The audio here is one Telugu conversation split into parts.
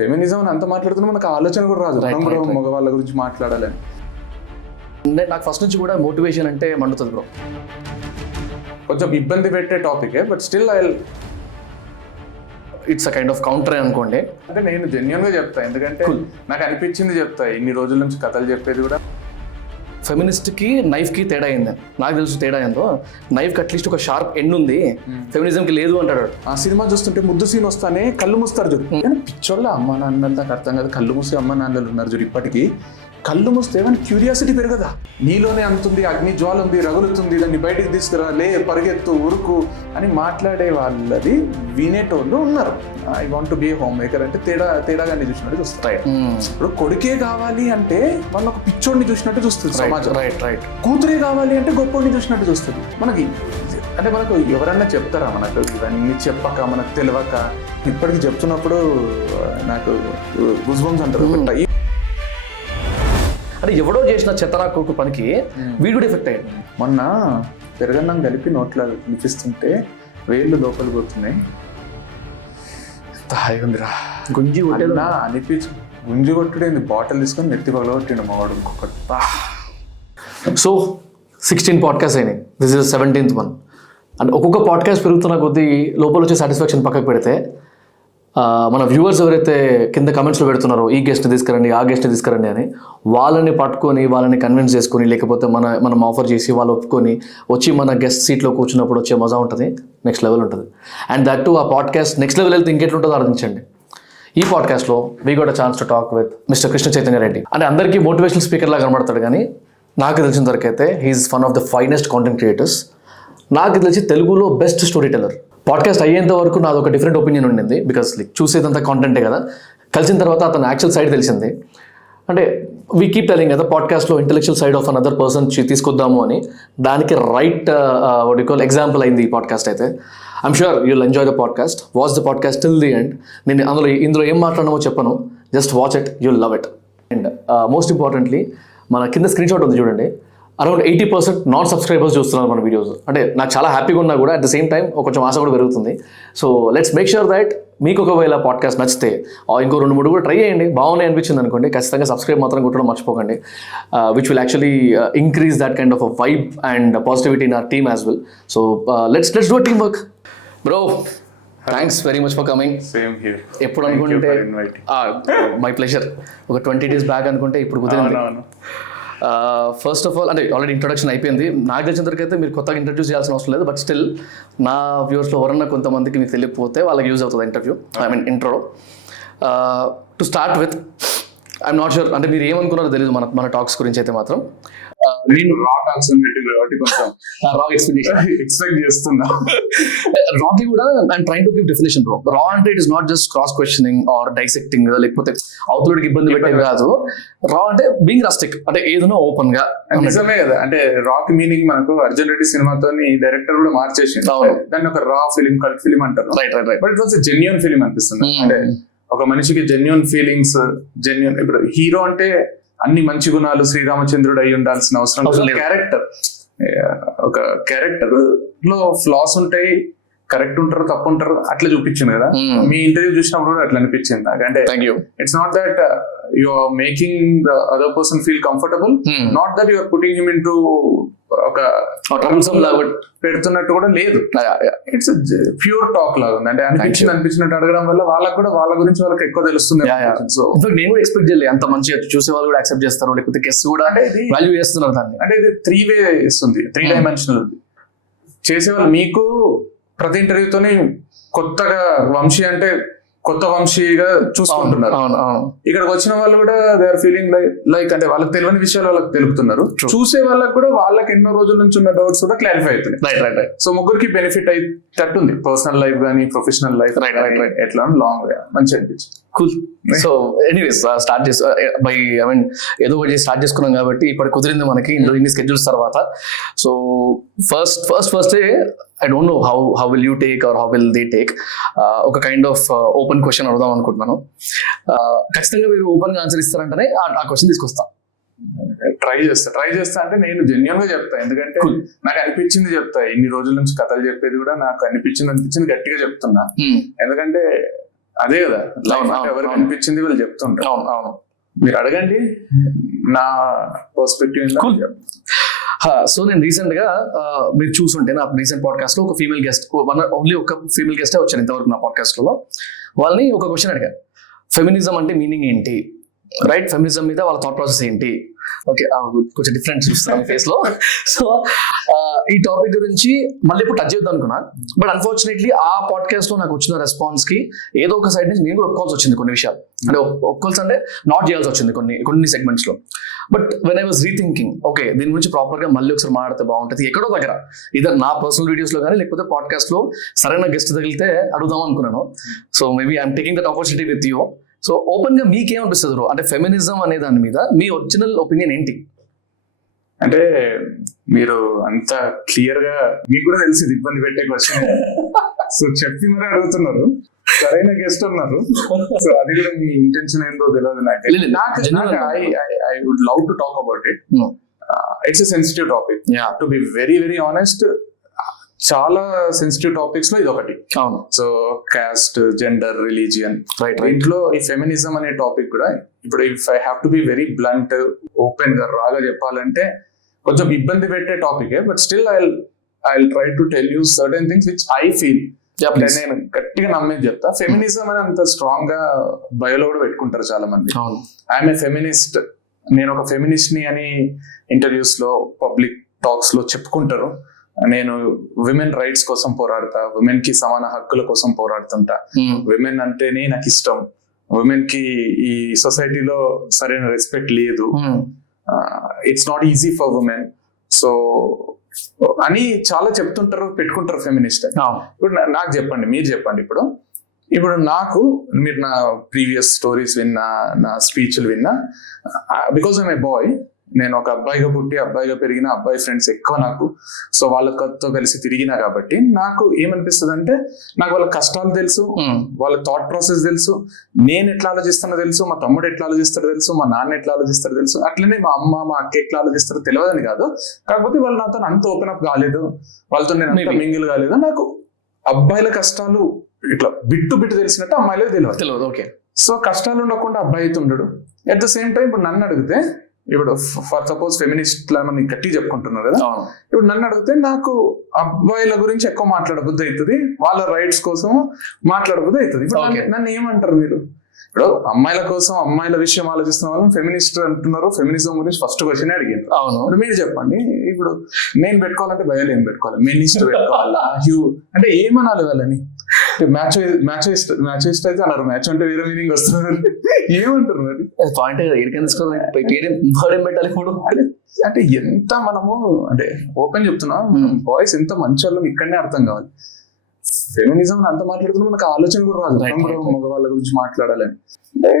ఫెమినిజం అని అంత మాట్లాడుతున్నా మనకు ఆలోచన కూడా రాదు, మనం కూడా మగవాళ్ళ గురించి మాట్లాడాలని. అంటే నాకు ఫస్ట్ నుంచి కూడా మోటివేషన్ అంటే మండుతుంది బ్రో. కొంచెం ఇబ్బంది పెట్టే టాపికే, but still it's a kind of counter అనుకోండి. అంటే నేను జెన్యున్గా చెప్తా, ఎందుకంటే నాకు అనిపించింది చెప్తా. ఇన్ని రోజుల నుంచి కథలు చెప్పేది కూడా. ఫెమినిస్ట్కి నైఫ్కి తేడా అయింది, నాకు తెలుసు తేడా ఏందో. నైఫ్కి అట్లీస్ట్ ఒక షార్ప్ ఎండ్ ఉంది, ఫెమినిజంకి లేదు అంటాడు. ఆ సినిమా చూస్తుంటే ముద్దు సీన్ వస్తానే కళ్ళు మూస్తారు చూడు, కానీ పిచ్చోళ్ళ అమ్మ నాన్నలు నాకు అర్థం కాదు. కళ్ళు మూసే అమ్మ నాన్నలు ఉన్నారు చూడు ఇప్పటికీ. కళ్ళు మూస్తే ఏమైనా క్యూరియాసిటీ పెరగదా? నీలోనే అంతుంది, అగ్ని జ్వాల ఉంది, రగులుతుంది, దాన్ని బయటికి తీసుకురా, లే పరిగెత్తు ఉరుకు అని మాట్లాడే వాళ్ళది వినేటోళ్ళు ఉన్నారు. I want to be a home maker అంటే తేడాగానే చూసినట్టు చూస్తారు. ఇప్పుడు కొడుకే కావాలి అంటే వాళ్ళు ఒక పిచ్చోడిని చూసినట్టు చూస్తుంది సమాజం. కూతురే కావాలి అంటే గొప్పోడిని చూసినట్టు చూస్తుంది. మనకి అంటే మనకు ఎవరన్నా చెప్తారా మనకు ఇవన్నీ చెప్పక, మనకు తెలియక? ఇప్పటికి చెప్తున్నప్పుడు నాకు గుజ్బంస్ అంటారు. అంటే ఎవడో చేసిన చెత్తనా కొడుకు పనికి వీడు ఎఫెక్ట్ అయ్యాడు. మొన్న పెరగన్నం కలిపి నోట్లో వినిపిస్తుంటే వేళ్ళు లోపలికి పోతున్నాయి. హాయిగా ఉందిరా. గుంజి కొట్టేదా అనిపించు. గుంజి కొట్టుడేంది, బాటిల్ తీసుకొని నెత్తి పగలగొట్టిండు మావాడు ఇంకొకటి. సో 16 పాడ్కాస్ట్ అయినాయి, దిస్ ఇస్ 17th వన్. అంటే ఒక్కొక్క పాడ్కాస్ట్ పెరుగుతున్న కొద్దీ లోపల వచ్చే సాటిస్ఫాక్షన్ పక్కకు పెడితే, మన వ్యూవర్స్ ఎవరైతే కింద కమెంట్స్లో పెడుతున్నారో ఈ గెస్ట్ని తీసుకురండి, ఆ గెస్ట్ని తీసుకురండి అని, వాళ్ళని పట్టుకొని వాళ్ళని కన్విన్స్ చేసుకొని, లేకపోతే మనం ఆఫర్ చేసి వాళ్ళు ఒప్పుకొని వచ్చి మన గెస్ట్ సీట్లో కూర్చున్నప్పుడు వచ్చే మజా ఉంటుంది, నెక్స్ట్ లెవెల్ ఉంటుంది. అండ్ దట్ టు ఆ పాడ్కాస్ట్ నెక్స్ట్ లెవెల్ వెళ్తే ఇంకెట్లుంటుందో ఆలోచించండి. ఈ పాడ్కాస్ట్లో we got a chance to talk with mister Krishna Chaitanya Reddy. అంటే అందరికీ మోటివేషనల్ స్పీకర్లా కనబడతాడు, కానీ నాకు తెలిసిన వరకు అయితే he's one of the finest content creators. నాకు తెలిసి తెలుగులో బెస్ట్ స్టోరీ టెల్లర్. పాడ్కాస్ట్ అయ్యేంత వరకు నాది ఒక డిఫరెంట్ ఒపీనియన్ ఉండింది, బికాస్ లైక్ చూసేదంతా కాంటెంటే కదా. కలిసిన తర్వాత అతను యాక్చువల్ సైడ్ తెలిసింది. అంటే వీ కీప్ టెలింగ్ కదా పాడ్కాస్ట్లో intellectual side of another person తీసుకొద్దాము అని. దానికి right what you call example అయింది ఈ పాడ్కాస్ట్ అయితే. I'm sure you'll enjoy the podcast. Watch the podcast till the end. నేను ఇందులో ఏం మాట్లాడమో చెప్పను, just watch it, you'll love it. And most importantly మన కింద స్క్రీన్ షాట్ ఉంది చూడండి, అరౌండ్ 80% నాన్ సబ్స్క్రైబర్స్ చూస్తున్నారు మన వీడియోస్. అంటే నాకు చాలా హ్యాపీగా ఉన్నా కూడా అట్ ద సేమ్ టైం కొంచెం ఆశ కూడా పెరుగుతుంది. So let's make sure that మీకు ఒకవేళ పాడ్కాస్ట్ నచ్చితే ఇంకో 2-3 కూడా ట్రై చేయండి. బాగున్నాయి అనిపించింది అనుకోండి, ఖచ్చితంగా సబ్స్క్రైబ్ మాత్రం కొట్టడం మర్చిపోకండి. Which will actually increase that kind of vibe and positivity in our team as well. So let's do a team work. Bro, thanks very much for coming. Same here. ఎప్పుడు అనుకుంటే మై ప్లెజర్. ఒక 20 days బ్యాక్ అనుకుంటే ఇప్పుడు కుదిరింది. ఫస్ట్ ఆఫ్ ఆల్ అంటే ఆల్రెడీ ఇంట్రొడక్షన్ అయిపోయింది. నాకు తెలిసినంతవరకు అయితే మీరు కొత్తగా ఇంట్రడ్యూస్ చేయాల్సిన అవసరం లేదు, బట్ స్టిల్ నా వ్యూవర్స్లో ఎవరన్నా కొంతమందికి మీకు తెలియకపోతే వాళ్ళకి యూజ్ అవుతుంది intro. To start with, I'm not sure అంటే మీరు ఏమనుకున్నారో తెలియదు మన టాక్స్ గురించి అయితే మాత్రం. నేను రా టాక్స్ కాబట్టి కొంచెం రా ఎక్స్పెక్ట్ చేస్తున్నా. రాకి కూడా I'm trying to give definition. Raw అంటే it is not just cross questioning or dissecting, లేకపోతే అవతలకి ఇబ్బంది పెట్టేది కాదు. రా అంటే బీయింగ్ రస్టిక్, అంటే ఏదైనా ఓపెన్ గా. నిజమే కదా, అంటే రాక్ మీనింగ్ మనకు అర్జున్ రెడ్డి సినిమాతో డైరెక్టర్ కూడా మార్చేసింది. దాన్ని ఒక రా ఫిలిం, కల్ట్ ఫిలిం అంటారు. But it was a genuine film అనిపిస్తుంది. అంటే ఒక మనిషికి జెన్యూన్ ఫీలింగ్స్, జెన్యూన్. ఇప్పుడు హీరో అంటే అన్ని మంచి గుణాలు శ్రీరామచంద్రుడు అయి ఉండాల్సిన అవసరం లేదు. క్యారెక్టర్, ఒక క్యారెక్టర్ లో ఫ్లాస్ ఉంటాయి, కరెక్ట్ ఉంటారు, తప్పు ఉంటారు, అట్లా చూపించింది కదా. మీ ఇంటర్వ్యూ చూసినప్పుడు కూడా అట్లా అనిపించింది నాకు. అంటే it's not that you are making the other person feel comfortable, not that you are putting him in to ఒక పెడుతున్నట్టు కూడా లేదు. ఇట్స్ ప్యూర్ టాక్ లాగా ఉంది. అంటే అనిపించినట్టు అడగడం వల్ల వాళ్ళకి కూడా వాళ్ళ గురించి వాళ్ళకి ఎక్కువ తెలుస్తుంది. సో నేను కూడా ఎక్స్పెక్ట్ చేయలేదు అంత మంచిగా చూసే వాళ్ళు కూడా యాక్సెప్ట్ చేస్తారు, లేకపోతే గెస్ట్ కూడా వాల్యూ చేస్తున్నారు దాన్ని. అంటే ఇది 3 way ఇస్తుంది, 3 dimensional ఉంది. చేసేవాళ్ళు మీకు ప్రతి ఇంటర్వ్యూతోనే కొత్తగా వంశీ అంటే కొత్త వంశీగా చూసుకుంటున్నారు. ఇక్కడికి వచ్చిన వాళ్ళు కూడా దే ఆర్ ఫీలింగ్ లైక్ అంటే వాళ్ళకి తెలియని విషయాలు వాళ్ళకి తెలుపుతున్నారు. చూసే వాళ్ళకి కూడా వాళ్ళకి ఎన్నో రోజుల నుంచి ఉన్న డౌట్స్ కూడా క్లారిఫై అవుతున్నాయి. సో ముగ్గురికి బెనిఫిట్ అయ్యేటట్టుంది, పర్సనల్ లైఫ్ కానీ ప్రొఫెషనల్ లైఫ్ ఎట్లా లాంగ్ మంచి అనిపించింది. కూల్. సో ఎనీవేస్ స్టార్ట్ ఏదో ఒకటి స్టార్ట్ చేసుకున్నాం కాబట్టి ఇప్పుడు కుదిరింది మనకి ఇన్ని స్కెడ్యూల్స్ తర్వాత. So first I don't know how will you take or how will they take ఒక కైండ్ ఆఫ్ ఓపెన్ క్వశ్చన్ అడుగుదాం అనుకుంటున్నాను. ఖచ్చితంగా మీరు ఓపెన్ గా ఆన్సర్ ఇస్తారంటేనే ఆ క్వశ్చన్ తీసుకొస్తా. ట్రై చేస్తా అంటే నేను జెన్యున్ గా చెప్తా, ఎందుకంటే నాకు అనిపించింది చెప్తా. ఇన్ని రోజుల నుంచి కథలు చెప్పేది కూడా నాకు అనిపించింది గట్టిగా చెప్తున్నా. ఎందుకంటే అదే కదా లైఫ్ అవును, ఎవరికి అవును. అనిపించింది వాళ్ళు చెప్తుంటారు. అవును అవును. మీరు అడగండి, నా పర్స్పెక్టివ్. సో నేను రీసెంట్ గా మీరు చూసుంటే నా రీసెంట్ పాడ్కాస్ట్ లో ఒక ఫీమేల్ గెస్ట్, ఓన్లీ ఒక ఫీమేల్ గెస్టే వచ్చాను ఇంతవరకు నా పాడ్కాస్ట్ లో. వాళ్ళని ఒక క్వశ్చన్ అడిగా, ఫెమినిజం అంటే మీనింగ్ ఏంటి, రైట్? ఫెమినిజం మీద వాళ్ళ థాట్ ప్రాసెస్ ఏంటి? ఓకే, కొంచెం డిఫరెన్స్ చూస్తాను ఫేస్ లో. సో ఈ టాపిక్ గురించి మళ్ళీ ఇప్పుడు టచ్ చేద్దాం అనుకున్నా, బట్ అన్ఫార్చునేట్లీ ఆ పాడ్కాస్ట్ లో నాకు వచ్చిన రెస్పాన్స్ కి ఏదో ఒక సైడ్ నుంచి నేను కూడా ఒప్పుకోవాల్సి వచ్చింది కొన్ని విషయాలు. అంటే ఒప్పుకోవాల్సి అంటే నాట్ చేయాల్సి వచ్చింది కొన్ని సెగ్మెంట్స్ లో. But when I was rethinking, okay దీని గురించి ప్రాపర్ గా మళ్ళీ ఒకసారి మాట్లాడితే బాగుంటుంది ఎక్కడో దగ్గర, ఇదర్ నా పర్సనల్ వీడియోస్ లో కానీ లేకపోతే పాడ్కాస్ట్ లో సరైన గెస్ట్ తగిలితే అడుగుదాం అనుకున్నాను. So maybe I'm taking that opportunity with you. So open గా మీకేమనిపిస్తుంది బ్రో, అంటే ఫెమినిజం అనే దాని మీద మీ ఒరిజినల్ ఒపీనియన్ ఏంటి? అంటే మీరు అంత క్లియర్ గా మీకు కూడా తెలిసి ఇబ్బంది పెట్టే క్వశ్చన్, సో చెప్పి మరి అడుగుతున్నారు. సరైన గెస్ట్ ఉన్నారు, సో అది కూడా మీ ఇంటెన్షన్ ఏందో తెలియదు నాకు. I would love to talk about it. It's a sensitive topic, to be very very honest. చాలా సెన్సిటివ్ టాపిక్స్ లో ఇది ఒకటి. అవును. So caste, gender, religion, right. ఇంట్లో ఈ ఫెమినిజం అనే టాపిక్ కూడా ఇప్పుడు if I have to be very blunt, open గా రాగా చెప్పాలంటే కొంచెం ఇబ్బంది పెట్టే topic. But still I try to tell you certain things which I feel. నేను గట్టిగా నమ్మేది చెప్తా. ఫెమినిజం అని అంత స్ట్రాంగ్ గా బయోలో కూడా పెట్టుకుంటారు చాలా మంది. ఐఎమ్ ఏ ఫెమినిస్ట్, నేను ఒక ఫెమినిస్ట్ ని అని ఇంటర్వ్యూస్ లో, పబ్లిక్ టాక్స్ లో చెప్పుకుంటారు. నేను విమెన్ రైట్స్ కోసం పోరాడతా, విమెన్ కి సమాన హక్కుల కోసం పోరాడుతుంటా, విమెన్ అంటేనే నాకు ఇష్టం, విమెన్ కి ఈ సొసైటీలో సరైన రెస్పెక్ట్ లేదు, it's not easy for women, so అని చాలా చెప్తుంటారు, పెట్టుకుంటారు ఫెమినిస్ట్. ఇప్పుడు నాకు చెప్పండి, మీరు చెప్పండి. ఇప్పుడు నాకు, మీరు నా ప్రీవియస్ స్టోరీస్ విన్నా, నా స్పీచ్లు విన్నా, బికాజ్ ఐఎమ్ ఏ బాయ్, నేను ఒక అబ్బాయిగా పుట్టి అబ్బాయిగా పెరిగిన, అబ్బాయి ఫ్రెండ్స్ ఎక్కువ నాకు, సో వాళ్ళతో కలిసి తిరిగినా కాబట్టి నాకు ఏమనిపిస్తుంది అంటే, నాకు వాళ్ళ కష్టాలు తెలుసు, వాళ్ళ థాట్ ప్రాసెస్ తెలుసు, నేను ఎట్లా ఆలోచిస్తానో తెలుసు, మా తమ్ముడు ఎట్లా ఆలోచిస్తాడో తెలుసు, మా నాన్న ఎట్లా ఆలోచిస్తాడో తెలుసు, అట్లనే మా అమ్మ, మా అక్క ఎట్లా ఆలోచిస్తారో తెలియదని కాదు. కాకపోతే వాళ్ళు నాతో అంత ఓపెన్ అప్ కాలేదు, వాళ్ళతో నేను అంత మింగిల్ కాలేదు. నాకు అబ్బాయిల కష్టాలు ఇట్లా బిట్టు తెలిసినట్టు అమ్మాయిలకు తెలియదు. ఓకే. సో కష్టాలు ఉండకుండా అబ్బాయి అయితే ఉండడు. అట్ ద సేమ్ టైం ఇప్పుడు నన్ను అడిగితే, ఇప్పుడు ఫర్ సపోజ్ ఫెమినిస్ట్ లా మనం గట్టి చెప్పుకుంటున్నారు కదా, ఇప్పుడు నన్ను అడిగితే నాకు అబ్బాయిల గురించి ఎక్కువ మాట్లాడబుద్ధి అవుతుంది, వాళ్ళ రైట్స్ కోసం మాట్లాడబుద్ధి అవుతుంది. ఇప్పుడు నన్ను ఏమంటారు మీరు? ఇప్పుడు అమ్మాయిల కోసం, అమ్మాయిల విషయం ఆలోచిస్తున్న వాళ్ళని ఫెమినిస్ట్ అంటున్నారు, ఫెమినిజం గురించి ఫస్ట్ క్వశ్చన్ అడిగారు. ఇప్పుడు మీరు చెప్పండి, ఇప్పుడు నేను పెట్టుకోవాలంటే భయాలు ఏం పెట్టుకోవాలి, మెనిస్ట్ పెట్టుకోవాలా, అంటే ఏమనాలి వాళ్ళని? మ్యాచ్ అయితే అన్నారు, మ్యాచ్ అంటే వేరే మీనింగ్ వస్తున్నారు, ఏమంటారు మరి? అంటే ఎంత మనము, అంటే ఓపెన్ చెప్తున్నాం, బాయ్స్ ఎంత మంచి వాళ్ళని ఇక్కడనే అర్థం కావాలి. ఫెమినిజం అంత మాట్లాడుతున్నా మనకు ఆలోచన కూడా రాదు మగవాళ్ళ గురించి మాట్లాడాలని. అంటే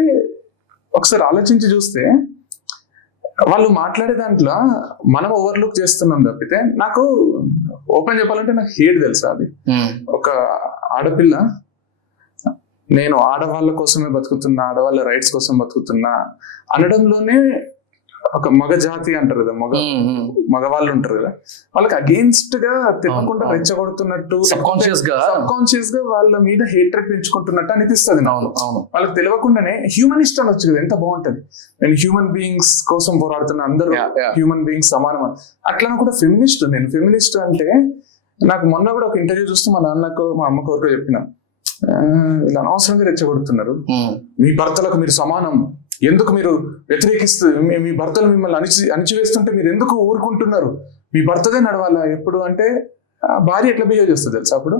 ఒకసారి ఆలోచించి చూస్తే వాళ్ళు మాట్లాడే దాంట్లో మనం ఓవర్లుక్ చేస్తున్నాం తప్పితే, నాకు ఓపెన్ చెప్పాలంటే నాకు హేట్ తెలుసా అది. ఒక ఆడపిల్ల, నేను ఆడవాళ్ళ కోసమే బతుకుతున్నా, ఆడవాళ్ళ రైట్స్ కోసం బతుకుతున్నా అనడంలోనే ఒక మగ జాతి అంటారు కదా, మగవాళ్ళు ఉంటారు కదా, వాళ్ళకి అగేన్స్ట్ గా తెలియకుండా రెచ్చగొడుతున్నట్టు, సబ్ కాన్షియస్ గా వాళ్ళ మీద హేట్రెడ్ పెంచుకుంటున్నట్టు అనిపిస్తుంది. వాళ్ళకి తెలియకుండానే హ్యూమనిస్ట్ అనొచ్చు కదా, ఎంత బాగుంటది. నేను హ్యూమన్ బీయింగ్స్ కోసం పోరాడుతున్నా, అందరూ హ్యూమన్ బీయింగ్స్ సమానం. అట్లా కూడా ఫెమినిస్ట్. నేను ఫెమినిస్ట్ అంటే, నాకు మొన్న కూడా ఒక ఇంటర్వ్యూ చూస్తూ మా నాన్నకు, మా అమ్మకు వరకు చెప్పిన, ఇలా అనవసరంగా రెచ్చగొడుతున్నారు, మీ భర్తలకు మీరు సమానం, ఎందుకు మీరు వ్యతిరేకిస్తూ, మీ భర్తలు మిమ్మల్ని అణిచివేస్తుంటే మీరు ఎందుకు ఊరుకుంటున్నారు, మీ భర్తదే నడవాలా ఎప్పుడు అంటే, భార్య ఎట్లా బిహేవ్ చేస్తుంది తెలుసా? అప్పుడు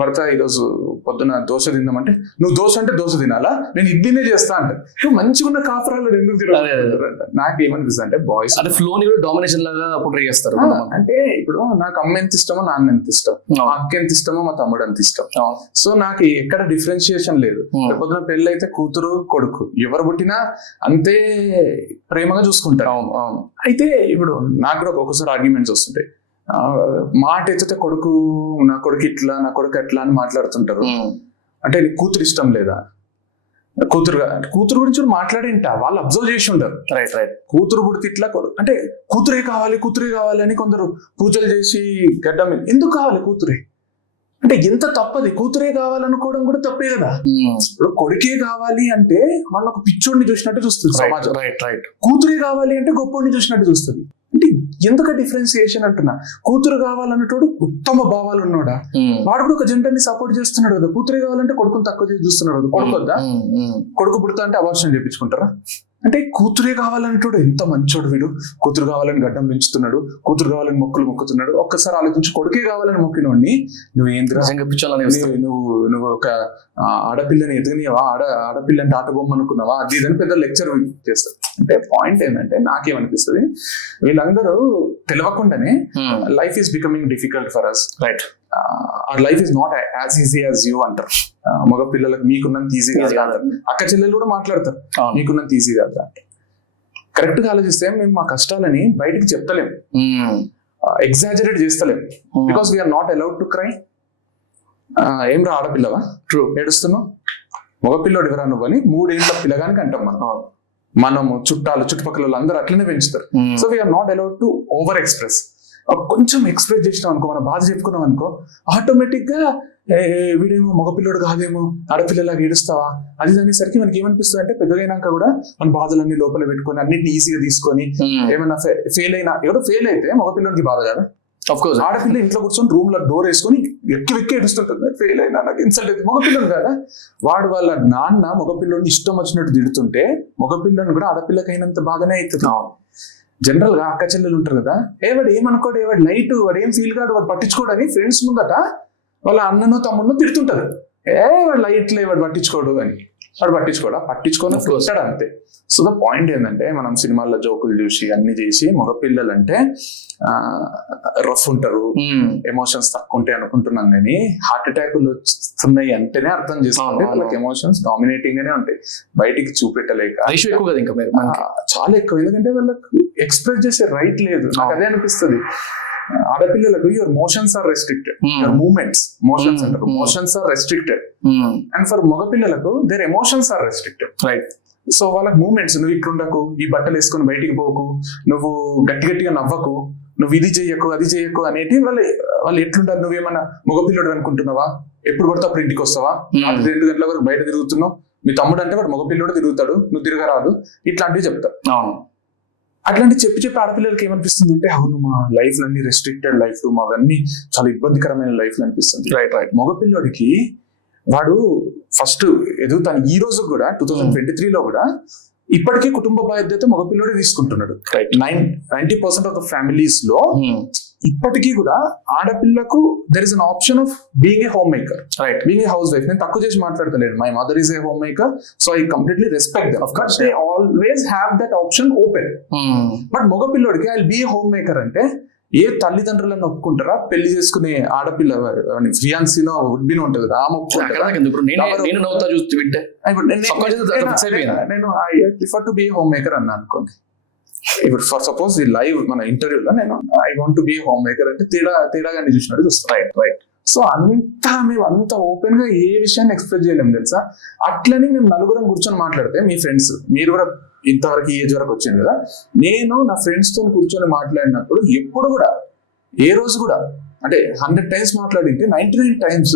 భర్త ఈరోజు పొద్దున దోశ తిందామంటే, నువ్వు దోశ అంటే దోశ తినాలా, నేను ఇడ్లీనే చేస్తా అంటే, నువ్వు మంచిగా ఉన్న కాపురాలు ఎందుకు తిరగ? నాకు ఏమనిపిస్తుంది అంటే, బాయ్స్ అంటే ఫ్లోని కూడా డామినేషన్ లాగా పోర్ట్రే చేస్తారు. అంటే ఇప్పుడు నాకు అమ్మ ఎంత ఇష్టమో, నాన్న ఎంత ఇష్టం, మా అక్క ఎంత ఇష్టమో, మా తమ్ముడు ఎంత ఇష్టం. సో నాకు ఎక్కడ డిఫరెన్షియేషన్ లేదు. పొద్దున పెళ్ళి అయితే కూతురు కొడుకు ఎవరు పుట్టినా అంతే ప్రేమగా చూసుకుంటారు. అయితే ఇప్పుడు నాకు కూడా ఒక్కొక్కసారి ఆర్గ్యుమెంట్స్ వస్తుంటాయి. మాట ఎత్తితే కొడుకు, నా కొడుకు ఇట్లా, నా కొడుకు అట్లా అని మాట్లాడుతుంటారు. అంటే కూతురు ఇష్టం లేదా? కూతురు గురించి మాట్లాడేంట వాళ్ళు అబ్జర్వ్ చేసి ఉంటారు. కూతురు పుడితే ఇట్లా, అంటే కూతురే కావాలి అని కొందరు పూజలు చేసి గడ్డ మీద, ఎందుకు కావాలి కూతురే? అంటే ఎంత తప్పది, కూతురే కావాలనుకోవడం కూడా తప్పే కదా. ఇప్పుడు కొడుకే కావాలి అంటే మన ఒక పిచ్చోడిని చూసినట్టు చూస్తుంది సమాజం, కూతురే కావాలి అంటే గొప్పోడిని చూసినట్టు చూస్తుంది. అంటే ఎందుకు డిఫరెన్సియేషన్ అంటున్నా? కూతురు కావాలన్నటోడు ఉత్తమ భావాలు ఉన్నాడా, వాడు కూడా ఒక జెండర్ ని సపోర్ట్ చేస్తున్నాడు కదా. కూతురే కావాలంటే కొడుకుని తక్కువ చేసి చూస్తున్నాడు కదా. కొడుకు వద్దా, కొడుకు పుడతా అంటే అబార్షన్ చేయించుకుంటారా? అంటే కూతురే కావాలన్నటోడు ఎంత మంచోడు వీడు, కూతురు కావాలని గడ్డం పెంచుతున్నాడు, కూతురు కావాలని మొక్కులు మొక్కుతున్నాడు. ఒక్కసారి ఆలోచించి కొడుకే కావాలని మొక్కినోడిని నువ్వేంద్రా, నువ్వు ఒక ఆడపిల్లని ఎదుగునివా, ఆడపిల్ల అంటే ఆట బొమ్మ అనుకున్నావా, అది ఇదని పెద్ద లెక్చర్ చేస్తారు. అంటే పాయింట్ ఏంటంటే నాకేమనిపిస్తుంది, వీళ్ళందరూ తెలియకుండానే life is becoming difficult for us, right? Or life is not as easy as you అంటారు. మగ పిల్లలకు మీకున్నంత ఈజీ కాదు అంటారు. అక్క చెల్లెలు కూడా మాట్లాడతారు మీకున్నంత ఈజీ కాదు అంటారు. కరెక్ట్ గా ఆలోచిస్తే మేము మా కష్టాలని బయటికి చెప్తలేం, ఎగ్జాజరేట్ చేస్తలేం, because we're not allowed to cry. ఏం రా ఆడపిల్లవా, ట్రూ ఏడుస్తున్నావు, మగపిల్లడు ఎవరా నువ్వు అని 3 ఏళ్ల పిల్లగానికి అంటాం మనము చుట్టాలు చుట్టుపక్కల అందరూ అట్లనే పెంచుతారు. So we're not allowed to over express. కొంచెం ఎక్స్ప్రెస్ చేసినాం అనుకో, మన బాధ చెప్పుకున్నాం అనుకో, ఆటోమేటిక్ గా వీడేమో మగపిల్లడు కాదేమో, ఆడపిల్లలాగా ఏడుస్తావా అది అనేసరికి మనకి ఏమనిపిస్తుంది అంటే, పెద్దగైనాక కూడా మన బాధలన్నీ లోపల పెట్టుకొని అన్నింటినీ ఈజీగా తీసుకొని ఏమైనా ఫెయిల్ అయినా, ఎవడో ఫెయిల్ అయితే మగపిల్లడికి బాధ కదా. అఫ్కోర్స్ ఆడపిల్ల ఇంట్లో కూర్చొని రూమ్ లో డోర్ వేసుకొని వెక్కి ఏడుస్తుంటుంది, ఫెయిల్ అయినా నాకు ఇన్సల్ట్ అయితే. మగపిల్లడు కదా, వాడు వాళ్ళ నాన్న మగపిల్లడిని ఇష్టం వచ్చినట్టు తిడుతుంటే మగపిల్లని కూడా ఆడపిల్లకైనంత బాధనే అవుతుంది. జనరల్ గా అక్క చెల్లెలు ఉంటారు కదా, వాడు ఏమనుకోడు, వాడు లైట్, వాడు ఏం ఫీల్ కాడు, వాడు పట్టించుకోడని ఫ్రెండ్స్ ముందట వాళ్ళ అన్నను తమ్మును తిడుతుంటారు. వాడు లైట్లే, వాడు పట్టించుకోడు అని. వాడు పట్టించుకొని ఉంటాడు అంతే. సో ద పాయింట్ ఏంటంటే, మనం సినిమాల్లో జోకులు చూసి అన్ని చేసి మగపిల్లలు అంటే రఫ్ ఉంటారు, ఎమోషన్స్ తక్కువ ఉంటాయి అనుకుంటున్నాం, కానీ హార్ట్ అటాక్లు వస్తున్నాయి అంటేనే అర్థం చేసుకుంటే వాళ్ళకి ఎమోషన్స్ డామినేటింగ్ గానే ఉంటాయి, బయటికి చూపెట్టలేక. చాలా ఎక్కువ, ఎందుకంటే వాళ్ళకి ఎక్స్ప్రెస్ చేసే రైట్ లేదు. నాకు అదే అనిపిస్తుంది. ఆడపిల్లలకు your motions are restricted, your movements, motions అంటారు, motions are restricted. And for మగపిల్లలకు their emotions are restricted, right? So వాళ్ళకి మూమెంట్స్, నువ్వు ఇట్లుండకు, ఈ బట్టలు వేసుకొని బయటికి పోకు, నువ్వు గట్టిగా నవ్వకు, నువ్వు ఇది చెయ్యకు అది చెయ్యకు అనేటి వాళ్ళు ఎట్లుంటారు. నువ్వేమన్నా మగపిల్లడు అనుకుంటున్నావా, ఎప్పుడు పడితే అప్పుడు ఇంటికి వస్తావా, 2 గంటల వరకు బయట తిరుగుతున్నావు, మీ తమ్ముడు అంటే వాడు మగపిల్లడు తిరుగుతాడు, నువ్వు తిరగరాదు, ఇట్లాంటివి చెప్తావు. అట్లాంటి చెప్పి ఆడపిల్లలకి ఏమనిపిస్తుంది అంటే, అవును మా లైఫ్ అన్ని రెస్ట్రిక్టెడ్ లైఫ్, మావన్నీ చాలా ఇబ్బందికరమైన లైఫ్ అనిపిస్తుంది. రైట్. మగపిల్లడికి వాడు ఫస్ట్ ఎదుగుతాను. ఈ రోజు కూడా 2023లో కూడా ఇప్పటికీ కుటుంబ బాధ్యత మగపిల్లడే తీసుకుంటున్నాడు. 90% ఆఫ్ ద ఫ్యామిలీస్ లో ఇప్పటికీ కూడా ఆడపిల్లకు there is an option of being a homemaker, right? Being a housewife. నేను తక్కువ చేసి మాట్లాడతలేను. My mother is a homemaker, so I completely respect them. But they always have that option open. But మగపిల్లోడికి I will be a home maker అంటే ఏ తల్లిదండ్రులను ఒప్పుకుంటారా? పెళ్లి చేసుకునే ఆడపిల్ల ఫియాన్సీనో వుడ్బీనో ఉంటుంది కదా, ఆమె నేను I prefer to be home maker అన్నా అనుకోండి. ఇప్పుడు ఫర్ సపోజ్ ఈ లైవ్ మన ఇంటర్వ్యూలో నేను I want to be home maker అంటే తేడాగా చూసినట్టు చూస్తాను, రైట్? సో మేము అంత ఓపెన్ గా ఏ విషయాన్ని ఎక్స్ప్రెస్ చేయలేము తెలుసా. అట్లని మేము నలుగురం కూర్చొని మాట్లాడితే, మీ ఫ్రెండ్స్ మీరు కూడా ఇంతవరకు ఏజ్ వరకు వచ్చింది కదా, నేను నా ఫ్రెండ్స్ తో కూర్చొని మాట్లాడినప్పుడు ఎప్పుడు కూడా ఏ రోజు కూడా అంటే 100 times మాట్లాడింటే 99 times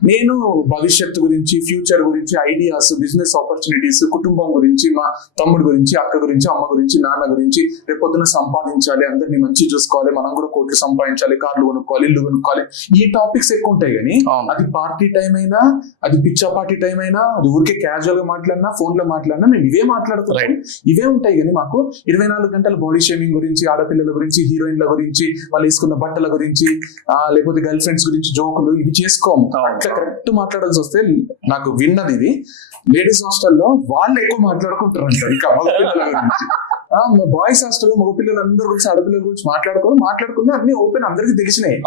నేను భవిష్యత్తు గురించి, ఫ్యూచర్ గురించి, ఐడియాస్, బిజినెస్ ఆపర్చునిటీస్, కుటుంబం గురించి, మా తమ్ముడు గురించి, అక్క గురించి, అమ్మ గురించి, నాన్న గురించి, రేపొద్దున సంపాదించాలి, అందరినీ మంచి చూసుకోవాలి, మనం కూడా కోట్లు సంపాదించాలి, కార్లు కొనుక్కోవాలి, ఇల్లు కొనుక్కోవాలి, ఈ టాపిక్స్ ఎక్కువ ఉంటాయి. కానీ అది పార్టీ టైం అయినా, అది పిచ్చా పార్టీ టైం అయినా, అది ఊరికే క్యాజువల్ గా మాట్లాడినా, ఫోన్ లో మాట్లాడినా మేము ఇవే మాట్లాడుతున్నాం, ఇవే ఉంటాయి. కానీ మాకు 24 గంటల బాడీ షేమింగ్ గురించి, ఆడపిల్లల గురించి, హీరోయిన్ల గురించి, వాళ్ళు వేసుకున్న బట్టల గురించి, లేకపోతే గర్ల్ ఫ్రెండ్స్ గురించి జోకులు ఇవి చేసుకోము. కరెక్ట్ మాట్లాడాల్సి వస్తే నాకు విన్నది ఇది, లేడీస్ హాస్టల్లో వాళ్ళు ఎక్కువ మాట్లాడుకుంటారు అంటారు. ఇంకా మగపిల్లల గురించి, బాయ్స్ హాస్టల్ మగపిల్లలు అందరి గురించి, ఆడపిల్లల గురించి మాట్లాడుకుని అన్ని ఓపెన్ అందరికి తెలిసినాయి.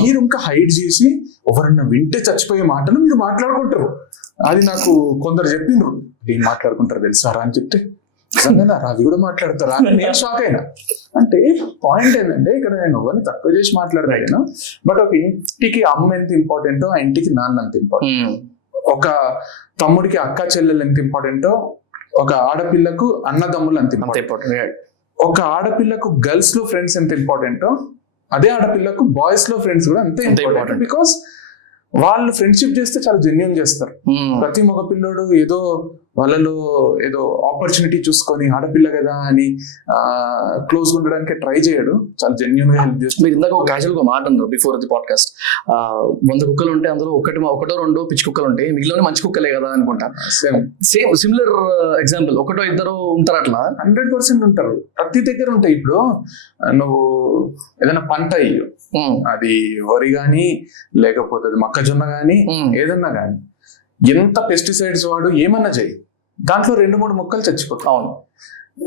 మీరు ఇంకా హైడ్ చేసి ఎవరన్నా వింటే చచ్చిపోయే మాటలు మీరు మాట్లాడుకుంటారు. అది నాకు కొందరు చెప్పిండ్రు, ఏం మాట్లాడుకుంటారు తెలుసారా అని చెప్తే, నిజంగా అవి కూడా మాట్లాడతారా అని నేను షాక్ అయినా. అంటే పాయింట్ ఏంటంటే, ఇక్కడ నేను ఎవరిని తక్కువ చేసి మాట్లాడలేను, బట్ ఒక ఇంటికి అమ్మ ఎంత ఇంపార్టెంటో ఆ ఇంటికి నాన్న ఎంత ఇంపార్టెంట్, ఒక తమ్ముడికి అక్క చెల్లెలు ఎంత ఇంపార్టెంటో ఒక ఆడపిల్లకు అన్నదమ్ములు అంత ఇంపార్టెంట్, ఒక ఆడపిల్లకు గర్ల్స్ లో ఫ్రెండ్స్ ఎంత ఇంపార్టెంటో అదే ఆడపిల్లకు బాయ్స్ లో ఫ్రెండ్స్ కూడా అంతే ఇంపార్టెంట్. బికాస్ వాళ్ళు ఫ్రెండ్షిప్ చేస్తే చాలా జెన్యున్ చేస్తారు. ప్రతి మగ పిల్లోడు ఏదో వాళ్ళలో ఏదో ఆపర్చునిటీ చూసుకొని ఆడపిల్ల కదా అని క్లోజ్ ఉండడానికి ట్రై చేయడు, చాలా జెన్యున్ గా హెల్ప్ చేస్తారు. మీరు ఇందాక ఒక క్యాజువల్ గా మాట అన్నారు బిఫోర్ ది పాడ్కాస్ట్, 100 కుక్కలు ఉంటే అందులో ఒకటో రెండో పిచ్చి కుక్కలు ఉంటాయి, మిగిలిన మంచి కుక్కలే కదా అనుకుంటా. సేమ్ సిమిలర్ ఎగ్జాంపుల్, ఒకటో ఇద్దరు ఉంటారు అట్లా. 100% ఉంటారు, ప్రతి దగ్గర ఉంటాయి. ఇప్పుడు నువ్వు ఏదైనా పంట అయ్యో, అది వరి గాని లేకపోతే అది మొక్కజొన్న గాని ఏదన్నా గాని, ఎంత పెస్టిసైడ్స్ వాడు ఏమన్నా చేయి, దాంట్లో 2-3 మొక్కలు చచ్చిపోతాయి. అవును,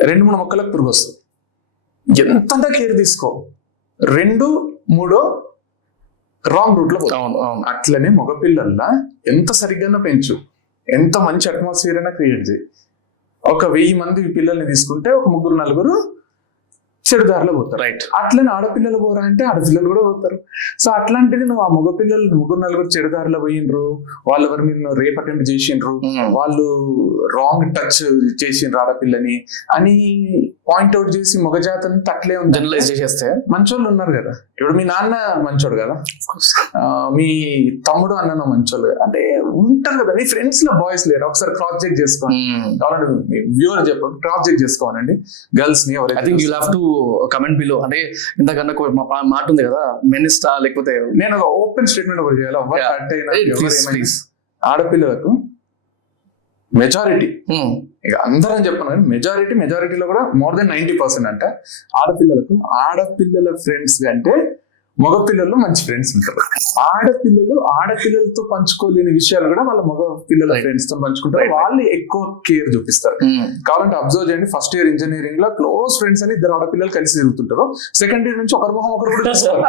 2-3 మొక్కలకు పురుగు వస్తుంది. ఎంతంత కేర్ తీసుకో, 2-3 రాంగ్ రూట్ లో పోతాయి. అట్లనే మగపిల్లల్లా ఎంత సరిగ్గా పెంచు, ఎంత మంచి అట్మాస్ఫియర్ అయినా క్రియేట్ చేయి. ఒక 1000 మంది పిల్లల్ని తీసుకుంటే ఒక 3-4 చెడు దారిలో పోతారు. రైట్. అట్లనే ఆడపిల్లలు పోరా అంటే ఆడపిల్లలు కూడా పోతారు. సో అట్లాంటిది నువ్వు ఆ మగపిల్లలు 3-4 చెడు దారిలో పోయిండ్రు, వాళ్ళు ఎవరి మీద రేప్ అటెంప్ట్ చేసిండ్రు, వాళ్ళు రాంగ్ టచ్ చేసిండ్రు ఆడపిల్లని అని పాయింట్అవుట్ చేసి మగజాతని అట్లే ఉంది జనరలైజ్ చేసేస్తే మంచోళ్ళు ఉన్నారు కదా. ఇప్పుడు మీ నాన్న మంచోడు కదా, మీ తమ్ముడు అన్న మంచోళ్ళు అంటే ఉంటారు కదా. మీ ఫ్రెండ్స్ లో బాయ్స్ లేరు, ఒకసారి క్రాస్ చెక్ చేసుకోండి. కావాలంటే వ్యూవర్ చెప్పండి, క్రాస్ చెక్ చేసుకోవాలండి గర్ల్స్ ని. I think you have to comment below. అంటే ఇంతకన్నా మాట ఉంది కదా, మెనిస్టా లేకపోతే నేను ఒక ఓపెన్ స్టేట్మెంట్ ఒకటి చేయాలి. ఆడపిల్లలకు మెజారిటీ, ఇక అందరం చెప్పను కానీ మెజారిటీలో కూడా మోర్ దెన్ 90% అంటే ఆడపిల్లలకు, ఆడపిల్లల ఫ్రెండ్స్ కంటే మగపిల్లలు మంచి ఫ్రెండ్స్ ఉంటారు. ఆడపిల్లలతో పంచుకోలేని విషయాలు కూడా వాళ్ళ మగ పిల్లల ఫ్రెండ్స్ తో పంచుకుంటారు. వాళ్ళు ఎక్కువ కేర్ చూపిస్తారు. కావాలంటే అబ్జర్వ్ చేయండి, ఫస్ట్ ఇయర్ ఇంజనీరింగ్ లో క్లోజ్ ఫ్రెండ్స్ అని 2 ఆడపిల్లలు కలిసి తిరుగుతుంటారు. సెకండ్ ఇయర్ నుంచి ఒకరి మొహం ఒకరు కూడా చూస్తారు.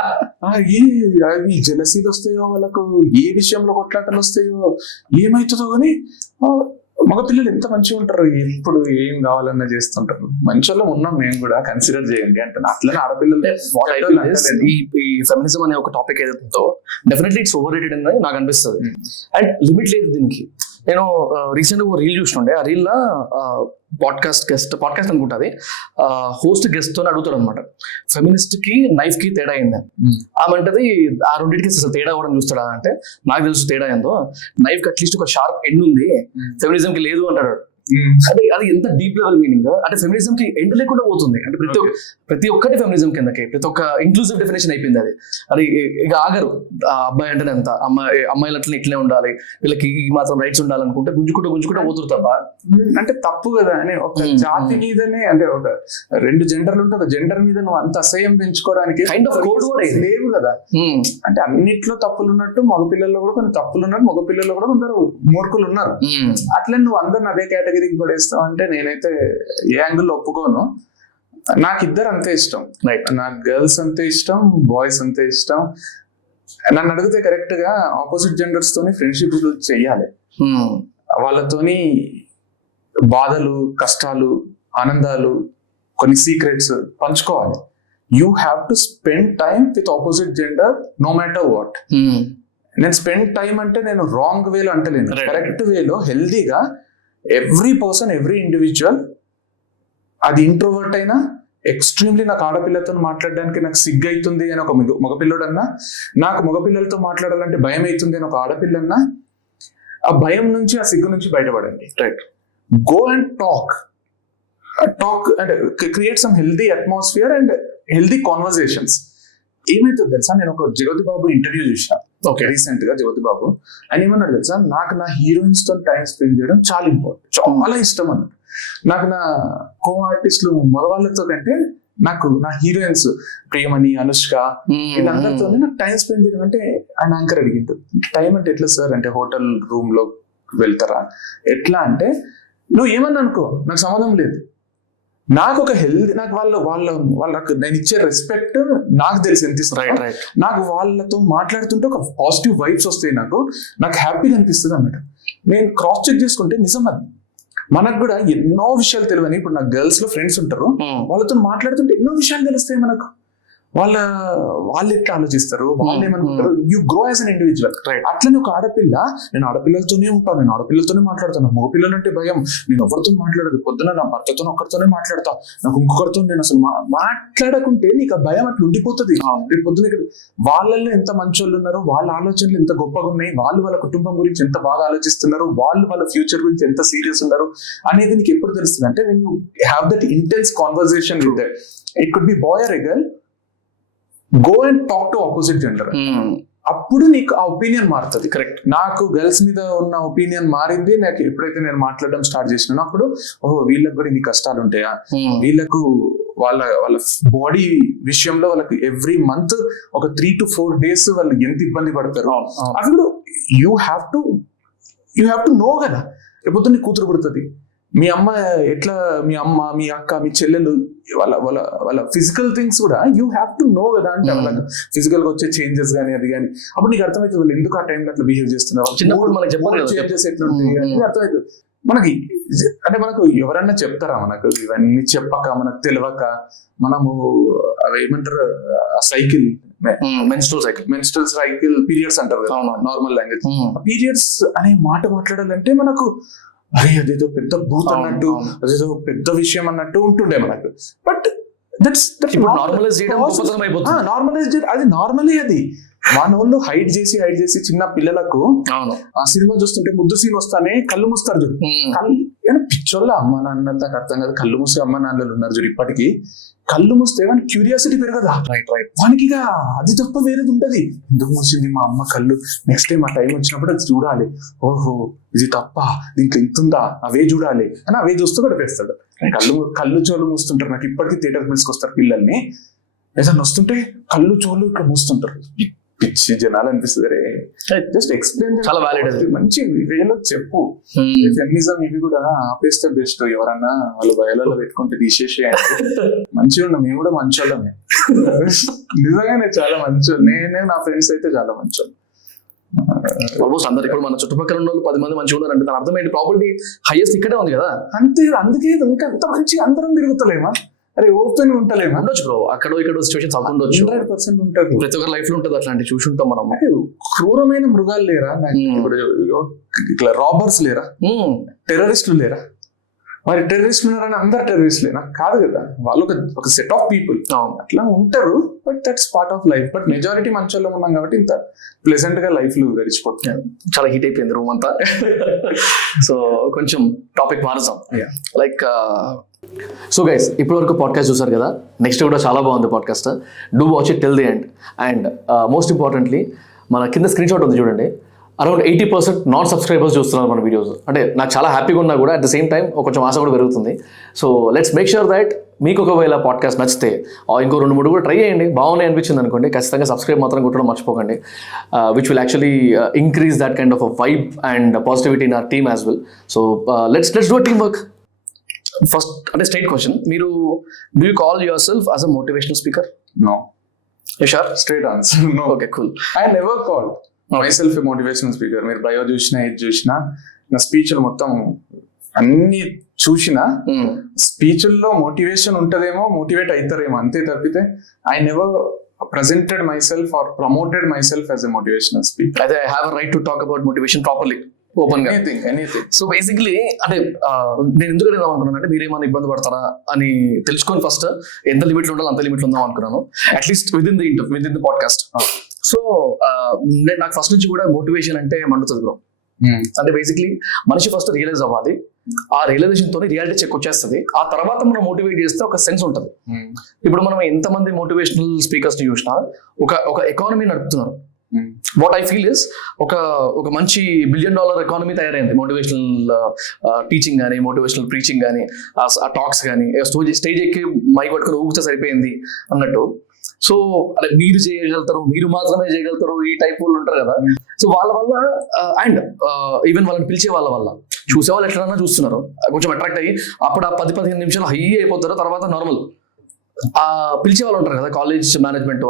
ఈ జెలసీలు వస్తాయో, వాళ్ళకు ఏ విషయంలో కొట్లాటలు వస్తాయో ఏమవుతుందో కానీ మగపిల్లలు ఎంత మంచిగా ఉంటారు, ఎప్పుడు ఏం కావాలన్నా చేస్తుంటారు. మంచోళ్ళం ఉన్నాం మేము కూడా, కన్సిడర్ చేయండి అంటే. అట్లనే ఆడపిల్లలు ఈ ఫెమినిజం అనే ఒక టాపిక్ ఏదైతే డెఫినెట్లీ ఇట్స్ ఓవర్ రేటెడ్ అని నాకు అనిపిస్తుంది. అండ్ లిమిట్ లేదు దీనికి. నేను రీసెంట్ గా రీల్ చూస్తుండే, ఆ రీల్ లో పాడ్కాస్ట్ అనుకుంటుంది, హోస్ట్ గెస్ట్ తో అడుగుతాడు అనమాట, ఫెమినిస్ట్ కి నైఫ్ కి తేడా అయింది. ఆమె అంటది ఆ రెండింటికి అసలు తేడా కూడా చూస్తాడా అంటే, నాకు తెలుసు తేడా ఏందో, నైఫ్ కి అట్లీస్ట్ ఒక షార్ప్ ఎండ్ ఉంది, ఫెమినిజం కి లేదు అంటాడు. అంటే అది ఎంత డీప్ లెవెల్ మీనింగ్. అంటే ఫెమినిజం కి ఎండ్ లేకుండా పోతుంది. అంటే ప్రతి ఒక్కటి ఫెమినిజం కిందకి, ప్రతి ఒక్క ఇంక్లూసివ్ డెఫినేషన్ అయిపోయింది అది. అది ఇక ఆగరు. అబ్బాయి అంటేనే ఎంత, అమ్మాయిలు అట్లా ఇట్లే ఉండాలి, వీళ్ళకి ఈ మాత్రం రైట్స్ ఉండాలనుకుంటే గుంజుకుంటూ పోతురు తప్ప. అంటే తప్పు కదా అని ఒక జాతి మీదనే, అంటే ఒక 2 జెండర్లు ఉంటే ఒక జెండర్ మీద నువ్వు అంత అసహ్యం పెంచుకోవడానికి కైండ్ ఆఫ్ కోడ్ కూడా లేవు కదా. అంటే అన్నిట్లో తప్పులు ఉన్నట్టు మగపిల్లల్లో కూడా కొన్ని తప్పులు ఉన్నట్టు మగపిల్లల్లో కూడా కొందరు మూర్ఖులు ఉన్నారు. అట్లా నువ్వు అందరిని అదే కేటగిరీకి పడేస్తావు అంటే నేనైతే ఏ యాంగిల్లో ఒప్పుకోను. నాకు ఇద్దరు అంతే ఇష్టం, నాకు గర్ల్స్ అంతే ఇష్టం, బాయ్స్ అంతే ఇష్టం. నన్ను అడిగితే కరెక్ట్ గా ఆపోజిట్ జెండర్స్ తోని ఫ్రెండ్షిప్ చెయ్యాలి. వాళ్ళతోని బాధలు, కష్టాలు, ఆనందాలు, కొన్ని సీక్రెట్స్ పంచుకోవాలి. You have to spend time with opposite gender no matter what. నేను స్పెండ్ టైం అంటే నేను రాంగ్ వేలో అంటలేను, కరెక్ట్ వేలో హెల్దీగా. ఎవ్రీ పర్సన్, ఎవ్రీ ఇండివిజువల్, అది ఇంట్రోవర్ట్ అయినా, ఎక్స్ట్రీమ్లీ నాకు ఆడపిల్లతో మాట్లాడడానికి నాకు సిగ్గు అవుతుంది అని ఒక మగపిల్లడన్నా, నాకు మగపిల్లలతో మాట్లాడాలంటే భయం అవుతుంది అని ఒక ఆడపిల్లన్నా, ఆ భయం నుంచి, ఆ సిగ్గు నుంచి బయటపడండి. రైట్, గో అండ్ టాక్ అంటే create some healthy atmosphere and healthy conversations. ఏమైతుంది తెలుసా, నేను ఒక జగతి బాబు ఇంటర్వ్యూ చూసిన రీసెంట్ గా. జగతి బాబు ఆయన ఏమన్నాడు తెలుసా, నాకు నా హీరోయిన్స్ తో టైం స్పెండ్ చేయడం చాలా ఇంపార్టెంట్, చాలా ఇష్టం అన్నాడు. నాకు నా కో ఆర్టిస్టులు మగవాళ్ళతో కంటే నాకు నా హీరోయిన్స్ ప్రియమణి, అనుష్క, వీళ్ళందరితో నాకు టైం స్పెండ్ చేయడం అంటే. ఆయన యాంకర్ అడిగిండు, టైం అంటే ఎట్లా సార్ అంటే, హోటల్ రూమ్ లో వెళ్తారా ఎట్లా అంటే, నువ్వు ఏమన్నా అనుకో, నాకు సంబంధం లేదు. నాకు ఒక హెల్త్, నాకు వాళ్ళకు నేను ఇచ్చే రెస్పెక్ట్ నాకు తెలిసి ఎంత ఇస్తుంది. నాకు వాళ్ళతో మాట్లాడుతుంటే ఒక పాజిటివ్ వైబ్స్ వస్తాయి, నాకు హ్యాపీగా అనిపిస్తుంది అన్నమాట. నేను క్రాస్ చెక్ చేసుకుంటే నిజం అది. మనకు కూడా ఎన్నో విషయాలు తెలియని, ఇప్పుడు నాకు గర్ల్స్ లో ఫ్రెండ్స్ ఉంటారు, వాళ్ళతో మాట్లాడుతుంటే ఎన్నో విషయాలు తెలుస్తాయి మనకు. వాళ్ళు ఎట్లా ఆలోచిస్తారు, వాళ్ళు ఏమనుకుంటారు. You grow as an individual. Right. అట్లనే ఒక ఆడపిల్ల, నేను ఆడపిల్లలతోనే ఉంటాను, నేను ఆడపిల్లలతోనే మాట్లాడతాను, మగ పిల్లలు అంటే భయం, నేను ఎవరితో మాట్లాడదు, పొద్దున నా భర్తతో ఒక్కరితోనే మాట్లాడతా, నాకు ఇంకొకరితో నేను అసలు మాట్లాడకుంటే నీకు ఆ భయం అట్లా ఉండిపోతుంది. రేపు పొద్దున ఇక్కడ వాళ్ళల్లో ఎంత మంచోళ్ళు ఉన్నారో, వాళ్ళ ఆలోచనలు ఎంత గొప్పగా ఉన్నాయి, వాళ్ళు వాళ్ళ కుటుంబం గురించి ఎంత బాగా ఆలోచిస్తున్నారు, వాళ్ళు వాళ్ళ ఫ్యూచర్ గురించి ఎంత సీరియస్ ఉన్నారు అనేది నీకు ఎప్పుడు తెలుస్తుంది అంటే when you have that intense conversation with that. It could be boy or a girl, go and talk to opposite gender. అప్పుడు నీకు ఆ ఒపీనియన్ మారుతుంది. కరెక్ట్. నాకు గర్ల్స్ మీద ఉన్న ఒపీనియన్ మారింది నాకు ఎప్పుడైతే నేను మాట్లాడడం స్టార్ట్ చేసినాను. అప్పుడు ఓహో వీళ్ళకి కూడా ఇన్ని కష్టాలు ఉంటాయా, వీళ్ళకు వాళ్ళ బాడీ విషయంలో వాళ్ళకి ఎవ్రీ మంత్ ఒక 3 to 4 days వాళ్ళు ఎంత ఇబ్బంది పడతారు. అప్పుడు యూ హ్యావ్ టు నో కదా. రేపు నీ కూతురు పుడుతుంది, మీ అమ్మ ఎట్లా, మీ అమ్మ, మీ అక్క, మీ చెల్లెలు, వాళ్ళ ఫిజికల్ థింగ్స్ కూడా యూ హ్యావ్ టు నో కదా. అంటే వాళ్ళకి ఫిజికల్ గా వచ్చే చేంజెస్ కానీ అది కానీ అప్పుడు నీకు అర్థమవుతుంది వాళ్ళు ఎందుకు ఆ టైంలో అట్లా బిహేవ్ చేస్తున్నారు, చిన్నప్పుడు మనకి చెప్పాలి చేంజెస్ ఎట్లుంటాయి అనేది అర్థమవుతుంది మనకి. అంటే మనకు ఎవరన్నా చెప్తారా, మనకు ఇవన్నీ చెప్పక, మనకు తెలియక మనము అవి ఏమంటారు సైకిల్, మెన్స్ట్రల్ సైకిల్ పీరియడ్స్ అంటారు నార్మల్ లాంగ్వేజ్. పీరియడ్స్ అనే మాట మాట్లాడాలంటే మనకు అరే అదేదో పెద్ద భూత్ అన్నట్టు, అదేదో పెద్ద విషయం అన్నట్టు ఉంటుండే మనకు. బట్ నార్మలైజ్ అది నార్మలే. అది మనోళ్ళు హైడ్ చేసి చిన్న పిల్లలకు ఆ సినిమా చూస్తుంటే ముద్దు సీన్ వస్తానే కళ్ళు మూస్తారు చూడు. పిచ్చోళ్ళ అమ్మ నాన్న నాకు అర్థం కాదు, కళ్ళు మూసే అమ్మ నాన్నలు ఉన్నారు చూడు. ఇప్పటికీ కళ్ళు మూస్తే వానికి క్యూరియాసిటీ పెరగదా, వానికి ఇక అది తప్ప వేరేది ఉంటది. ఎందుకు మూసింది మా అమ్మ కళ్ళు, నెక్స్ట్ టైం ఆ టైం వచ్చినప్పుడు అది చూడాలి, ఓహో ఇది తప్ప, దీంట్లో ఇంతుందా, అవే చూడాలి అని అవే చూస్తూ గడిపేస్తాడు. కళ్ళు చోళ్ళు మూస్తుంటారు. నాకు ఇప్పటికీ థియేటర్ పిలుచుకొస్తారు పిల్లల్ని, ఏదైనా వస్తుంటే కళ్ళు చోళ్ళు ఇక్కడ మూస్తుంటారు. పిచ్చి జనాలు అనిపిస్తుంది. రే జస్ట్ ఎక్స్ప్లెయిన్, చాలా వ్యాలిడ్, మంచి వేలో చెప్పు. ఫెమినిజం ఇవి కూడా ఆపేస్తే బెస్ట్. ఎవరన్నా వాళ్ళు బయలలో పెట్టుకుంటే తీసేసి మంచిగా ఉన్నాం, మేము కూడా మంచోళ్ళమే. నిజంగానే చాలా మంచోళ్ళు. నేను నా ఫ్రెండ్స్ అయితే చాలా మంచోళ్ళు. ఆల్మోస్ట్ అందరు ఇప్పుడు మన చుట్టుపక్కల ఉన్న వాళ్ళు 10 మంది మంచిగా ఉన్నారు అంటే దాని అర్థం ఏంటి, ప్రాబిలిటీ హైయెస్ట్ ఇక్కడే ఉంది కదా. అంతే, అందుకే ఇంకా అంత మంచి అందరం తిరుగుతలేమా, అరే ఓపెన్ ఉంటలేమా. ఉండొచ్చు బ్రో, అక్కడ ఇక్కడ సిచ్యువేషన్స్ అవుతుండొచ్చు, 100% ఉంటుంది. ప్రతి ఒక్కరి లైఫ్ లో ఉంటుంది అట్లాంటి, చూసుంటాం మనం. క్రూరమైన మృగాలు లేరా, ఇట్లా రాబర్స్ లేరా, టెర్రరిస్టులు లేరా? మరి టెర్రరిస్టులు ఉన్నారని అందరు టెర్రరిస్టులేనా? కాదు కదా, వాళ్ళు ఒక సెట్ ఆఫ్ పీపుల్ అట్లా ఉంటారు. But that's part of life. But majority మంచోళ్ళం ఉన్నాం కాబట్టి ఇంత ప్లెజెంట్ గా లైఫ్ లో గడిచిపోతున్నాయి. చాలా హీట్ అయిపోయింది రూమ్ అంతా. సో కొంచెం టాపిక్ మారుతాం. లైక్ సో గైస్, ఇప్పటి వరకు పాడ్కాస్ట్ చూసారు కదా, నెక్స్ట్ కూడా చాలా బాగుంది podcast. Do watch it till the end. And most importantly మన కింద స్క్రీన్ షాట్ ఉంది చూడండి, అరౌండ్ 80% నాన్ సబ్స్క్రైబర్స్ చూస్తున్నారు మన వీడియోస్. అంటే నాకు చాలా హ్యాపీగా ఉన్నా కూడా అట్ ద సేమ్ టైం కొంచెం ఆశ కూడా పెరుగుతుంది. So let's make sure that మీకు ఒకవేళ పాడ్కాస్ట్ నచ్చితే ఇంకో 2-3 కూడా ట్రై చేయండి. బాగున్నాయి అనిపించింది అనుకోండి, ఖచ్చితంగా సబ్స్క్రైబ్ మాత్రం కొట్టడం మర్చిపోకండి. Which will actually increase that kind of a vibe and positivity in our team as well. So let's do team work. First అంటే స్ట్రైట్ క్వశ్చన్, మీరు do you call yourself as a motivational speaker? No. You sure? Straight answer no. Okay, cool. I never called myself a motivational speaker. మీరు బయో చూసినా ఏది చూసినా నా స్పీచ్లు మొత్తం అన్ని చూసినా స్పీచ్ల్లో మోటివేషన్ ఉంటదేమో, మోటివేట్ అవుతారేమో, అంతే తప్పితే I never presented myself or promoted myself as a motivational speaker. I have a right to talk about motivation properly, open గా. anything. సో బేసిక్లీ అంటే నేను ఎందుకు అడిగాను అనుకున్నాను అంటే, మీరు ఏమైనా ఇబ్బంది పడతారా అని తెలుసుకొని ఫస్ట్ ఎంత లిమిట్లో ఉండాలో అంత లిమిట్లో ఉందాం అనుకున్నాను, at least within the podcast. So నాకు ఫస్ట్ నుంచి కూడా మోటివేషన్ అంటే మండుతుంది బ్రో. అంటే బేసిక్లీ మనిషి ఫస్ట్ రియలైజ్ అవ్వాలి, ఆ రియలైజేషన్ తోనే రియాలిటీ చెక్ వచ్చేస్తుంది. ఆ తర్వాత మనం మోటివేట్ చేస్తే ఒక సెన్స్ ఉంటుంది. ఇప్పుడు మనం ఎంతమంది మోటివేషనల్ స్పీకర్స్ ని చూసినా ఒక ఎకానమీ నడుపుతున్నారు. వాట్ ఐ ఫీల్ ఇస్ ఒక మంచి $1 billion ఎకానమీ తయారైంది. మోటివేషనల్ టీచింగ్ కానీ, మోటివేషనల్ ప్రీచింగ్ కానీ, ఆ టాక్స్ కానీ, స్టేజ్ ఎక్కి మైక్ పట్టుకుని ఊగితే సరిపోయింది అన్నట్టు. సో అంటే మీరు చేయగలుగుతారు, మీరు మాత్రమే చేయగలుగుతారు, ఈ టైప్ వాళ్ళు ఉంటారు కదా. సో వాళ్ళ వల్ల అండ్ ఈవెన్ వాళ్ళని పిలిచే వాళ్ళ వల్ల చూసే వాళ్ళు ఎట్లన్నా చూస్తున్నారు, కొంచెం అట్రాక్ట్ అయ్యి అప్పుడు ఆ 10-15 నిమిషాలు హై అయిపోతారు, తర్వాత నార్మల్ పిలిచే వాళ్ళు ఉంటారు కదా కాలేజ్ మేనేజ్మెంట్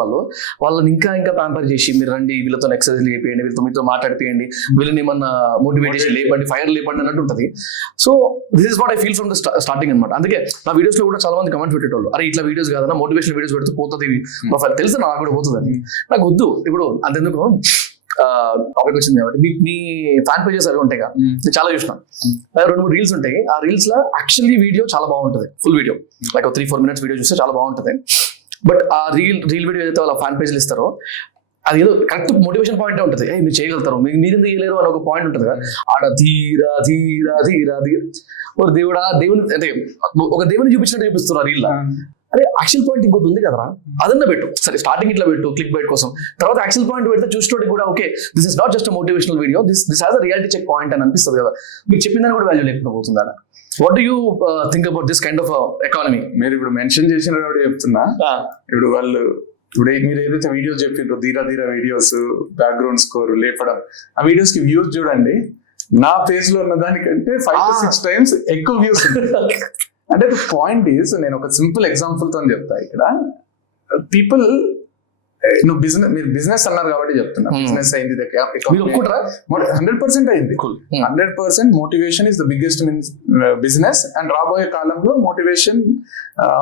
వాళ్ళని ఇంకా ప్యాంపర్ చేసి మీరు రండి వీళ్ళతో ఎక్సర్సైజ్ లేపేయండి, వీళ్ళతో మీతో మాట్లాడిపోయండి, వీళ్ళని ఏమన్నా మోటివేట్ చేసి లేపండి, ఫైర్ లేపండి అన్నట్టు ఉంటుంది. So this is what I feel from the starting అనమాట. అందుకే నా వీడియోస్ లో కూడా చాలా మంది కమెంట్ పెట్టేటోళ్ళు, అరే ఇట్లా వీడియోస్ కాదన్నా మోటివేషన్ వీడియోస్ పెడితే పోతుంది ప్రొఫైల్, తెలుసు నాకు కూడా పోతుందని. నాకు వద్దు ఇప్పుడు అంతెందుకు టాపిక్ వచ్చింది కాబట్టి మీ ఫ్యాన్ పేజెస్ అవి ఉంటాయి కదా, నేను చాలా చూసిన 2-3 రీల్స్ ఉంటాయి. ఆ రీల్స్ లో యాక్చువల్లీ వీడియో చాలా బాగుంటుంది, full video like 3-4 minutes video చూస్తే చాలా బాగుంటుంది. బట్ ఆ రీల్ వీడియో ఏదైతే వాళ్ళ ఫ్యాన్ పేజ్లు ఇస్తారో అది ఏదో కరెక్ట్ మోటివేషన్ పాయింట్ ఉంటుంది, మీరు చేయగలుగుతారు, మీరెందుకు చేయలేరు అని ఒక పాయింట్ ఉంటుంది కదా. ఆడ ధీరా ధీరా ధీరా ధీరా ఒక దేవుని అంటే ఒక దేవుని చూపించినట్టు చూపిస్తున్నారు రీల్. అరే యాక్చువల్ పాయింట్ ఇంకోటి ఉంది కదరా, అదన్నా పెట్టు. సరే స్టార్టింగ్ ఇట్లా పెట్టు క్లిక్ బైట్ కోసం, తర్వాత యాక్చువల్ పాయింట్ పెడితే చూసేటోడికి కూడా okay this is not just motivational video, this has a reality check point అని అనిపిస్తుంది కదా. మీరు చెప్పిందని కూడా వాల్యూ లేకుండా పోతుంది అక్కడ. What do you think about this kind of economy? మీరు ఇప్పుడు మెన్షన్ చేసిన కూడా చెప్తున్నా, ఇప్పుడు వాళ్ళు ఇప్పుడు మీరు ఏదైతే వీడియోస్ చెప్పిండ్రో ధీరా ధీరా వీడియోస్, బ్యాక్గ్రౌండ్ స్కోర్ లేపడం, ఆ వీడియోస్ కి వ్యూస్ చూడండి, నా పేజ్ లో ఉన్న దానికంటే 5 to 6 times ఎక్కువ వ్యూస్. అంటే పాయింట్ ఈస్, నేను ఒక సింపుల్ ఎగ్జాంపుల్ తో చెప్తా ఇక్కడ. పీపుల్ మీరు బిజినెస్ అన్నారు కాబట్టి చెప్తున్నా, బిజినెస్ అయింది 100% అయింది. 100% motivation is the biggest business, and రాబోయే కాలంలో motivation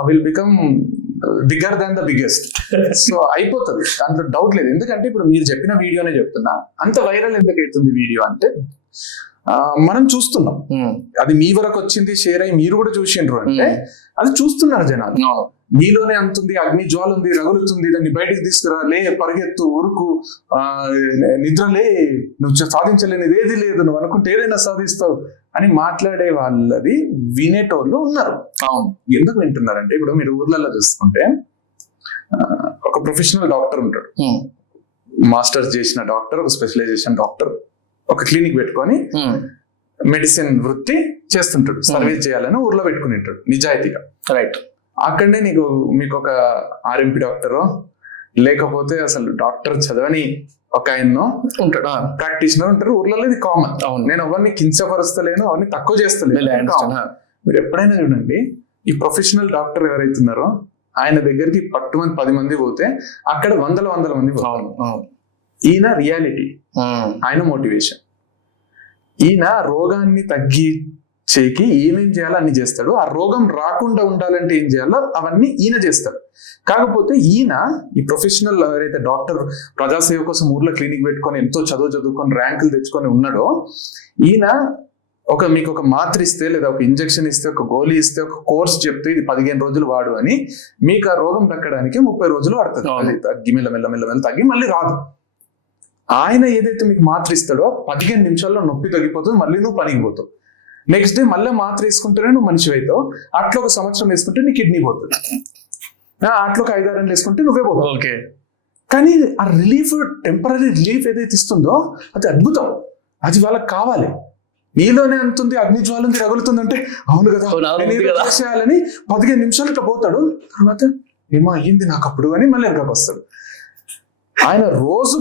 will become bigger than the biggest. So అయిపోతుంది, దాంట్లో డౌట్ లేదు. ఎందుకంటే ఇప్పుడు మీరు చెప్పిన వీడియోనే చెప్తున్నా, అంత వైరల్ ఎందుకు అవుతుంది వీడియో అంటే మనం చూస్తున్నాం, అది మీ వరకు వచ్చింది, షేర్ అయ్యి మీరు కూడా చూసిండ్రు అంటే అది చూస్తున్నారు జనాలు. నీలోనే అంతుంది, అగ్ని జ్వాల ఉంది, రగులుతుంది, దాన్ని బయటికి తీసుకురా, లే పరిగెత్తు, ఉరుకు, నిద్రలే, నువ్వు సాధించలేనిది ఏది లేదు, నువ్వు అనుకుంటే ఏదైనా సాధిస్తావు అని మాట్లాడే వాళ్ళది వినేటోళ్ళు ఉన్నారు. ఎందుకు వింటున్నారంటే ఇప్పుడు మీరు ఊర్లలో చూసుకుంటే ఒక ప్రొఫెషనల్ డాక్టర్ ఉంటాడు, మాస్టర్స్ చేసిన డాక్టర్, ఒక స్పెషలైజేషన్ డాక్టర్, ఒక క్లినిక్ పెట్టుకొని మెడిసిన్ వృత్తి చేస్తుంటాడు, సర్వీస్ చేయాలని ఊర్లో పెట్టుకుని ఉంటాడు నిజాయితీగా. రైట్, అక్కడనే మీకు ఒక ఆర్ఎంపీ డాక్టరో లేకపోతే అసలు డాక్టర్ చదవని ఒక ఆయన్నో ఉంటాడు, ప్రాక్టీషనర్ ఉంటారు ఊర్లలో. ఇది కామన్. నేను ఎవరిని కించపరుస్తలేను, ఎవరిని తక్కువ చేస్తలేను. మీరు ఎప్పుడైనా చూడండి, ఈ ప్రొఫెషనల్ డాక్టర్ ఎవరైతున్నారో ఆయన దగ్గరికి పట్టుమంది 10 మంది పోతే అక్కడ వందల మంది పోతారు. ఈయన రియాలిటీ, ఆయన మోటివేషన్. ఈయన రోగాన్ని తగ్గించేకి ఏమేం చేయాలో అన్ని చేస్తాడు, ఆ రోగం రాకుండా ఉండాలంటే ఏం చేయాలో అవన్నీ ఈయన చేస్తాడు. కాకపోతే ఈయన ఈ ప్రొఫెషనల్ ఎవరైతే డాక్టర్ ప్రజాసేవ కోసం ఊర్లో క్లినిక్ పెట్టుకొని ఎంతో చదువుకొని ర్యాంకులు తెచ్చుకొని ఉన్నాడో, ఈయన మీకు ఒక మాత్ర ఇస్తే లేదా ఒక ఇంజెక్షన్ ఇస్తే, ఒక గోళీ ఇస్తే, ఒక కోర్స్ చెప్తే ఇది 15 రోజులు వాడు అని, మీకు ఆ రోగం తగ్గడానికి 30 రోజులు పడుతుంది. అది తగ్గి మెల్ల తగ్గి మళ్ళీ రాదు. ఆయన ఏదైతే మీకు మాత్ర ఇస్తాడో 15 నిమిషాల్లో నొప్పి తగ్గిపోతుంది, మళ్ళీ నువ్వు పనికి పోతావు. నెక్స్ట్ డే మళ్ళీ మాత్ర వేసుకుంటేనే నువ్వు మనిషి అవుతావు. అట్లా ఒక సంవత్సరం వేసుకుంటే నీ కిడ్నీ పోతుంది, అట్లా ఒక 5-6 నెలలు వేసుకుంటే నువ్వే పోతావు. ఓకే, కానీ ఆ రిలీఫ్, టెంపరీ రిలీఫ్ ఏదైతే ఇస్తుందో అది అద్భుతం, అది వాళ్ళకి కావాలి. నీలోనే అంతుంది, అగ్ని జ్వాల ఉంది, రగులుతుంది అంటే అవును కదా చేయాలని 15 నిమిషాలు ఇట్లా పోతాడు. తర్వాత ఏమో అయ్యింది నాకు అప్పుడు అని మళ్ళీ వెనకకు వస్తాడు. ఆయన రోజు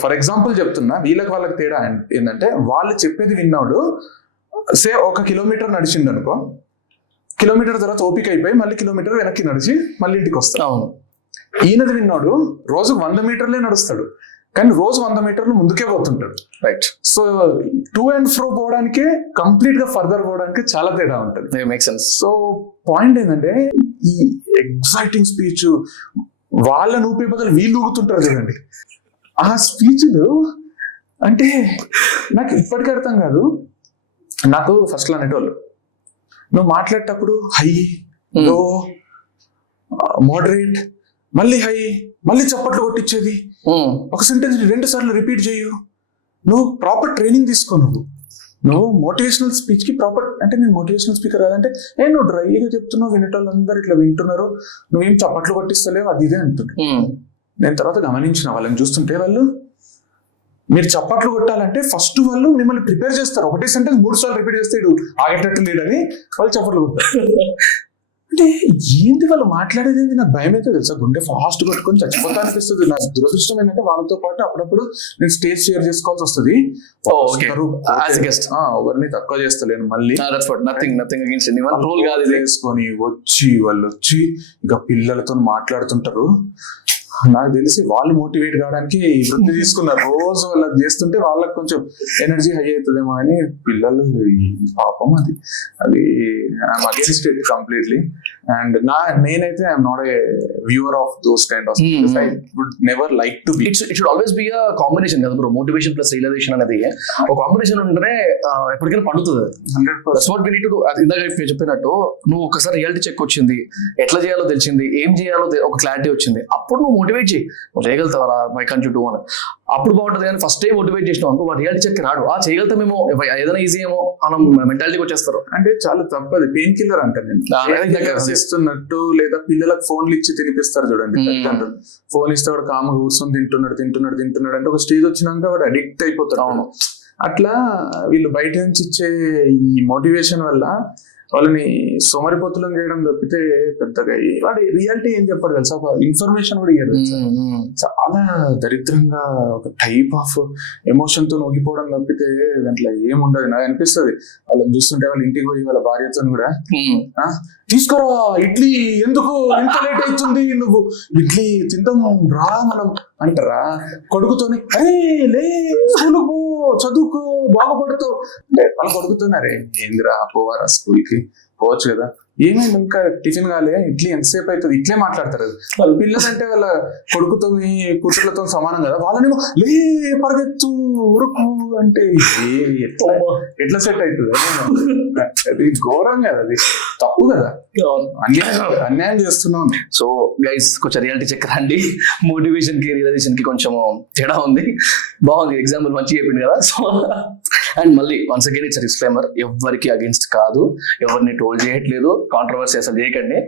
ఫర్ ఎగ్జాంపుల్ చెప్తున్నా, వాళ్ళకి తేడా ఏంటంటే, వాళ్ళు చెప్పేది విన్నాడు, 1 కిలోమీటర్ నడిచిండు అనుకో, కిలోమీటర్ తర్వాత ఓపిక అయిపోయి మళ్ళీ కిలోమీటర్ వెనక్కి నడిచి మళ్ళీ ఇంటికి వస్తాడు. ఈయనది విన్నాడు, రోజు 100 మీటర్లే నడుస్తాడు, కానీ రోజు 100 మీటర్లు ముందుకే పోతుంటాడు. Right, so to and fro పోవడానికే, కంప్లీట్ గా ఫర్దర్ పోవడానికి చాలా తేడా ఉంటుంది. Make sense. సో పాయింట్ ఏంటంటే, ఈ ఎగ్జైటింగ్ స్పీచ్ వాళ్ళని ఊపే బదులు వీళ్ళు ఊగుతుంటారు చూడండి, ఆ స్పీచ్లు అంటే నాకు ఇప్పటికీ అర్థం కాదు. నాకు ఫస్ట్లో అనేటోళ్ళు, నువ్వు మాట్లాడేటప్పుడు హై, లో, మోడరేట్, మళ్ళీ హై, మళ్ళీ చప్పట్లు కొట్టించేది, ఒక సెంటెన్స్ 2 సార్లు రిపీట్ చేయు, నువ్వు ప్రాపర్ ట్రైనింగ్ తీసుకో, నువ్వు మోటివేషనల్ స్పీచ్ కి ప్రాపర్. అంటే నేను మోటివేషనల్ స్పీకర్ కాదంటే, నువ్వు డ్రైగా చెప్తున్నావు, వినేటోళ్ళందరూ ఇట్లా వింటున్నారు, నువ్వేం చప్పట్లు కొట్టిస్తలేవు, అది ఇదే అంటుంది. నేను తర్వాత గమనించిన వాళ్ళని చూస్తుంటే, వాళ్ళు మీరు చప్పట్లు కొట్టాలంటే ఫస్ట్ వాళ్ళు మిమ్మల్ని ప్రిపేర్ చేస్తారు. ఒకటే సెంటెన్స్ 3 సార్లు రిపీట్ చేస్తే ఇడు ఆగేటట్టు లేడని వాళ్ళు చప్పట్లు కొడతారు. అంటే ఏంది వాళ్ళు మాట్లాడేది ఏంది నాకు భయం అయితే తెలుసా, గుండె ఫాస్ట్ కొట్టుకొని చచ్చిపోతా అనిపిస్తుంది. నాకు దురదృష్టం ఏంటంటే వాళ్ళతో పాటు అప్పుడప్పుడు నేను స్టేజ్ షేర్ చేసుకోవాల్సి వస్తుంది. ఎవరిని తక్కువ చేస్తలేను మళ్ళీ, వేసుకొని వాళ్ళు వచ్చి ఇక పిల్లలతో మాట్లాడుతుంటారు. నాకు తెలిసి వాళ్ళు మోటివేట్ కావడానికి ఈ వృత్తి తీసుకున్నారు. రోజు వాళ్ళకి చేస్తుంటే వాళ్ళకి కొంచెం ఎనర్జీ హై అవుతుందేమో అని పిల్లలు పాపం అది I'm against it completely. And నేనైతే I'm not a viewer of those kind of I would never like to be. It should always be a combination కదా బ్రో, మోటివేషన్ ప్లస్ రియలైజేషన్ అనేది ఒక కాంబినేషన్ ఉంటేనే ఎప్పటికైనా పండుతుంది. 100% ఇందాక చెప్పినట్టు నువ్వు ఒకసారి రియాలిటీ చెక్ వచ్చింది, ఎట్లా చేయాలో తెలిసింది, ఏం చేయాలో ఒక క్లారిటీ వచ్చింది, అప్పుడు నువ్వు మోటివేట్ చేయి, నువ్వు చేయగలుగుతావరా మై కంట్రీ టూ అని, అప్పుడు బాగుంటుంది. కానీ ఫస్ట్ టైం మోటివేట్ చేసినావు అనుకో వాడు రియాలిటీ చెక్ రాడు, చేయగలుగుతామేమో ఏదైనా ఈజీ ఏమో అన్న మెంటాలిటీకి వచ్చేస్తారు. అంటే చాలా తప్పది, పెయిన్ కిల్లర్ అంటే నేను ఇస్తున్నట్టు. లేదా పిల్లలకు ఫోన్లు ఇచ్చి తినిపిస్తారు చూడండి, ఫోన్ ఇస్తే వాడు కామ కూర్చొని తింటున్నాడు అంటే ఒక స్టేజ్ వచ్చినాక వాడు అడిక్ట్ అయిపోతాడు. అవును, అట్లా వీళ్ళు బయట నుంచి ఇచ్చే ఈ మోటివేషన్ వల్ల వాళ్ళని సోమరిపోతులను చేయడం తప్పితే పెద్దగా వాడి రియాలిటీ ఏం చెప్పాడు తెలుసా, ఒక ఇన్ఫర్మేషన్ కూడా ఇయ్యారు. చాలా దరిద్రంగా ఒక టైప్ ఆఫ్ ఎమోషన్ తో ఊగిపోవడం తప్పితే దాంట్లో ఏముండదు. నాకు అనిపిస్తుంది వాళ్ళని చూస్తుంటే వాళ్ళ ఇంటికి పోయి వాళ్ళ భార్యతో కూడా తీసుకురా ఇడ్లీ, ఎందుకు ఎంత లేట్ అవుతుంది, నువ్వు ఇడ్లీ తిందాం రా మనం అంటారా కొడుకుతోని, అరే లే స్కూలుకు చదువుకు బాగుపడుతావు అంటే వాళ్ళ కొడుకుతున్నారే ఏందిరా పోవారా స్కూల్ కి పోవచ్చు కదా, ఏమైంది ఇంకా టిఫిన్ కాలే, ఇడ్లీ ఎంతసేపు అవుతుంది, ఇట్లే మాట్లాడతారు. వాళ్ళ పిల్లలంటే వాళ్ళ కొడుకుతో కూతుర్లతో సమానం కదా, వాళ్ళని లే పరిగెత్తు ఉరుకు అంటే ఎట్లా సెట్ అవుతుంది? అది ఘోరం కదా, అది తప్పు కదా, అన్యాయం చేస్తున్నాం. సో గైస్ కొంచెం రియాలిటీ చెక్ రండి, మోటివేషన్ కి రియలైజేషన్ కి కొంచెం తేడా ఉంది. బాగుంది, ఎగ్జాంపుల్ మంచిగా చెప్పింది కదా. సో అండ్ మళ్ళీ వన్స్ అగైన్ ఇట్స్ డిస్క్లైమర్, ఎవరికి అగేన్స్ట్ కాదు, ఎవరిని టోల్ చేయట్లేదు, కాంట్రవర్సీ అసలు చేయకండి,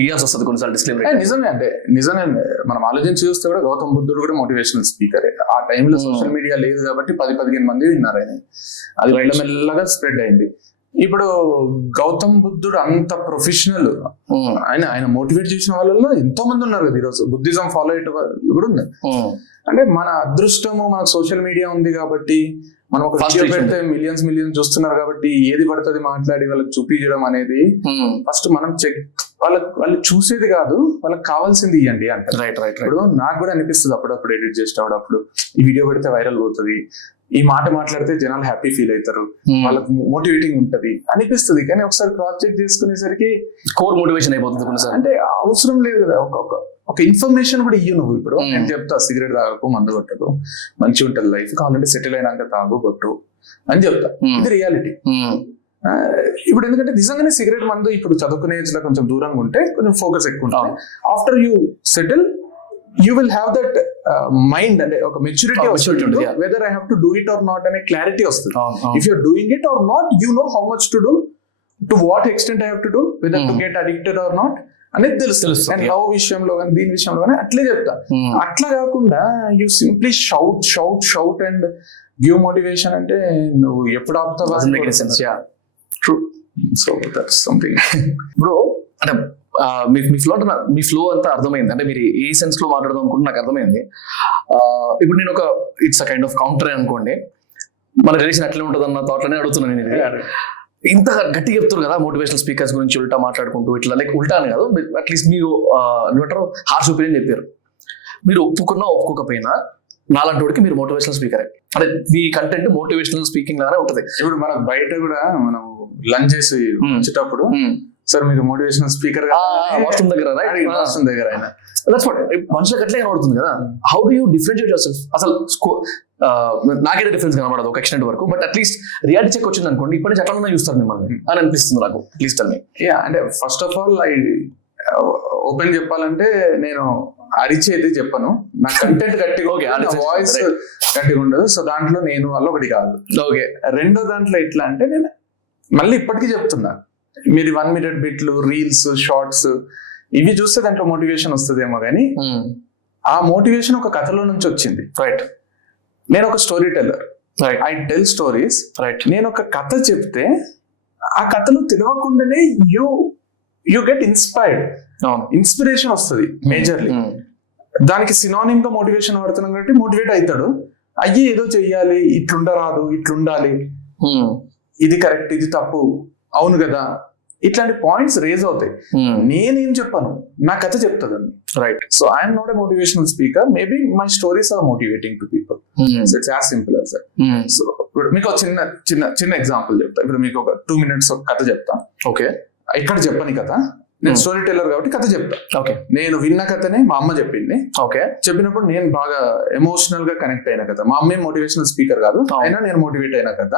ఇయ్యాల్సి వస్తుంది కొన్నిసార్లు డిస్క్లైమర్. నిజమే, అంటే నిజమే మనం ఆలోచించి చూస్తే కూడా గౌతమ్ బుద్ధుడు కూడా మోటివేషనల్ స్పీకరే. ఆ టైంలో సోషల్ మీడియా లేదు కాబట్టి 10-15 మంది విన్నారు ఆయన, అది మెల్లమెల్లగా స్ప్రెడ్ అయింది. ఇప్పుడు గౌతమ్ బుద్ధుడు అంత ప్రొఫెషనల్, ఆయన మోటివేట్ చేసిన వాళ్ళలో ఎంతో మంది ఉన్నారు కదా ఈరోజు, బుద్ధిజం ఫాలో అయ్యే వాళ్ళు కూడా ఉన్నారు. అంటే మన అదృష్టము మనకు సోషల్ మీడియా ఉంది కాబట్టి, మనం ఒక వీడియో పెడితే మిలియన్స్ చూస్తున్నారు కాబట్టి ఏది పడుతుంది మాట్లాడి వాళ్ళకి చూపించడం అనేది ఫస్ట్ మనం చెక్, వాళ్ళు చూసేది కాదు వాళ్ళకి కావాల్సింది ఇవ్వండి అంటారు. ఇప్పుడు నాకు కూడా అనిపిస్తుంది అప్పుడప్పుడు ఎడిట్ చేసేటప్పుడు ఈ వీడియో పెడితే వైరల్ పోతుంది, ఈ మాట మాట్లాడితే జనాలు హ్యాపీ ఫీల్ అవుతారు, వాళ్ళకి మోటివేటింగ్ ఉంటది అనిపిస్తుంది. కానీ ఒకసారి క్రాస్ చెక్ చేసుకునేసరికి కోర్ మోటివేషన్ అయిపోతుంది. అంటే అవసరం లేదు కదా, ఒక ఇన్ఫర్మేషన్ కూడా ఇయ్యు. నువ్వు ఇప్పుడు నేను చెప్తా సిగరెట్ తాగకు, మందు కొట్టకు, మంచిగా ఉంటుంది లైఫ్, కావాలంటే సెటిల్ అయినాక తాగు కొట్టు అని చెప్తా. ఇది రియాలిటీ. ఇప్పుడు ఎందుకంటే నిజంగానే సిగరెట్ మందు ఇప్పుడు చదువుకునే ఏజ్ లో కొంచెం దూరంగా ఉంటే కొంచెం ఫోకస్ ఎక్కువ ఉంటుంది. After you settle you will have that mind, అంటే ఒక మెచ్యూరిటీ వస్తుంది, whether I have to do it or not అనే క్లారిటీ వస్తుంది. If you're doing it or not, you know how much to do, to what extent I have to do, whether to get addicted or not అనేది తెలుస్తుంది. అండ్ లవ్ విషయంలో కానీ దీని విషయంలో కానీ అట్లే చెప్తా. అట్లా కాకుండా you simply shout and give motivation అంటే నువ్వు ఎప్పుడు ఆపుతావా? So that's something bro. అంటే మీ ఫ్లో అంతా అర్థమైంది, అంటే మీరు ఏ సెన్స్ లో మాట్లాడదాం అనుకుంటే నాకు అర్థమైంది. ఇప్పుడు నేను it's a kind of counter అనుకోండి, మన రిలేషన్ ఎట్లా ఉంటుంది అన్న థాట్లోనే అడుగుతున్నాను నేను. ఇంత గట్టిగా చెప్తారు కదా మోటివేషనల్ స్పీకర్స్ గురించి, ఉల్టా మాట్లాడుకుంటూ ఇట్లా, లైక్ ఉల్టా అని కాదు, అట్లీస్ట్ మీరు హార్ష్ ఒపీనియన్ చెప్పారు. మీరు ఒప్పుకోకపోయినా నాలాంటి వాడికి మీరు మోటివేషనల్ స్పీకరే, అంటే మీ కంటెంట్ మోటివేషనల్ స్పీకింగ్ లాగానే ఉంటది. ఇప్పుడు మనకు బయట కూడా మనం లంచ్ చేసి వచ్చేటప్పుడు సార్ మీరు మోటివేషనల్ స్పీకర్ వాష్రూమ్ దగ్గర ఆయన మనుషులకు అట్లే కనబడుతుంది కదా. How do you differentiate your self? అసలు నాకైతే డిఫరెన్స్ కనబడదు ఒక ఎక్స్టెంట్ వరకు, బట్ అట్లీస్ట్ రియాలిటీ చెక్ వచ్చింది అనుకోండి, ఇప్పటి నుంచి ఎట్లా చూస్తారు మిమ్మల్ని అని అనిపిస్తుంది నాకు. Please tell me. అంటే first of all I open చెప్పాలంటే నేను అరిచేది చెప్పను, నా కంటెంట్ గట్టిగా వాయిస్ గట్టిగా ఉండదు. సో దాంట్లో నేను వల్ల ఒకటి కాదు. ఓకే, రెండో దాంట్లో ఎట్లా అంటే నేను మళ్ళీ ఇప్పటికీ చెప్తున్నా, మీరు 1 minute బిట్లు, రీల్స్, షార్ట్స్ ఇవి చూస్తే దాంట్లో మోటివేషన్ వస్తుందేమో కానీ ఆ మోటివేషన్ ఒక కథలో నుంచి వచ్చింది. రైట్. నేను ఒక story teller, I tell stories. Right. నేను ఒక కథ చెప్తే ఆ కథలో తెలియకుండానే యూ గెట్ ఇన్స్పైర్డ్, ఇన్స్పిరేషన్ వస్తుంది మేజర్లీ. దానికి సినానిమ్ గా మోటివేషన్ వాడుతున్నాం కాబట్టి మోటివేట్ అవుతాడు. అయ్యి ఏదో చెయ్యాలి, ఇట్లుండరాదు, ఇట్లుండాలి, ఇది కరెక్ట్, ఇది తప్పు, అవును కదా, ఇట్లాంటి పాయింట్స్ రేజ్ అవుతాయి. నేనేం చెప్పాను, నా కథ చెప్తాదండి. Right. So I'm not a motivational speaker, maybe my stories are motivating to people. So it's as simple as that. So ఇప్పుడు మీకు ఒక చిన్న చిన్న చిన్న ఎగ్జాంపుల్ చెప్తా. ఇప్పుడు మీకు ఒక 2 minutes ఒక కథ చెప్తా. ఓకే. ఇక్కడ చెప్పని కథ, నేను స్టోరీ టెల్లర్ కాబట్టి కథ చెప్తా. ఓకే. నేను విన్న కథనే మా అమ్మ చెప్పింది. ఓకే. చెప్పినప్పుడు నేను బాగా ఎమోషనల్ గా కనెక్ట్ అయిన కథ. మా అమ్మే మోటివేషనల్ స్పీకర్ కాదు, అయినా నేను మోటివేట్ అయిన కథ.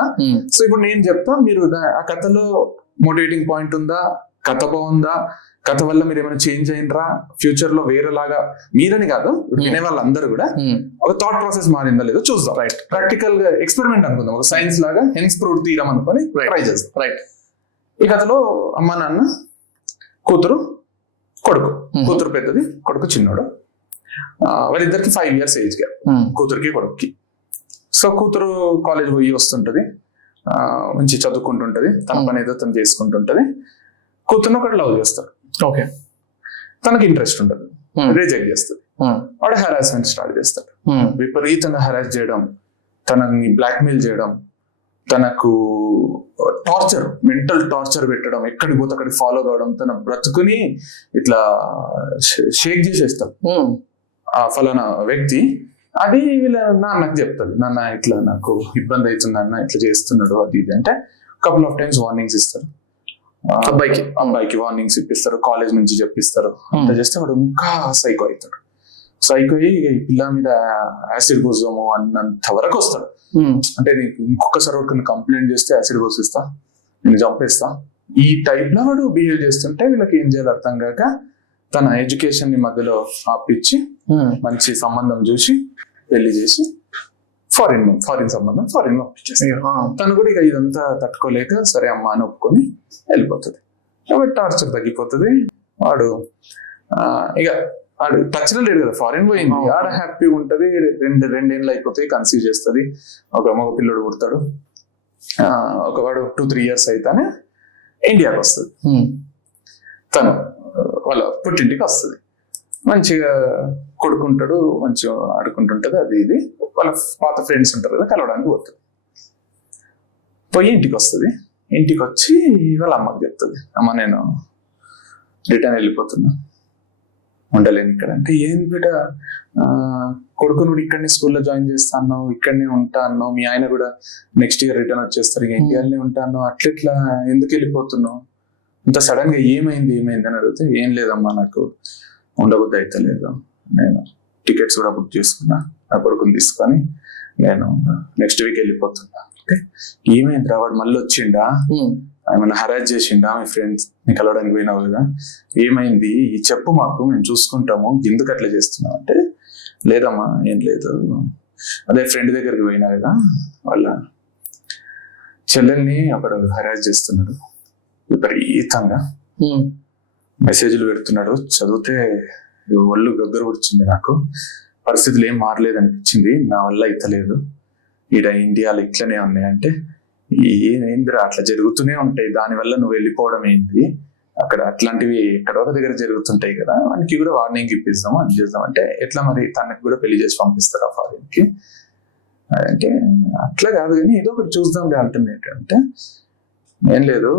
సో ఇప్పుడు నేను చెప్తా, మీరు ఆ కథలో మోటివేటింగ్ పాయింట్ ఉందా, కథ బాగుందా, కథ వల్ల మీరు ఏమైనా చేంజ్ అయినరా, ఫ్యూచర్ లో వేరేలాగా, మీరని కాదు వినే వాళ్ళందరూ కూడా ఒక థాట్ ప్రాసెస్ మారిందా లేదో చూద్దాం. రైట్. ప్రాక్టికల్ గా ఎక్స్పెరిమెంట్ అనుకుందాం, ఒక సైన్స్ లాగా హెన్స్ ప్రూవ్ తీయడం అనుకొని ట్రై చేస్తాం. రైట్. ఈ కథలో అమ్మ నాన్న, కూతురు, కొడుకు. కూతురు పెద్దది, కొడుకు చిన్నోడు. వాళ్ళిద్దరికి 5 years ఏజ్ గా, కూతురికి కొడుకుకి. సో కూతురు కాలేజ్ పోయి వస్తుంటది, మంచి చదువుకుంటుంటది, తన పని ఏదో తను చేసుకుంటుంటది. కూతురుని ఒకటి లవ్ చేస్తాడు. ఓకే. తనకి ఇంట్రెస్ట్ ఉండదు, రిజెక్ట్ చేస్తుంది. వాడు హెరాస్మెంట్ స్టార్ట్ చేస్తాడు. విపరీతంగా హెరాస్ చేయడం, తనని బ్లాక్మెయిల్ చేయడం, తనకు టార్చర్, మెంటల్ టార్చర్ పెట్టడం, ఎక్కడికి పోతే అక్కడికి ఫాలో కావడం, తన బ్రతుకుని ఇట్లా షేక్ చేసేస్తాడు ఆ ఫలానా వ్యక్తి. అది వీళ్ళ నాన్నకు చెప్తుంది, నాన్న ఇట్లా నాకు ఇబ్బంది అవుతుంది, అన్న ఇట్లా చేస్తున్నాడు, అది ఇది అంటే కపుల్ ఆఫ్ టైమ్స్ వార్నింగ్స్ ఇస్తారు. అబ్బాయికి వార్నింగ్స్ ఇప్పిస్తారు, కాలేజ్ నుంచి చెప్పిస్తారు. అంత చేస్తే వాడు ఇంకా సైకో అవుతాడు. సైకో అయ్యి ఈ పిల్ల మీద యాసిడ్ పోసాము అన్నంత వరకు వస్తాడు. అంటే నీకు ఇంకొకసారి ఒకరిని కంప్లైంట్ చేస్తే యాసిడ్ పోసిస్తా, నేను చంపేస్తా, ఈ టైప్ లో వాడు బిహేవ్ చేస్తుంటే వీళ్ళకి ఏం చేయాలి అర్థం కాక తన ఎడ్యుకేషన్ ని మధ్యలో ఆపిచ్చి మంచి సంబంధం చూసి పెళ్లి చేసి ఫారిన్ సంబంధం ఫారిన్ లో పంపించేస్తారు. తను కూడా ఇక ఇదంతా తట్టుకోలేక సరే అమ్మ అని ఒప్పుకొని వెళ్ళిపోతుంది. కాబట్టి టార్చర్ తగ్గిపోతుంది. వాడు ఇక వాడు టచ్ లో లేడు కదా, ఫారిన్ పోయింది, ఆడ హ్యాపీగా ఉంటది. 2 ఏళ్ళు అయిపోతాయి, కన్సీవ్ చేస్తుంది, ఒక మగ పిల్లడు పుడతాడు. వాడు 2-3 years అయితేనే ఇండియాకి వస్తుంది. తను వాళ్ళ పుట్టింటికి వస్తుంది. మంచిగా కొడుకుంటాడు, మంచిగా ఆడుకుంటుంటది, అది ఇది. వాళ్ళ పాత ఫ్రెండ్స్ ఉంటారు కదా, కలవడానికి పోతుంది. పోయి ఇంటికి వస్తుంది. ఇంటికి వచ్చి వాళ్ళ అమ్మకి చెప్తుంది, అమ్మ నేను రిటర్న్ వెళ్ళిపోతున్నా, ఉండలేను ఇక్కడ. అంటే ఏంది బిడ్డ, కొడుకు నువ్వు ఇక్కడనే స్కూల్లో జాయిన్ చేస్తా అన్నావు, ఇక్కడనే ఉంటా అన్నావు, మీ ఆయన కూడా నెక్స్ట్ ఇయర్ రిటర్న్ వచ్చేస్తారు, ఇక ఇండియాలోనే ఉంటా అన్నావు, అట్లా ఎందుకు వెళ్ళిపోతున్నావు, ఇంత సడన్ గా ఏమైంది అని అడిగితే, ఏం లేదమ్మా నాకు ఉండబుద్ధి అయితే లేదు, నేను టికెట్స్ కూడా బుక్ చేసుకున్నా, నా కొడుకుని తీసుకొని నేను నెక్స్ట్ వీక్ వెళ్ళిపోతున్నా. అంటే ఏమైంది, వాడు మళ్ళీ వచ్చిండా, ఏమైనా హరాజ్ చేసిండా, మీ ఫ్రెండ్స్ ని కలవడానికి పోయినావు కదా, ఏమైంది చెప్పు మాకు, మేము చూసుకుంటాము, ఎందుకు అట్లా చేస్తున్నావు అంటే, లేదమ్మా ఏం లేదు, అదే ఫ్రెండ్ దగ్గరికి పోయినా కదా, వాళ్ళ చెల్లెల్ని ఒకడు హరాజ్ చేస్తున్నాడు, విపరీతంగా మెసేజ్లు పెడుతున్నాడు, చదివితే ఒళ్ళు గగ్గర వచ్చింది, నాకు పరిస్థితులు ఏం మారలేదు అనిపించింది, నా వల్ల అయితలేదు, ఈడ ఇండియాలో ఇట్లనే ఉన్నాయి. అంటే ఏందిరా అట్లా జరుగుతూనే ఉంటాయి, దానివల్ల నువ్వు వెళ్ళిపోవడం ఏంటి, అక్కడ అట్లాంటివి ఎక్కడో ఒక దగ్గర జరుగుతుంటాయి కదా, వానికి కూడా వార్నింగ్ ఇప్పిస్తాము, అది చేద్దాం. అంటే ఎట్లా మరి తనకి కూడా పెళ్లి చేసి పంపిస్తారా ఫారిన్ కి అంటే, అట్లా కాదు కానీ ఏదో ఒకటి చూద్దాం ఆల్టర్నేట్ అంటే, ఏం లేదు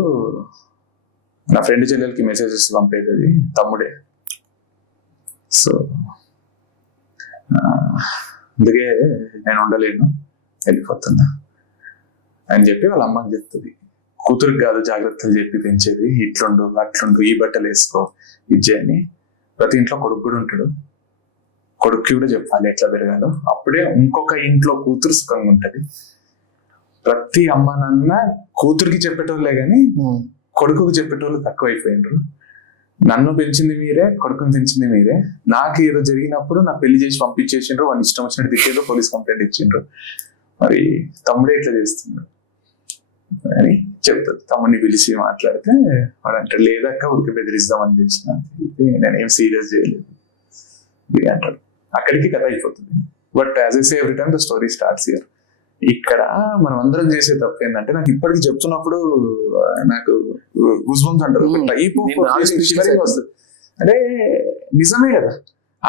నా ఫ్రెండ్ చెల్లెలకి మెసేజెస్ పంపేది అది తమ్ముడే, సో అందుకే నేను ఉండలేను, వెళ్ళిపోతున్నా అని చెప్పి వాళ్ళ అమ్మకి చెప్తుంది. కూతురికి కాదు జాగ్రత్తలు చెప్పి పెంచేది, ఇట్లుండు అట్లుండు, ఈ బట్టలు వేసుకో, ఇది అని. ప్రతి ఇంట్లో కొడుకు కూడా ఉంటాడు, కొడుక్కి కూడా చెప్పాలి ఎట్లా పెరగాలో, అప్పుడే ఇంకొక ఇంట్లో కూతురు సుఖంగా ఉంటది. ప్రతి అమ్మ నాన్న కూతురికి చెప్పేటోళ్ళే కానీ కొడుకుకి చెప్పేటోళ్ళు తక్కువైపోయినారు. నన్ను పెంచింది మీరే, కొడుకుని పెంచింది మీరే, నాకు ఏదో జరిగినప్పుడు నా పెళ్లి చేసి పంపించేసిండ్రు, వాడిని ఇష్టం వచ్చినట్టు తిట్టేదో పోలీస్ కంప్లైంట్ ఇచ్చిండ్రు, మరి తమ్ముడే ఇట్లా చేస్తున్నాడు అని చెప్తాడు. తమ్ముడిని పిలిచి మాట్లాడితే వాడు అంటే, లేదక్క ఉరికి బెదిరిస్తామని చేసిన, నేనేం సీరియస్ చేయలేదు ఇది అంటాడు. అక్కడికి కథ అయిపోతుంది. But as I say every time the story starts here. ఇక్కడ మనం అందరం చేసే తప్పు ఏంటంటే, నాకు ఇప్పటికి చెప్తున్నప్పుడు నాకు గుజ్బంస్ అంటారు, టైప్ వస్తుంది. అంటే నిజమే కదా,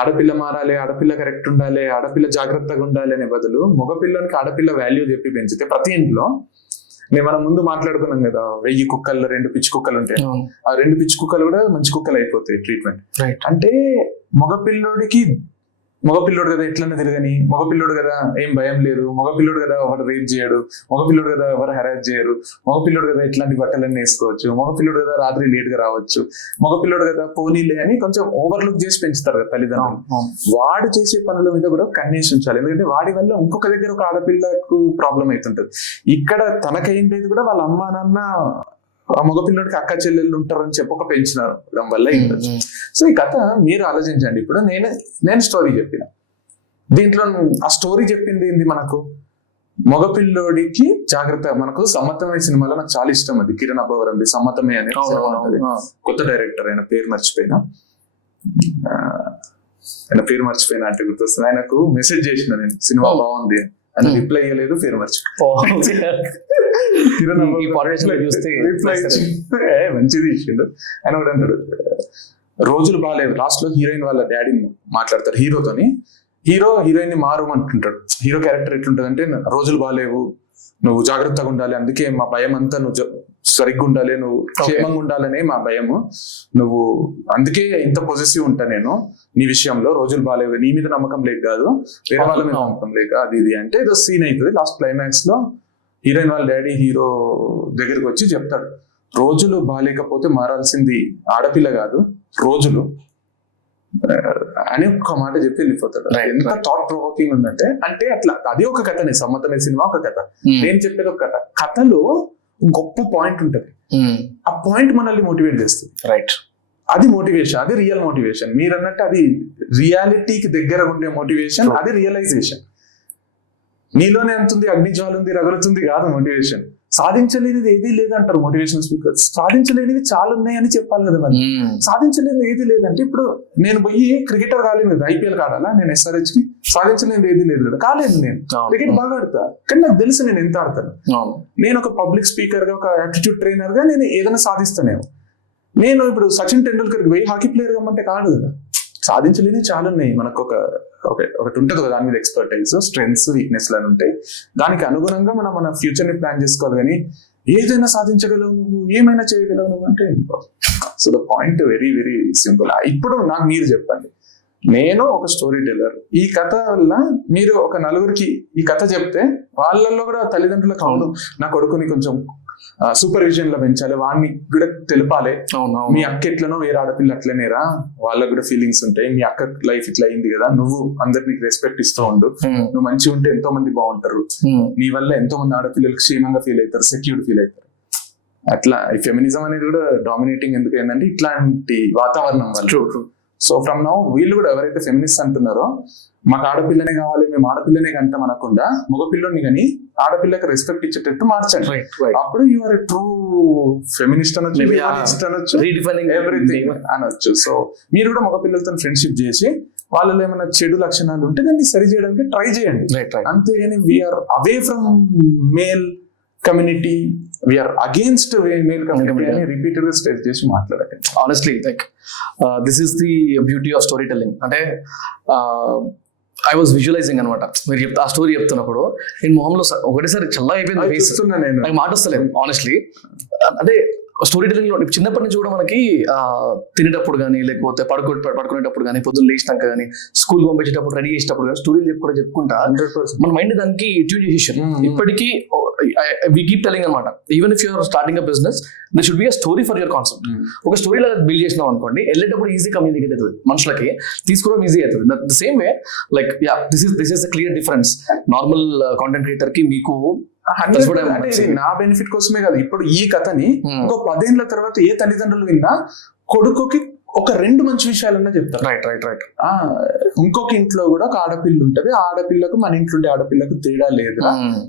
ఆడపిల్ల మారాలి, ఆడపిల్ల కరెక్ట్ ఉండాలి, ఆడపిల్ల జాగ్రత్తగా ఉండాలి అనే బదులు మగపిల్లనికి ఆడపిల్ల వాల్యూ చెప్పి పెంచితే ప్రతి ఇంట్లో, మనం ముందు మాట్లాడుకున్నాం కదా 1000 కుక్కల్లో 2 పిచ్చి కుక్కలు ఉంటాయి, ఆ 2 పిచ్చి కుక్కలు కూడా మంచి కుక్కలు అయిపోతాయి ట్రీట్మెంట్. అంటే మగపిల్లోడు కదా ఎట్లన్నా తిరగని, మగపిల్లోడు కదా ఏం భయం లేదు, మగపిల్లోడు కదా ఎవరు రేప్ చేయడు, మగపిల్లోడు కదా ఎవరు హెరాస్ చేయరు, మగపిల్లోడు కదా ఇట్లాంటి బట్టలన్నీ వేసుకోవచ్చు, మగపిల్లోడు కదా రాత్రి లేట్ గా రావచ్చు, మగపిల్లోడు కదా పోనీలే అని కొంచెం ఓవర్లుక్ చేసి పెంచుతారు కదా తల్లిదండ్రులు. వాడు చేసే పనుల మీద కూడా కన్నేసి ఉంచాలి, ఎందుకంటే వాడి వల్ల ఇంకొక దగ్గర ఒక ఆడపిల్లకు ప్రాబ్లం అవుతుంటది. ఇక్కడ తనకైండేది కూడా వాళ్ళ అమ్మా నాన్న ఆ మగపిల్లడికి అక్క చెల్లెళ్ళు ఉంటారని చెప్పక పెంచడం వల్ల ఉండొచ్చు. సో ఈ కథ మీరు ఆలోచించండి. ఇప్పుడు నేను స్టోరీ చెప్పిన, దీంట్లో ఆ స్టోరీ చెప్పింది ఏంది, మనకు మగపిల్లోడికి జాగ్రత్త. మనకు సమ్మతమే సినిమాలో నాకు చాలా ఇష్టం, అది కిరణ్ అబ్బవరంది సమ్మతమే అనే సినిమా ఉంటది. కొత్త డైరెక్టర్, ఆయన పేరు మర్చిపోయినా అంటే గుర్తొస్తుంది. ఆయనకు మెసేజ్ చేసిన నేను, సినిమా బాగుంది అని, రిప్లై ఇవ్వలేదు, పేరు మర్చిపోయి మంచిది ఇచ్చిండు. ఆయన కూడా అంటాడు, రోజులు బాగాలేవు. లాస్ట్ లో హీరోయిన్ వాళ్ళ డాడీ మాట్లాడతారు హీరోతోని, హీరోయిన్ ని మారమంటుంటాడు. హీరో క్యారెక్టర్ ఎట్లుంటది అంటే, రోజులు బాగాలేవు, నువ్వు జాగ్రత్తగా ఉండాలి, అందుకే మా భయం అంతా నువ్వు సరిగ్గా ఉండాలి, నువ్వు క్షేమంగా ఉండాలనే మా భయము, నువ్వు అందుకే ఇంత పొజిటివ్ ఉంటా నేను నీ విషయంలో, రోజులు బాగాలేవు, నీ మీద నమ్మకం లేక కాదు, వేరే వాళ్ళ మీద నమ్మకం లేక అది ఇది అంటే ఏదో సీన్ అవుతుంది. లాస్ట్ క్లైమాక్స్ లో హీరోయిన్ వాళ్ళ డాడీ హీరో దగ్గరికి వచ్చి చెప్తాడు, రోజులు బాగాలేకపోతే మారాల్సింది ఆడపిల్ల కాదు రోజులు అని ఒక్క మాట చెప్పి వెళ్ళిపోతాడు. ఎంత థాట్ ప్రొవోకింగ్ ఉందంటే, అంటే అట్లా అది ఒక కథనే, సమ్మతమే సినిమా ఒక కథ, నేను చెప్పేది ఒక కథ. కథలో గొప్ప పాయింట్ ఉంటది, ఆ పాయింట్ మనల్ని మోటివేట్ చేస్తుంది. రైట్, అది మోటివేషన్, అది రియల్ మోటివేషన్. మీరు అన్నట్టు అది రియాలిటీకి దగ్గర ఉండే మోటివేషన్, అది రియలైజేషన్. నీలోనే అంతుంది అగ్నిజ్వాల ఉంది రగులుతుంది కాదు మోటివేషన్. సాధించలేనిది ఏదీ లేదంటారు మోటివేషన్ స్పీకర్స్. సాధించలేనివి చాలా ఉన్నాయని చెప్పాలి కదా వాళ్ళు. సాధించలేనిది ఏది లేదంటే, ఇప్పుడు నేను పోయి క్రికెటర్ కాలేదు కదా, ఐపీఎల్ కాడాలా నేను SRH కి, సాధించలేనిది ఏది లేదు కదా, కాలేదు. నేను క్రికెట్ బాగా ఆడతా, కానీ నాకు తెలుసు నేను ఎంత ఆడతాను. నేను ఒక పబ్లిక్ స్పీకర్ గా, ఒక యాప్టిట్యూడ్ ట్రైనర్ గా నేను ఏదైనా సాధిస్తానేమో. నేను ఇప్పుడు సచిన్ టెండూల్కర్ పోయి హాకీ ప్లేయర్ కమ్మంటే కాదు కదా. సాధించలేని చాలా ఉన్నాయి మనకు, ఒకటి ఉంటుంది కదా, దాని మీద ఎక్స్పర్టైజ్, స్ట్రెంగ్స్, వీక్నెస్ లను ఉంటాయి. దానికి అనుగుణంగా మనం మన ఫ్యూచర్ ని ప్లాన్ చేసుకోవాలి. కానీ ఏదైనా సాధించగలవు నువ్వు, ఏమైనా చేయగలవు నువ్వు అంటే, so the point very very simple. ఇప్పుడు నాకు మీరు చెప్పండి, నేను ఒక స్టోరీ టెల్లర్, ఈ కథ వల్ల మీరు ఒక నలుగురికి ఈ కథ చెప్తే వాళ్ళల్లో కూడా తల్లిదండ్రులకు, అవును నా కొడుకుని కొంచెం సూపర్విజన్ లో పెంచాలి, వాడిని కూడా తెలిపాలి, మీ అక్క ఎట్లనో వేరే ఆడపిల్ల అట్లనేరా, వాళ్ళకు కూడా ఫీలింగ్స్ ఉంటాయి, మీ అక్క లైఫ్ ఇట్లా అయింది కదా, నువ్వు అందరికి రెస్పెక్ట్ ఇస్తూ ఉండు, నువ్వు మంచిగా ఉంటే ఎంతో మంది బాగుంటారు, నీ వల్ల ఎంతో మంది ఆడపిల్లలు క్షేమంగా ఫీల్ అవుతారు, సెక్యూర్డ్ ఫీల్ అవుతారు. అట్లా ఈ ఫెమినిజం అనేది కూడా డామినేటింగ్ ఎందుకు అయిందంటే ఇట్లాంటి వాతావరణం వల్ల. సో ఫ్రమ్ నౌ వీళ్ళు కూడా ఎవరైతే ఫెమినిస్ట్ అంటున్నారో, మాకు ఆడపిల్లనే కావాలి, మేము ఆడపిల్లనే కంటాం అనకుండా, మగపిల్లని కానీ ఆడపిల్లకి రెస్పెక్ట్ ఇచ్చేటట్టు మార్చండి. అప్పుడు యు ఆర్ ట్రూ ఫెమినిస్ట్ అనొచ్చు, ఎవ్రీథింగ్ అనొచ్చు. సో మీరు కూడా మగపిల్లలతో ఫ్రెండ్షిప్ చేసి వాళ్ళలో ఏమైనా చెడు లక్షణాలు ఉంటే దాన్ని సరి చేయడానికి ట్రై చేయండి. అంతేగాని we are away from male community, we are against male community అని రిపీటెడ్ గా స్ట్రెస్ చేసి మాట్లాడకండి. Honestly like this is the beauty of storytelling. అంటే ఐ వాజ్ విజువలైజింగ్ అనమాట, మీరు ఆ స్టోరీ చెప్తున్నప్పుడు నేను మొహంలో ఒకటేసారి చల్లగా అయిపోయింది ఫేస్, నాకు మాట వస్తలేదు ఆనెస్ట్లీ. అంటే స్టోరీ టెల్లింగ్ లో చిన్నప్పటి నుంచి కూడా మనకి తినేటప్పుడు కానీ, లేకపోతే పడుకునేటప్పుడు కానీ, పొద్దున్న లేచినాక కానీ, స్కూల్ పంపించేటప్పుడు, రెడీ చేసేటప్పుడు కానీ స్టోరీలు చెప్పుకుంటా మన మైండ్ దానికి ట్యూన్ చేసేసాం. ఇప్పటికీ we keep telling అనమాట, even if you are starting a business, they should be a story for your concept. ఒక స్టోరీ లాగా బిల్డ్ చేసినాం అనుకోండి, వెళ్ళేటప్పుడు ఈజీ కమ్యూనికేట్ అవుతుంది, మనుషులకి తీసుకోవడం ఈజీ అవుతుంది. The same way like this is the clear difference normal content creator కి మీకు. నా బెనిఫిట్ కోసమే కదా. ఇప్పుడు ఈ కథని ఒక 10 ఏళ్ల తర్వాత ఏ తల్లిదండ్రులు విన్నా కొడుకుకి ఒక 2 మంచి విషయాలన్నా చెప్తారు. రైట్. ఇంకొక ఇంట్లో కూడా ఒక ఆడపిల్ల ఉంటది, ఆడపిల్లకు మన ఇంట్లో ఉండే ఆడపిల్లకు తేడా లేదు,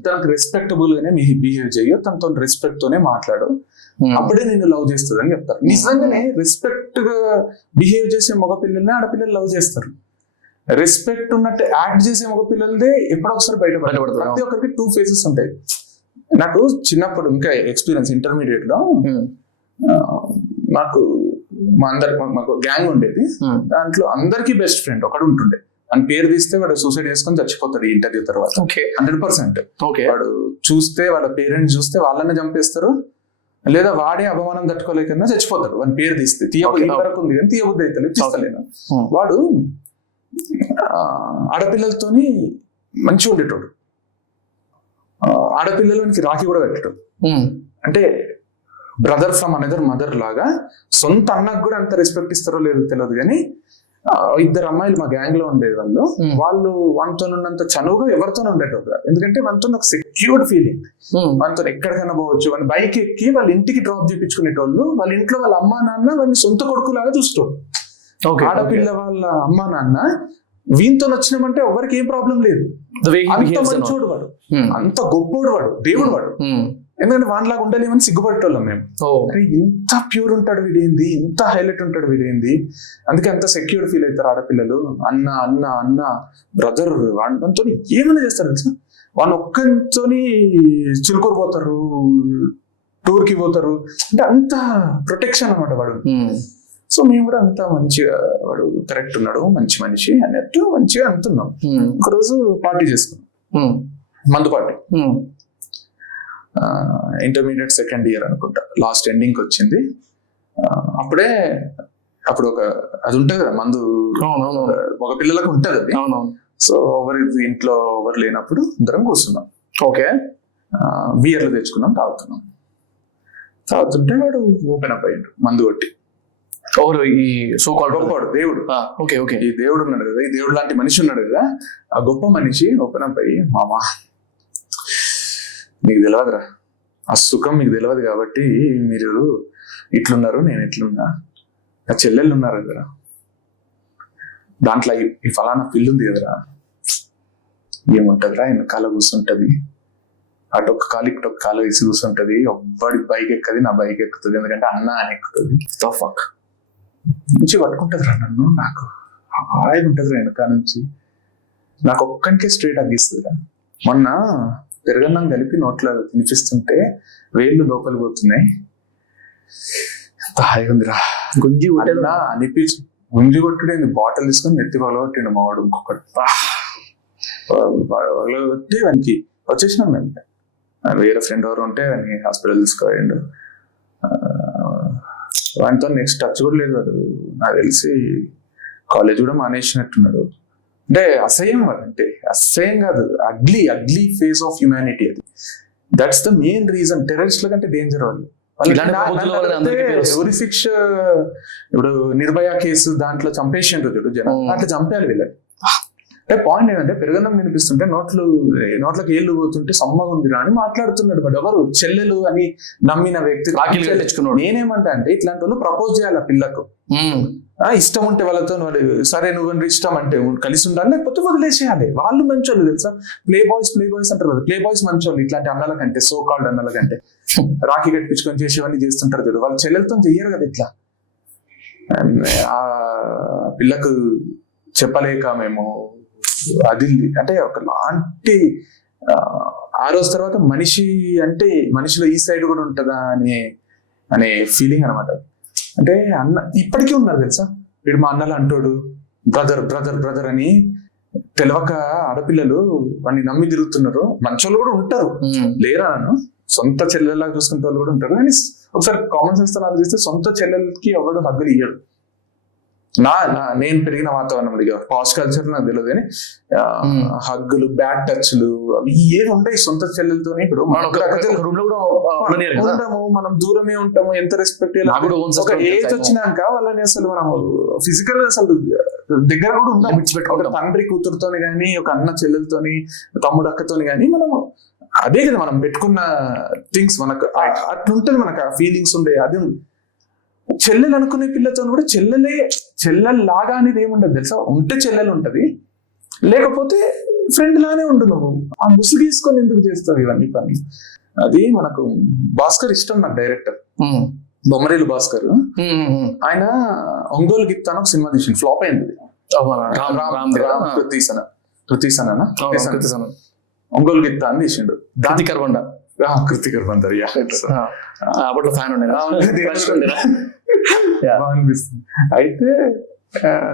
తనకు రెస్పెక్టబుల్ గానే బిహేవ్ చేయు, తనతో రెస్పెక్ట్ తోనే మాట్లాడు, అప్పుడే నేను లవ్ చేస్తుంది అని చెప్తారు. నిజంగానే రెస్పెక్ట్ గా బిహేవ్ చేసే మగపిల్లల్ని ఆడపిల్లలు లవ్ చేస్తారు. రెస్పెక్ట్ ఉన్నట్టు యాక్ట్ చేసే మగ పిల్లలదే ఎప్పుడో ఒకసారి బయటపడతారు. ప్రతి ఒక్కరికి 2 phases ఉంటాయి. నాకు చిన్నప్పుడు ఇంకా ఎక్స్పీరియన్స్ ఇంటర్మీడియట్ లో నాకు మాకు గ్యాంగ్ ఉండేది. దాంట్లో అందరికీ బెస్ట్ ఫ్రెండ్ ఒకడు ఉంటుండే. అని పేరు తీస్తే వాడు సూసైడ్ చేసుకొని చచ్చిపోతాడు ఈ ఇంటర్వ్యూ తర్వాత. 100%. వాడు చూస్తే వాళ్ళ పేరెంట్స్ చూస్తే వాళ్ళనే చంపేస్తారు, లేదా వాడే అపమానం తట్టుకోలేకన్నా చచ్చిపోతాడు. వాడి పేరు తీస్తే వరకు ఉంది కానీ తీయబుద్ధి అయితే తీస్తలేను. వాడు ఆడపిల్లలతోని మంచిగా ఉండేటోడు. ఆడపిల్లలకి రాఖీ కూడా కట్టేటోడు. అంటే బ్రదర్ ఫ్రమ్ అనదర్ మదర్ లాగా. సొంత అన్నకు కూడా అంత రెస్పెక్ట్ ఇస్తారో లేదో తెలియదు కానీ 2 అమ్మాయిలు మా గ్యాంగ్ లో ఉండే వాళ్ళు మనతో ఉన్నంత చనువుగా ఎవరితోనే ఉండేటోళ్ళు. ఎందుకంటే మనతో ఒక సెక్యూర్డ్ ఫీలింగ్. మనతో ఎక్కడికైనా పోవచ్చు. వాళ్ళ బైక్ ఎక్కి వాళ్ళ ఇంటికి డ్రాప్ చేయించుకునేటోళ్ళు. వాళ్ళ ఇంట్లో వాళ్ళ అమ్మా నాన్న వాళ్ళని సొంత కొడుకులాగా చూసుకోడు. ఆడపిల్ల వాళ్ళ అమ్మా నాన్న వీంతో వచ్చినామంటే ఎవరికి ఏం ప్రాబ్లం లేదు. అంత మంచోడు వాడు, అంత గొప్పోడు వాడు, దేవుడు వాడు. ఎందుకంటే వాడిలాగా ఉండలేమని సిగ్గుపడేటోళ్ళం మేము. అరే ఇంత ప్యూర్ ఉంటాడు వీడేంది, ఇంత హైలైట్ ఉంటాడు వీడేంది. అందుకే అంత సెక్యూర్ ఫీల్ అవుతారు ఆడపిల్లలు. అన్న అన్న అన్న బ్రదర్ వాడితో ఏమైనా చేస్తారు తెలుసా. వాళ్ళు ఒక్కరితో చిలుకూరు పోతారు, టూర్కి పోతారు. అంటే అంత ప్రొటెక్షన్ అన్నమాట వాడు. సో మేము కూడా అంతా మంచిగా వాడు కరెక్ట్ ఉన్నాడు, మంచి మనిషి అన్నట్టు మంచిగా అంటున్నాం. ఒకరోజు పార్టీ చేసుకున్నాం, మందు పార్టీ. ఇంటర్మీడియట్ 2nd year అనుకుంటా, లాస్ట్ ఎండింగ్ వచ్చింది. అప్పుడు అది ఉంటుంది కదా మందు, మగ పిల్లలకు ఉంటుంది అది. సో ఇంట్లో ఎవరు లేనప్పుడు అందరం కూర్చున్నాం. బియర్లు తెచ్చుకున్నాం, తాగుతుంటే వాడు ఓపెన్ అప్ అయ్యాడు మందు కొట్టి. ఈ గొప్పవాడు దేవుడు. ఈ దేవుడు ఉన్నాడు కదా, ఈ దేవుడు లాంటి మనిషి ఉన్నాడు కదా, ఆ గొప్ప మనిషి ఓపెన్ అప్ అయ్యి, మామా మీకు తెలియదురా, ఆ సుఖం మీకు తెలియదు కాబట్టి మీరు ఇట్లున్నారు, నేను ఇట్లున్నా. ఆ చెల్లెళ్ళు ఉన్నారు కదరా, దాంట్లో ఈ ఫలానా పిల్లు ఉంది కదరా, ఏముంటదిరా వెనకాల కూర్చుంటది, అటొక్క కాలు ఇటొక్క కాలు వేసి కూర్చుంటది. ఒక్కడి బైక్ ఎక్కది, నా బైక్ ఎక్కుతుంది, ఎందుకంటే అన్న అని ఎక్కుతుంది. మంచి పట్టుకుంటదిరా నన్ను, నాకు హాయిగా ఉంటదిరా వెనక నుంచి, నాకు ఒక్కనికే స్ట్రేట్ అగ్గిస్తుందిరా. మొన్న పెరగన్నం కలిపి నోట్లో తినిపిస్తుంటే వేళ్ళు లోపలి పోతున్నాయి, హాయిగా ఉందిరా. గుంజి కొట్టేదా అనిపించి గుంజి కొట్టుడేంది, బాటిల్ తీసుకొని నెత్తి పగలగొట్టిండు మావాడు. ఇంకొకటి పగలగొట్టి వానికి వచ్చేసినాం మేము. వేరే ఫ్రెండ్ ఎవరు ఉంటే వాడిని హాస్పిటల్ తీసుకుపోయిండు. వాటితో నెక్స్ట్ టచ్ కూడా లేదు వాడు. నాకు తెలిసి కాలేజ్ కూడా మానేసినట్టున్నాడు. అంటే అసహ్యం వాడు, అంటే అసహ్యం కాదు, అగ్లీ ఫేస్ ఆఫ్ హ్యుమానిటీ అది. That's the main reason. టెర్రరిస్ట్ల కంటే డేంజర్ వాళ్ళు. ఉరి శిక్ష, ఇప్పుడు నిర్భయ కేసు దాంట్లో చంపేసిండ్రు చూడు జనం, అట్లా చంపేయాలి వీళ్ళని. అంటే పాయింట్ ఏంటంటే పెరుగన్నం వినిపిస్తుంటే నోట్లోకి ఏళ్ళు పోతుంటే సమ్మగా ఉందిరా అని మాట్లాడుతున్నాడు వాడు. ఎవరు చెల్లెలు అని నమ్మిన వ్యక్తి తెచ్చుకున్నాడు. నేనేమంటా అంటే ఇట్లాంటి వాళ్ళు ప్రపోజ్ చేయాలి ఆ పిల్లకు. ఇష్టం ఉంటే వాళ్ళతో సరే నువ్వు ఇష్టం అంటే కలిసి ఉండాలి, లేకపోతే వదిలేసేయాలి. వాళ్ళు మంచోళ్ళు తెలుసా. ప్లే బాయ్స్ అంటారు కదా, ప్లే బాయ్స్ మంచోళ్ళు. ఇట్లాంటి అన్నల కంటే, సో కాల్డ్ అన్నల కంటే రాఖీ కట్టించుకొని చేసేవన్నీ చేస్తుంటారు చూడు, వాళ్ళ చెల్లెలతో చెయ్యరు కదా ఇట్లా. ఆ పిల్లకు చెప్పలేక మేము అది అంటే ఒకలాంటి ఆ రోజు తర్వాత మనిషి అంటే మనిషిలో ఈ సైడ్ కూడా ఉంటుందా అనే ఫీలింగ్ అనమాట. అంటే అన్న ఇప్పటికీ ఉన్నారు తెలుసా, వీడు మా అన్నలు అంటాడు బ్రదర్ అని తెలియక ఆడపిల్లలు వాడిని నమ్మి తిరుగుతున్నారు. మంచోళ్ళు కూడా ఉంటారు, లేరా నన్ను సొంత చెల్లెల్లాగా చూసుకునే వాళ్ళు కూడా ఉంటారు. కానీ ఒకసారి కామన్ సెన్స్ తో ఆలోచిస్తే సొంత చెల్లెలకి ఎవడు హగ్గులు ఇయ్యడు. నేను పెరిగిన వాతావరణం పాస్ట్ కల్చర్ నాకు తెలియదు కానీ హగ్గులు, బ్యాడ్ టచ్లు అవి ఏమి ఉంటాయి సొంత చెల్లెలతో. ఇప్పుడు ఉంటాము, మనం దూరమే ఉంటాము, ఎంత రెస్పెక్ట్. ఒక ఏజ్ వచ్చినాక వాళ్ళని అసలు మనం ఫిజికల్ అసలు దగ్గర కూడా ఉంటాం. ఒక తండ్రి కూతురుతోని కానీ, ఒక అన్న చెల్లెలతోని, తమ్ముడు అక్కతోని కానీ మనము అదే కదా మనం పెట్టుకున్న థింగ్స్. మనకు అట్లుంటది, మనకు ఆ ఫీలింగ్స్ ఉండే. అది చెల్లెలు అనుకునే పిల్లతో కూడా చెల్లెల్లాగా అనేది ఏముండదు తెలుసా. ఉంటే చెల్లెలు ఉంటది, లేకపోతే ఫ్రెండ్ లానే ఉండు. నువ్వు ఆ ముసుగీసుకొని ఎందుకు చేస్తావు ఇవన్నీ పని. అది మనకు భాస్కర్ ఇష్టం, నాకు డైరెక్టర్ బొమ్మరేలు భాస్కర్. ఆయన ఒంగోలు గిత్తాను ఒక సినిమా తీసింది, ఫ్లాప్ అయింది. కృతిసన ఒంగోలు గిత్త అని తీసిండు. కృతికర్ బండ కృతికర్ బందర్ అప్పట్లో ఫ్యాన్ ఉండేది. అనిపిస్తుంది. అయితే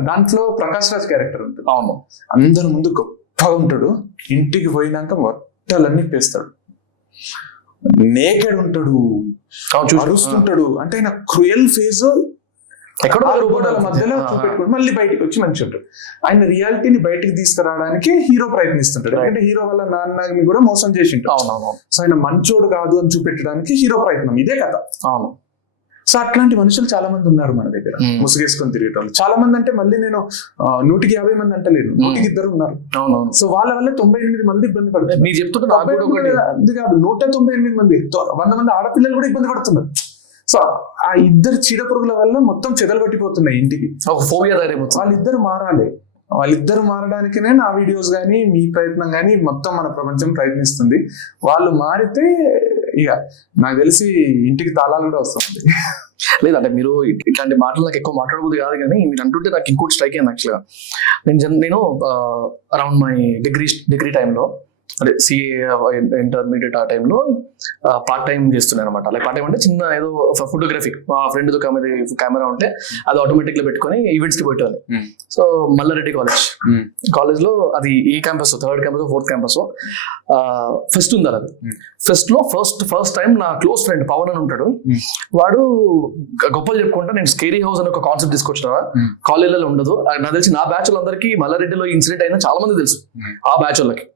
దాంట్లో ప్రకాష్ రాజ్ క్యారెక్టర్ ఉంటుంది. అవును, అందరి ముందు గొప్పగా ఉంటాడు, ఇంటికి పోయినాక మొట్టాలన్నీ పేస్తాడు, నేకెడ్ ఉంటాడు, అరుస్తుంటాడు. అంటే ఆయన క్రూయల్ ఫేజ్ ఎక్కడో మధ్యలో చూపెట్టుకుంటూ మళ్ళీ బయటికి వచ్చి మంచి ఉంటాడు. ఆయన రియాలిటీని బయటికి తీసుకురావడానికి హీరో ప్రయత్నిస్తుంటాడు. ఎందుకంటే హీరో వల్ల నాన్నని కూడా మోసం చేసి ఉంటాడు. అవునవును. సో ఆయన మంచోడు కాదు అని చూపెట్టడానికి హీరో ప్రయత్నం, ఇదే కదా. అవును. సో అట్లాంటి మనుషులు చాలా మంది ఉన్నారు మన దగ్గర, ముసుగేసుకొని తిరిగేటోళ్ళు చాలా మంది. అంటే మళ్ళీ నేను 150 మంది అంటలేదు, 2 ఉన్నారు. అవునవును. సో వాళ్ళ వల్ల 98 మంది ఇబ్బంది పడుతున్నారు. మీరు చెప్తుంటే అది కాదు, 198 మంది 100 మంది ఆడపిల్లలు కూడా ఇబ్బంది పడుతున్నారు. సో ఆ ఇద్దరు చీడపురుగుల వల్ల మొత్తం చెదలు పట్టిపోతున్నాయి ఇంటికి. ఒక ఫోబియా తయారైపోతుంది. వాళ్ళిద్దరు మారాలి. వాళ్ళిద్దరు మారడానికినే నా వీడియోస్ కానీ మీ ప్రయత్నం కానీ మొత్తం మన ప్రపంచం ప్రయత్నిస్తుంది. వాళ్ళు మారితే ఇక నాకు తెలిసి ఇంటికి తాళాలు కూడా వస్తుంది. లేదంటే మీరు ఇట్లాంటి మాటలు నాకు ఎక్కువ మాట్లాడబోదు కాదు, కానీ మీరు అంటుంటే నాకు ఇంకోటి స్ట్రైక్ అయింది. యాక్చువల్గా నేను అరౌండ్ మై డిగ్రీ టైంలో, అదే సిఏ ఇంటర్మీడియట్ ఆ టైంలో పార్ట్ టైం చేస్తున్నాను అనమాట. లైక్ పార్ట్ టైం అంటే చిన్న ఏదో ఫోటోగ్రఫీ, మా ఫ్రెండ్ కెమెరా ఉంటే అది ఆటోమేటిక్ గా పెట్టుకొని ఈవెంట్స్ కి పెట్టాలి. సో మల్లారెడ్డి కాలేజ్ లో అది ఏ campus, 3rd campus 4th campus fest ఉంది. అది ఫెస్ట్ లో ఫస్ట్ టైం నా క్లోజ్ ఫ్రెండ్ పవన్ అని ఉంటాడు. వాడు గొప్పలు చెప్పుకుంటా నేను స్కేరీ హౌస్ అని ఒక కాన్సెప్ట్ తీసుకొచ్చిన, కాలేజీలో ఉండదు. నాకు తెలిసి నా బ్యాచ్ వాళ్ళందరికీ మల్లారెడ్డిలో ఇన్సిడెంట్ అయినా చాలా మంది తెలుసు ఆ బ్యాచ్ వాళ్ళకి.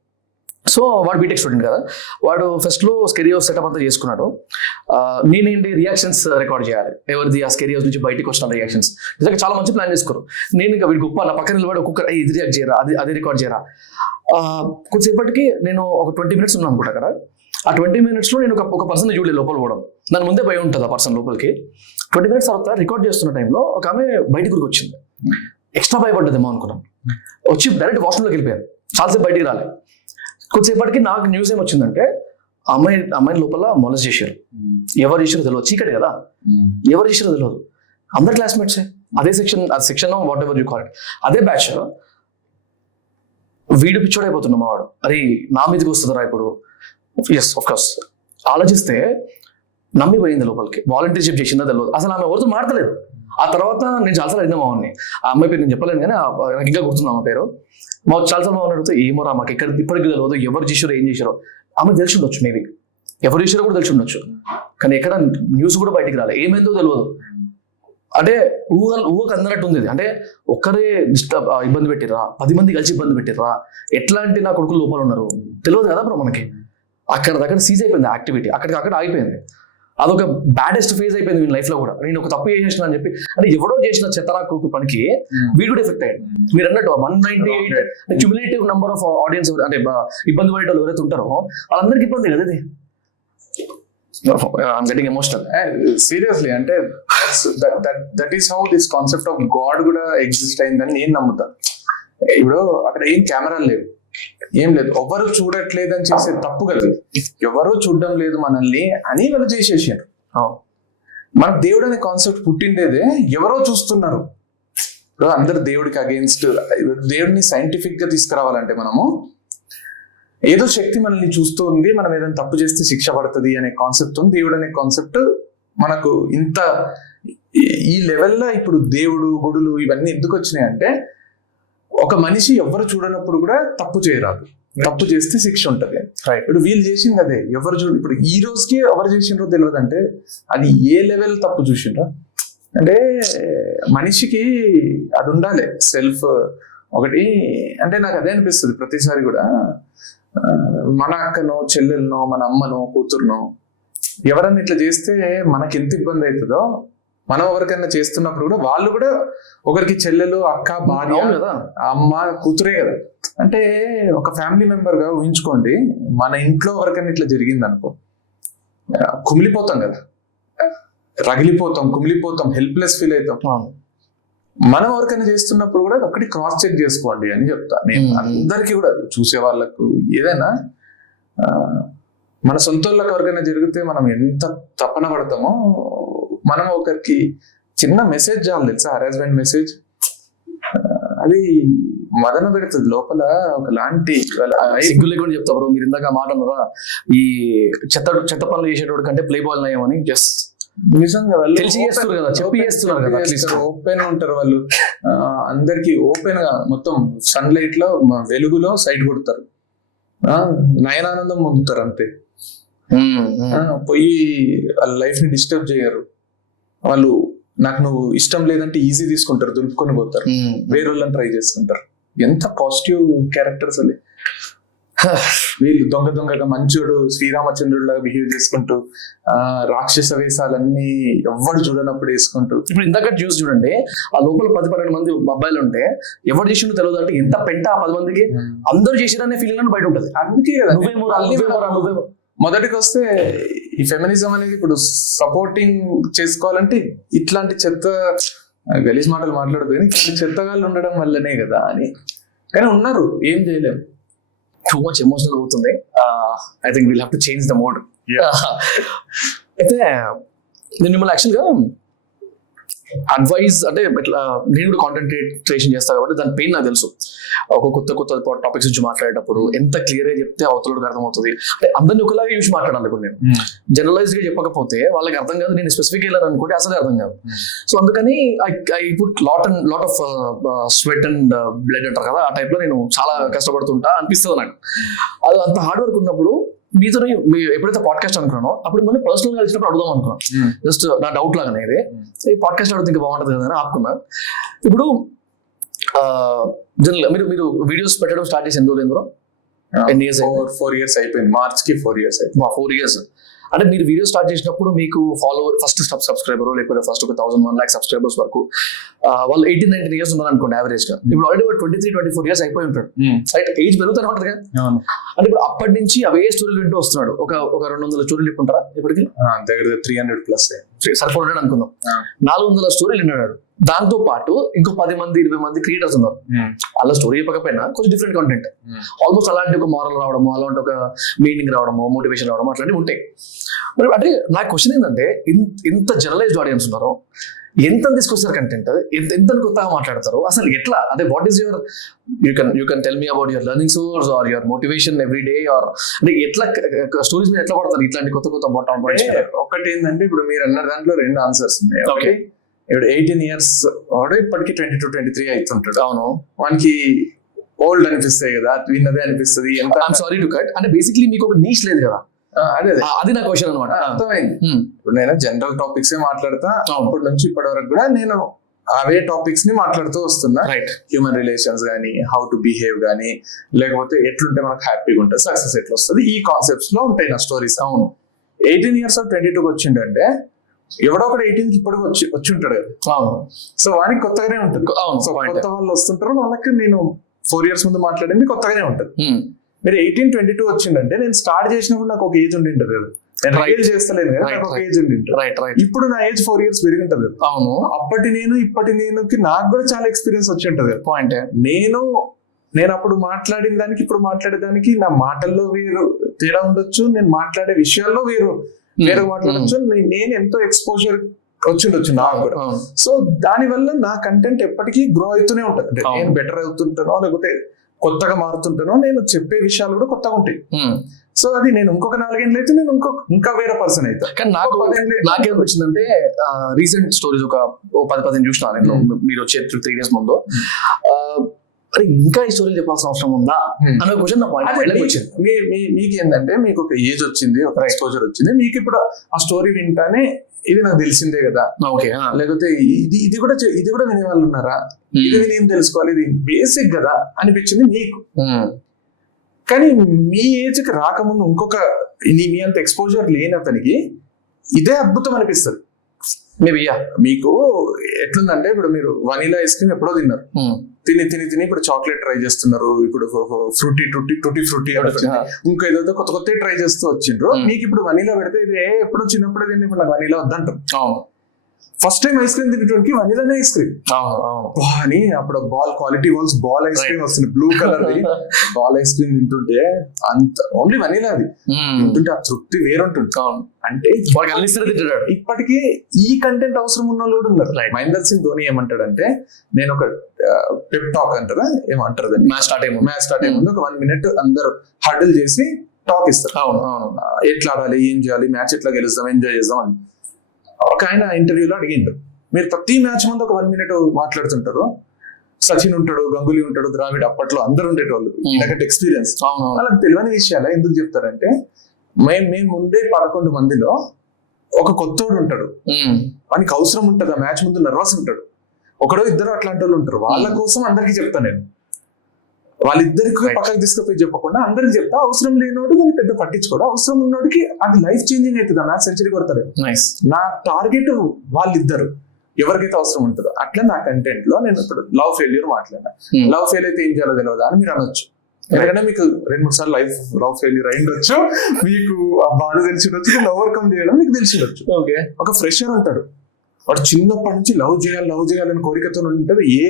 సో వాడు బీటెక్ స్టూడెంట్ కదా, వాడు ఫస్ట్ లో స్కెరియో సెటప్ అంతా చేసుకున్నాడు. నేనేంటి రియాక్షన్స్ రికార్డ్ చేయాలి, ఎవరిది ఆ స్కెరియోస్ నుంచి బయటకు వచ్చిన రియాక్షన్స్. నిజంగా చాలా మంచి ప్లాన్ చేసుకోరు. నేను ఇంకా వీడి గొప్ప నా పక్కన నిలబడి ఒక్కొక్క ఇది రియాక్ట్ చేయరా, అది రికార్డ్ చేయరా. కొద్దిసేపటికి నేను ఒక 20 minutes ఉన్నాను అనుకుంటా అక్కడ. ఆ 20 minutes లో నేను ఒక పర్సన్ చూడలేదు లోపల పోవడం. దాని ముందే భయం ఉంటుంది ఆ పర్సన్ లోపలికి. 20 minutes తర్వాత రికార్డ్ చేస్తున్న టైంలో ఒక ఆమె బయటకు వచ్చింది. ఎక్స్ట్రా భయపడ్డదేమో అనుకున్నాను. వచ్చి డైరెక్ట్ వాష్రూమ్లోకి వెళ్ళిపోయాను. చాలాసేపు బయటికి రాలేదు. కొద్దిసేపటికి నాకు న్యూస్ ఏమొచ్చిందంటే అమ్మాయిని లోపల మొలెస్ట్ చేశారు. ఎవరు చేశారో తెలియదు, చీకటి కదా, ఎవరు చేశారో తెలియదు. అందరు క్లాస్మేట్సే, అదే section what ever you call it, అదే బ్యాచ్. వీడు పిచ్చోడైపోతున్నా మా వాడు, అరే నా మీదకి వస్తుందరా ఇప్పుడు. ఎస్ ఆఫ్ కోర్స్ ఆలోచిస్తే నమ్మిపోయింది లోపలికి. వాలంటీర్షిప్ చేసిందా తెలియదు, అసలు ఆమె ఎవరితో మాట్లాడలేదు. ఆ తర్వాత నేను చాలాసార్లు అడిగిన మా వాడిని, ఆ అమ్మాయి పేరు నేను చెప్పలేను కానీ నాకు ఇంకా గుర్తుంది అమ్మ పేరు. మా చాలాసార్లు మా అడిగితే ఏమోరా మాకు ఇక్కడ ఇప్పటికీ తెలియదు, ఎవరు చేసారో ఏం చేశారో. ఆమె తెలిసి ఉండొచ్చు, మేబీ ఎవరు చేసారో కూడా తెలిసి ఉండొచ్చు, కానీ ఎక్కడ న్యూస్ కూడా బయటికి రాలేదు, ఏమైందో తెలియదు. అంటే ఊహకు అందనట్టు ఉంది. అంటే ఒక్కరే ఇబ్బంది పెట్టిర్రా, 10 మంది కలిసి ఇబ్బంది పెట్టిర్రా, ఎట్లాంటి నా కొడుకులు లోపల ఉన్నారు తెలియదు కదా బ్రో మనకి. అక్కడ సీజ్ అయిపోయింది యాక్టివిటీ, అక్కడ ఆగిపోయింది. అదొక బ్యాడెస్ట్ ఫేజ్ అయిపోయింది వీళ్ళ లైఫ్ లో కూడా. నేను ఒక తప్పు చేసిన అని చెప్పి, అంటే ఎవడో చేసిన చెత్తరాకు పనికి వీడు కూడా ఎఫెక్ట్ అయ్యాడు. మీరు అన్నట్టు 198 క్యుములేటివ్ నెంబర్ ఆఫ్ ఆడియన్స్, అంటే ఇబ్బంది పడే వాళ్ళు ఎవరైతే ఉంటారో వాళ్ళందరికీ ఇబ్బంది కదా ఇది. I'm getting emotional seriously. అంటే that is how this concept of God కూడా ఎగ్జిస్ట్ అయిందని నేను నమ్ముతాను. ఇప్పుడు అక్కడ ఏం కెమెరాలు లేవు, ఏం లేదు, ఎవరు చూడట్లేదని చేసే తప్పు కదా. ఎవరు చూడడం లేదు మనల్ని అని వాళ్ళు చేసేసారు. మన దేవుడు అనే కాన్సెప్ట్ పుట్టిండేదే ఎవరో చూస్తున్నారు. ఇప్పుడు అందరు దేవుడికి అగేన్స్ట్, దేవుడిని సైంటిఫిక్ గా తీసుకురావాలంటే మనము ఏదో శక్తి మనల్ని చూస్తూ ఉంది, మనం ఏదైనా తప్పు చేస్తే శిక్ష పడుతుంది అనే కాన్సెప్ట్ ఉంది. దేవుడు అనే కాన్సెప్ట్ మనకు ఇంత ఈ లెవెల్లో ఇప్పుడు దేవుడు గుడులు ఇవన్నీ ఎందుకు వచ్చినాయి అంటే, ఒక మనిషి ఎవరు చూడనప్పుడు కూడా తప్పు చేయరాదు, తప్పు చేస్తే శిక్ష ఉంటది. ఇప్పుడు వీళ్ళు చేసింది అదే. ఎవరు ఇప్పుడు ఈ రోజుకి ఎవరు చేసిండ్రో తెలియదు. అంటే అది ఏ లెవెల్ తప్పు చూసిండ్రో. అంటే మనిషికి అది ఉండాలి సెల్ఫ్ ఒకటి. అంటే నాకు అదే అనిపిస్తుంది ప్రతిసారి కూడా, మన అక్కనో చెల్లెలనో మన అమ్మనో కూతురునో ఎవరన్నా ఇట్లా చేస్తే మనకి ఎంత ఇబ్బంది అవుతుందో, మనం ఎవరికైనా చేస్తున్నప్పుడు కూడా వాళ్ళు కూడా ఒకరికి చెల్లెలు, అక్క, భార్య, అమ్మ, కూతురే కదా. అంటే ఒక ఫ్యామిలీ మెంబర్ గా ఊహించుకోండి, మన ఇంట్లో ఎవరికైనా ఇట్లా జరిగింది అనుకో, కుమిలిపోతాం కదా, రగిలిపోతాం, కుమిలిపోతాం, హెల్ప్లెస్ ఫీల్ అవుతాం. మనం ఎవరికైనా చేస్తున్నప్పుడు కూడా ఒకటి క్రాస్ చెక్ చేసుకోండి అని చెప్తా నేను అందరికీ కూడా, చూసే వాళ్ళకు. ఏదైనా మన సొంత వాళ్ళకి ఎవరికైనా జరిగితే మనం ఎంత తపన పడతామో, మనం ఒకరికి చిన్న మెసేజ్ చాలు తెలుసా, హరాస్మెంట్ మెసేజ్. అది మదన పెడుతుంది లోపల ఒకలాంటి సిగ్గు లేకుండా చెప్తా బ్రో, మీరు ఇందాక మాట అన్నారా ఈ చెత్త పనులు చేసేటోడు కంటే ప్లే బాల్ నయమని. జస్ట్ నిజంగా వాళ్ళు తెలిసి చేస్తున్నారు కదా, చెప్పి చేస్తున్నారు కదా, అట్లీస్ట్ ఓపెన్ ఉంటారు వాళ్ళు. అందరికి ఓపెన్ గా మొత్తం సన్లైట్ లో వెలుగులో సైట్ కొడతారు, నయనానందం పొందుతారు అంతే. పోయి వాళ్ళ లైఫ్ ని డిస్టర్బ్ చేయరు వాళ్ళు. నాకు నువ్వు ఇష్టం లేదంటే ఈజీ తీసుకుంటారు, దులుపుకొని పోతారు, వేరే వాళ్ళని ట్రై చేసుకుంటారు. ఎంత పాజిటివ్ క్యారెక్టర్స్ అది. వీళ్ళు దొంగగా మంచోడు శ్రీరామచంద్రుడు లాగా బిహేవ్ చేసుకుంటూ రాక్షస వేషాలన్నీ ఎవరు చూడనప్పుడు వేసుకుంటూ. ఇప్పుడు ఇందాక చూసి చూడండి, ఆ లోపల 10-12 మంది అబ్బాయిలు ఉంటే ఎవరు చేసిండో తెలియదు అంటే ఎంత పెంట ఆ 10 మందికి అందరూ చేసిరనే ఫీలింగ్ అని బయట ఉంటుంది. అందుకే కదా మొదటికి వస్తే ఈ ఫెమినిజం అనేది ఇప్పుడు సపోర్టింగ్ చేసుకోవాలంటే ఇట్లాంటి చెత్త గలీజ్ మాటలు మాట్లాడదు, కానీ ఇట్లాంటి చెత్తగాళ్ళు ఉండడం వల్లనే కదా అని. కానీ ఉన్నారు, ఏం చేయలేము. టూ మచ్ ఎమోషనల్ అవుతుంది. I think will have to change the mode. అయితే నేను మిమ్మల్ని యాక్చువల్గా అడ్వైజ్ అంటే ఇట్లా నేను కూడా కాంటెంట్ క్రియేషన్ చేస్తాను కాబట్టి దాని పెయిన్ నాకు తెలుసు. ఒక కొత్త టాపిక్స్ నుంచి మాట్లాడేటప్పుడు ఎంత క్లియర్ గా చెప్తే అవతలకి అర్థమవుతుంది. అంటే అందరినీ ఒకలాగా చూసి మాట్లాడాలి. ఇప్పుడు నేను జనరలైజ్ గా చెప్పకపోతే వాళ్ళకి అర్థం కాదు, నేను స్పెసిఫిక్ వెళ్ళాను అనుకుంటే అసలే అర్థం కాదు. సో అందుకని I put lot of sweat and blood అంటారు కదా, ఆ టైప్ లో నేను చాలా కష్టపడుతుంటా అనిపిస్తుంది నాకు. అది అంత హార్డ్ వర్క్ ఉన్నప్పుడు మీతో ఎప్పుడైతే పాడ్కాస్ట్ అనుకున్నానో అప్పుడు మళ్ళీ పర్సనల్ గా కలిసినప్పుడు అడుగుదాం అనుకున్నాను. జస్ట్ నా డౌట్ లాగానే ఇది ఈ పాడ్కాస్ట్ అడిగితే ఇంకా బాగుంటుంది కదా అని ఆపుకున్నా. ఇప్పుడు జనరల్ మీరు వీడియోస్ పెట్టడం స్టార్ట్ చేసి ఎన్ని రోజులు? ఎన్ని ఇయర్స్? 4 years అయిపోయింది. మార్చ్ కి 4 years అయిపోయింది. 4 years. అంటే మీరు వీడియో స్టార్ట్ చేసినప్పుడు మీకు ఫాలోవర్ ఫస్ట్ సబ్స్క్రైబర్ లేకపోతే ఫస్ట్ 1,000-1 lakh సబ్స్క్రైబర్స్ వరకు వాళ్ళు 18-19 years ఉన్నారు అనుకోండి యావరేజ్ గా. ఇప్పుడు ఆల్రెడీ 23-24 years అయిపోయి ఉంటాడు. రైట్, ఏజ్ పెరుగుతూనే ఉంటుంది కదా. అంటే ఇప్పుడు అప్పటి నుంచి అవే స్టోరీలు వింటూ వస్తున్నాడు. ఒక 200 స్టోరీలు చెప్పుకుంటారా ఇప్పటికి? దగ్గర 300+ సరిపోతాడు అనుకుందాం. 400 స్టోరీలు విన్నాడు. దాంతో పాటు ఇంకో 10 మంది 20 మంది క్రియేటర్స్ ఉన్నారు. అలా స్టోరీ చెప్పకపోయినా కొంచెం డిఫరెంట్ కంటెంట్, ఆల్మోస్ట్ అలాంటి ఒక మారల్ రావడము, అలాంటి ఒక మీనింగ్ రావడము, మోటివేషన్ రావడము అట్లాంటివి ఉంటాయి. మరి అంటే నా క్వశ్చన్ ఏంటంటే, ఇంత జనరలైజ్డ్ ఆడియన్స్ ఉన్నారు, ఎంత తీసుకొస్తారు కంటెంట్, ఎంత కొత్తగా మాట్లాడతారు అసలు ఎట్లా? అంటే what is your you can tell me about your learning source or your motivation every day, or అంటే ఎట్లా స్టోరీస్ మీద ఎట్లా పడతారు ఇట్లాంటి కొత్త బాటం? ఒకటి ఏంటంటే ఇప్పుడు మీరు అన్న దాంట్లో 2 ఆన్సర్స్ ఉన్నాయి. ఓకే, ఇప్పుడు 18 years వాడు ఇప్పటికి 22-23 అవుతుంటాడు. అవును, వానికి ఓల్డ్ అనిపిస్తాయి కదా, విన్నదే అనిపిస్తుంది. ఐఎమ్ సారీ టు కట్, అంటే బేసిక్లీ మీకు ఒక నీష్ లేదు కదా. అది నా క్వశ్చన్ అనమాట. అర్థమైంది. ఇప్పుడు నేను జనరల్ టాపిక్స్ మాట్లాడతా, అప్పటి నుంచి ఇప్పటి వరకు కూడా నేను అవే టాపిక్స్ ని మాట్లాడుతూ వస్తున్నా. హ్యూమన్ రిలేషన్స్ గానీ, హౌ టు బిహేవ్ గానీ, లేకపోతే ఎట్లుంటే మనకు హ్యాపీగా ఉంటుంది, సక్సెస్ ఎట్లా వస్తుంది, ఈ కాన్సెప్ట్స్ లో ఉంటాయి నా స్టోరీస్. అవును, 18 years 22కి వచ్చిండంటే ఎవడో ఒకటి 18కి ఇప్పటికి వచ్చి ఉంటాడు కదా. సో వానికి కొత్తగానే ఉంటుంది. సో కొత్త వాళ్ళు వస్తుంటారు, వాళ్ళకి నేను 4 years ముందు మాట్లాడింది కొత్తగానే ఉంటుంది. మీరు 18-22 వచ్చిందంటే నేను స్టార్ట్ చేసినప్పుడు నాకు ఒక ఏజ్ ఉండి ఉంటుంది కదా, నేను రైట్ చేస్తలేదు కదా, నాకు ఒక ఏజ్ ఉండి ఉంటుంది. ఇప్పుడు నా ఏజ్ 4 years పెరిగి ఉంటుంది కదా. అవును, ఇప్పటి నేనుకి నాకు కూడా చాలా ఎక్స్పీరియన్స్ వచ్చి ఉంటుంది కదా. పాయింట్, నేను అప్పుడు మాట్లాడిన దానికి ఇప్పుడు మాట్లాడేదానికి నా మాటల్లో వేరు తేడా ఉండొచ్చు, నేను మాట్లాడే విషయాల్లో వేరు మాట్లాడచ్చు. నేను ఎంతో ఎక్స్పోజర్ వచ్చిండొచ్చు నాకు కూడా. సో దాని వల్ల నా కంటెంట్ ఎప్పటికీ గ్రో అవుతూనే ఉంటుంది. అంటే నేను బెటర్ అవుతుంటానో లేకపోతే కొత్తగా మారుతుంటానో, నేను చెప్పే విషయాలు కూడా కొత్తగా ఉంటాయి. సో అది నేను ఇంకొక 4 ఏళ్ళు అయితే నేను ఇంకా వేరే పర్సన్ అవుతా. కానీ నాకేం వచ్చిందంటే రీసెంట్ స్టోరీస్ ఒక 10-15 చూసిన నేను, మీరు వచ్చే 3 days ముందు, అరే ఇంకా ఈ స్టోరీలు చెప్పాల్సిన అవసరం ఉందా అనే క్వశ్చన్ నా పాయింట్ వచ్చింది. మీకు ఏంటంటే మీకు ఒక ఏజ్ వచ్చింది, ఒక ఎక్స్పోజర్ వచ్చింది, మీకు ఇప్పుడు ఆ స్టోరీ వింటానే ఇది నాకు తెలిసిందే కదా, ఓకే, లేకపోతే ఇది కూడా వినే వాళ్ళు ఉన్నారా, ఇది విని తెలుసుకోవాలి, ఇది బేసిక్ కదా అనిపించింది మీకు. కానీ మీ ఏజ్కి రాకముందు ఇంకొక మీ అంత ఎక్స్పోజర్ లేని అతనికి ఇదే అద్భుతం అనిపిస్తుంది. మేబీ మీకు ఎట్లుందంటే, ఇప్పుడు మీరు వనీలా ఐస్ క్రీమ్ ఎప్పుడో తిన్నారు, తిని ఇప్పుడు చాక్లెట్ ట్రై చేస్తున్నారు, ఇప్పుడు టూటీ ఫ్రూటీ ఇంకా ఏదో కొత్త ట్రై చేస్తూ వచ్చిండ్రు. మీకు ఇప్పుడు వనీలా పెడితే ఇది ఎప్పుడో చిన్నప్పుడే తిని ఇప్పుడు నాకు వనీలా వద్దంటారు. ఫస్ట్ టైం ఐస్ క్రీమ్ తినేటోడికి వనిలానే ఐస్ క్రీమ్ అని అప్పుడు క్వాలిటీ బాల్ ఐస్ క్రీమ్ వస్తుంది blue colour ball ice cream తింటుంటే అంత ఓన్లీ వనిలా అది తింటుంటే ఆ తృప్తి వేరుంటుంది. అంటే ఇప్పటికీ ఈ కంటెంట్ అవసరం ఉన్న వాళ్ళు కూడా ఉన్నారు. మహేందర్ సింగ్ ధోని ఏమంటాడంటే, నేను ఒక పెప్ టాక్ అంటారా ఏమంటారు మ్యాచ్ స్టార్ట్ అయ్యే ముందు ఒక 1 minute అందరు హర్డిల్ చేసి టాక్ ఇస్తారు. ఎట్లా ఆడాలి, ఏం చేయాలి, మ్యాచ్ ఎట్లా గెలుస్తాం, ఎంజాయ్ చేద్దాం అని. ఒక ఆయన ఇంటర్వ్యూలో అడిగిండు, మీరు ప్రతి మ్యాచ్ ముందు ఒక 1 minute మాట్లాడుతుంటారు. సచిన్ ఉంటాడు, గంగూలీ ఉంటాడు, ద్రావిడ్, అప్పట్లో అందరు ఉండేటోళ్ళు, ఎందుకంటే ఎక్స్పీరియన్స్. వాళ్ళకి తెలియని విషయాలు ఎందుకు చెప్తారంటే, మేము ముందే 11 మందిలో ఒక కొత్తోడు ఉంటాడు, వానికి అవసరం ఉంటుంది, ఆ మ్యాచ్ ముందు నర్వస్ ఉంటాడు, ఒకడో ఇద్దరు అట్లాంటి వాళ్ళు ఉంటారు. వాళ్ళ కోసం అందరికి చెప్తాను నేను. వాళ్ళిద్దరికి పక్కకు తీసుకుపోయి చెప్పకుండా అందరికి చెప్తా. అవసరం లేనోడు దాన్ని పెద్ద పట్టించుకోడు, అవసరం ఉన్నోడికి అది లైఫ్ చేంజింగ్ అవుతుంది. ఆ మ్యాచ్ సెంచరీ కొడతాడు. నా టార్గెట్ వాళ్ళిద్దరు, ఎవరికైతే అవసరం ఉంటుందో. అట్లా నా కంటెంట్ లో నేను ఇప్పుడు లవ్ ఫెయిల్యూర్ మాట్లాడినా. లవ్ ఫెయిల్ అయితే ఏం చేయాలో తెలియదా అని మీరు అనొచ్చు. ఎందుకంటే మీకు 2-3 సార్లు లవ్ ఫెయిల్యూర్ అయిండొచ్చు, మీకు ఆ బాధ తెలిసిండొచ్చు, ఓవర్కమ్ చేయడం మీకు తెలిసిండొచ్చు. ఒక ఫ్రెషర్ ఉంటాడు, వాడు చిన్నప్పటి నుంచి లవ్ చేయాలని కోరికతో ఉంటుంది. ఏ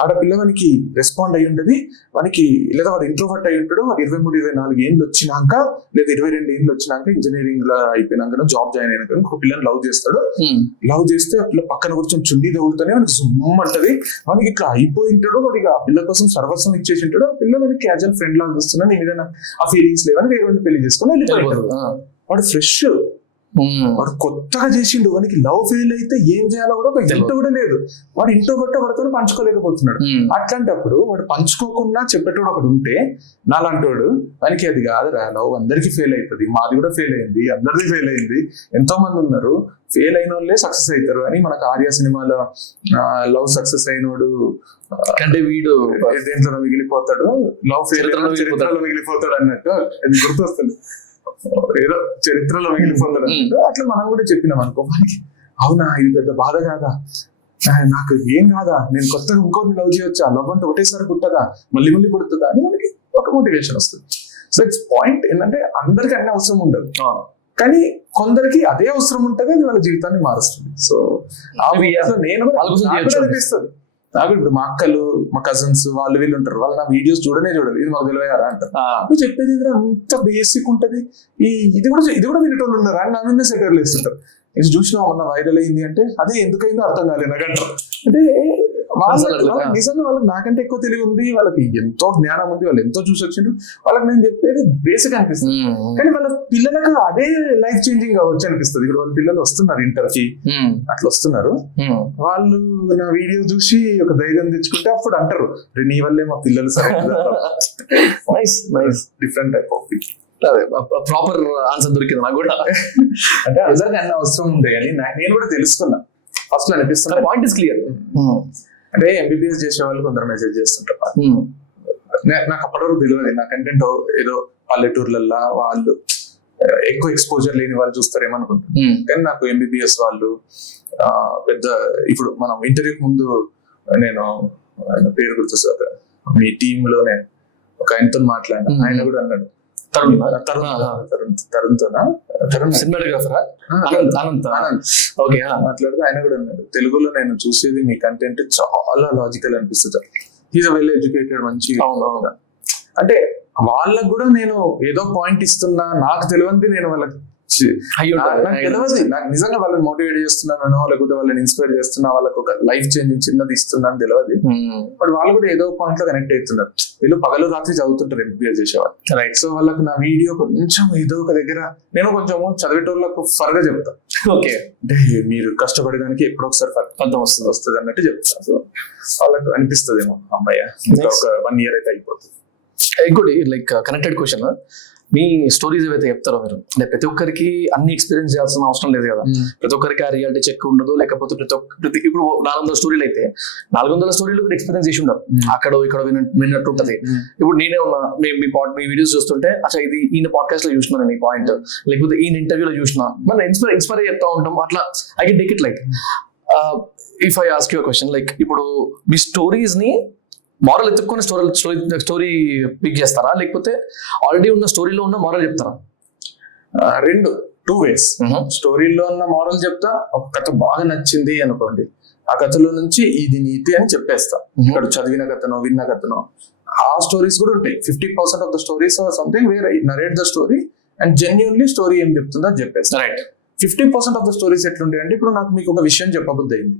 ఆడపిల్ల వానికి రెస్పాండ్ అయి ఉంటుంది, వానికి లేదా వాడు ఇంట్రోవర్ట్ అయి ఉంటాడు. వాడు 23-24 ఏళ్ళు వచ్చినాక లేదా 22 ఏళ్ళు వచ్చినాక ఇంజనీరింగ్ లో అయిపోయినాక జాబ్ జాయిన్ అయినాక ఒక పిల్లని లవ్ చేస్తాడు. లవ్ చేస్తే ఆ పిల్ల పక్కన కూర్చొని చున్నీ తగులుతూనే వానికి సుమ్మ అంటది. వానికి ఇట్లా అయిపోయి ఉంటాడు, వాడికి ఆ పిల్ల కోసం సర్వస్వం ఇచ్చేసి ఉంటాడు. ఆ పిల్ల మనకి క్యాజువల్ ఫ్రెండ్ లాగా చూస్తున్నా, నీ మీద ఆ ఫీలింగ్స్ లేవని వేరే పెళ్లి చేసుకుని వెళ్ళిపోతాడు. వాడు ఫ్రెష్, వాడు కొత్తగా చేసిండు. వానికి లవ్ ఫెయిల్ అయితే ఏం చేయాలో కూడా ఒక ఇంట కూడా లేదు. వాడు ఇంటో బట్ట వాడితో పంచుకోలేకపోతున్నాడు. అట్లాంటప్పుడు వాడు పంచుకోకుండా చెప్పేటోడు ఒకడు ఉంటే, నాలంటోడు వానికి అది కాదురా, లవ్ అందరికి ఫెయిల్ అవుతుంది, మాది కూడా ఫెయిల్ అయింది, అందరిది ఫెయిల్ అయింది, ఎంతో మంది ఉన్నారు, ఫెయిల్ అయిన వాళ్ళే సక్సెస్ అవుతారు అని. మనకు ఆర్య సినిమాలో లవ్ సక్సెస్ అయినోడు అంటే వీడు దేంట్లో మిగిలిపోతాడు, లవ్ ఫెయిల్ చరిత్రలో మిగిలిపోతాడు అన్నట్టు అది గుర్తొస్తుంది. ఏదో చరిత్రలో మిగిలిపోతాడు అన్నట్టు. అట్లా మనం కూడా చెప్పినాం అనుకో, మనకి అవునా ఇది పెద్ద బాధ కాదా, నాకు ఏం కాదా, నేను కొత్తగా ఇంకోటి లవ్ చేయొచ్చా, లవ్ అంటే ఒకటేసారి పుట్టదా, మళ్ళీ పుడుతుందా అని మనకి ఒక మోటివేషన్ వస్తుంది. సో ఇట్స్ పాయింట్ ఏంటంటే, అందరికి అన్ని అవసరం ఉండదు, కానీ కొందరికి అదే అవసరం ఉంటుంది, అది వాళ్ళ జీవితాన్ని మారుస్తుంది. సో నేను అనిపిస్తుంది నాకు. ఇప్పుడు మా అక్కలు, మా కజిన్స్, వాళ్ళు వీళ్ళు ఉంటారు, వాళ్ళు నా వీడియోస్ చూడరు, ఇది మాకు తెలియరా అంటారు. నువ్వు చెప్పేది అంత బేసిక్ ఉంటది, ఇది కూడా వినేటోళ్ళు ఉన్నారు అని నా మీద సెటర్లు వేస్తుంటారు. ఇది చూసినా మొన్న వైరల్ అయింది అంటే, అదే ఎందుకైందో అర్థం కాలేదు నాకు అంటారు. అంటే నిజంగా వాళ్ళకి నాకంటే ఎక్కువ తెలివి ఉంది, వాళ్ళకి ఎంతో జ్ఞానం ఉంది, వాళ్ళు ఎంతో చూసి వచ్చిండ్రు. వాళ్ళకి నేను చెప్పేది బేసిక్ అనిపిస్తుంది, కానీ వాళ్ళ పిల్లలకు అదే లైఫ్ చేంజింగ్ అవ్వచ్చు అనిపిస్తుంది. ఇప్పుడు వాళ్ళ పిల్లలు వస్తున్నారు ఇంటర్కి, అట్లా వస్తున్నారు, వాళ్ళు నా వీడియో చూసి ఒక ధైర్యం తెచ్చుకుంటే అప్పుడు అంటారు, నీ వల్లే మా పిల్లలు different type of proper answer దొరికింది నాకు కూడా. అంటే అందరికి అన్న అవసరం ఉంది, కానీ నేను కూడా తెలుసుకున్నా. ఫస్ట్ లో అనిపిస్తున్నా పాయింట్ ఇస్ క్లియర్. అంటే ఎంబీబీఎస్ చేసే వాళ్ళు కొందరు మెసేజ్ చేస్తుంటారు, నాకు అప్పటి వరకు తెలియదు. నా కంటెంట్ ఏదో పల్లెటూర్లల్లో వాళ్ళు ఎక్కువ ఎక్స్పోజర్ లేని వాళ్ళు చూస్తారేమనుకుంటారు, కానీ నాకు ఎంబీబీఎస్ వాళ్ళు పెద్ద, ఇప్పుడు మనం ఇంటర్వ్యూకి ముందు నేను పేరు గుర్తొస్తా, మీ టీమ్ లో నేను ఒక ఆయనతో మాట్లాడినా, ఆయన కూడా అన్నాడు, మాట్లాడుతూ ఆయన కూడా అన్నాడు, తెలుగులో నేను చూసేది మీ కంటెంట్ చాలా లాజికల్ అనిపిస్తుంది, ఈజ్ వెల్ ఎడ్యుకేటెడ్, మంచి. అంటే వాళ్ళకు కూడా నేను ఏదో పాయింట్ ఇస్తున్నా, నాకు తెలియంది నేను వాళ్ళకి తెలియదు, నాకు నిజంగా వాళ్ళని మోటివేట్ చేస్తున్నానో లేకపోతే వాళ్ళని ఇన్స్పైర్ చేస్తున్నా, వాళ్ళకి ఒక లైఫ్ చేంజింగ్ చిన్నది ఇస్తున్నా అని తెలియదు. బట్ వాళ్ళు కూడా ఏదో పాయింట్ లో కనెక్ట్ అవుతున్నారు. వీళ్ళు పగలు రాత్రి చదువుతుంటారు ఎంబీబీఎస్ చేసేవాళ్ళు, రైట్? సో వాళ్ళకి నా వీడియో కొంచెం ఏదో ఒక దగ్గర నేను కొంచెం చదివేటోళ్ళకు ఫర్గా చెప్తాను. ఓకే, అంటే మీరు కష్టపడడానికి ఎప్పుడో ఒకసారి ఫలితం వస్తుంది అన్నట్టు చెప్తాను. సో వాళ్ళకు అనిపిస్తుందేమో, అమ్మాయి ఇంకా ఒక 1 year అయితే అయిపోతుంది. ఇంకోటి లైక్ కనెక్టెడ్ క్వశ్చన్, మీ స్టోరీస్ ఏవైతే చెప్తారో మీరు, అంటే ప్రతి ఒక్కరికి అన్ని ఎక్స్పీరియన్స్ చేయాల్సిన అవసరం లేదు కదా. ప్రతి ఒక్కరికి ఆ రియాలిటీ చెక్ ఉండదు, లేకపోతే ప్రతి ఇప్పుడు 400 స్టోరీలు అయితే 400 స్టోరీలు మీరు ఎక్స్పీరియన్స్ చేసి ఉండరు, అక్కడ ఇక్కడ విన్నట్టు ఉంటది. ఇప్పుడు నేనే ఉన్నా, మీ వీడియోస్ చూస్తుంటే అచ్చా ఇది ఈయన పాడ్కాస్ట్ లో చూసినా నేను ఈ పాయింట్, లేకపోతే ఈయన ఇంటర్వ్యూలో చూసినా, మళ్ళీ ఇన్స్పైర్ చెప్తా ఉంటాం. అట్లా I can take it like, if I ask you question, like ఇప్పుడు మీ స్టోరీస్ ని మారల్ ఎత్తుక్కొని స్టోరీ పిక్ చేస్తారా, లేకపోతే ఆల్రెడీ ఉన్న స్టోరీలో ఉన్న మారల్ చెప్తారా? రెండు. 2 ways. స్టోరీలో ఉన్న మోరల్ చెప్తా, ఒక కథ బాగా నచ్చింది అనుకోండి, ఆ కథలో నుంచి ఇది నీతి అని చెప్పేస్తా. ఇక్కడ చదివిన కథనో విన్న కథనో ఆ స్టోరీస్ కూడా ఉంటాయి. 50% of the stories or something where I narrate the story and genuinely story ఏం చెప్తుందో అది చెప్పేస్తా. రైట్. 50% ఆఫ్ ద స్టోరీస్ ఎట్లుంటాయి అంటే, ఇప్పుడు నాకు మీకు ఒక విషయం చెప్పబుద్ధి అయింది.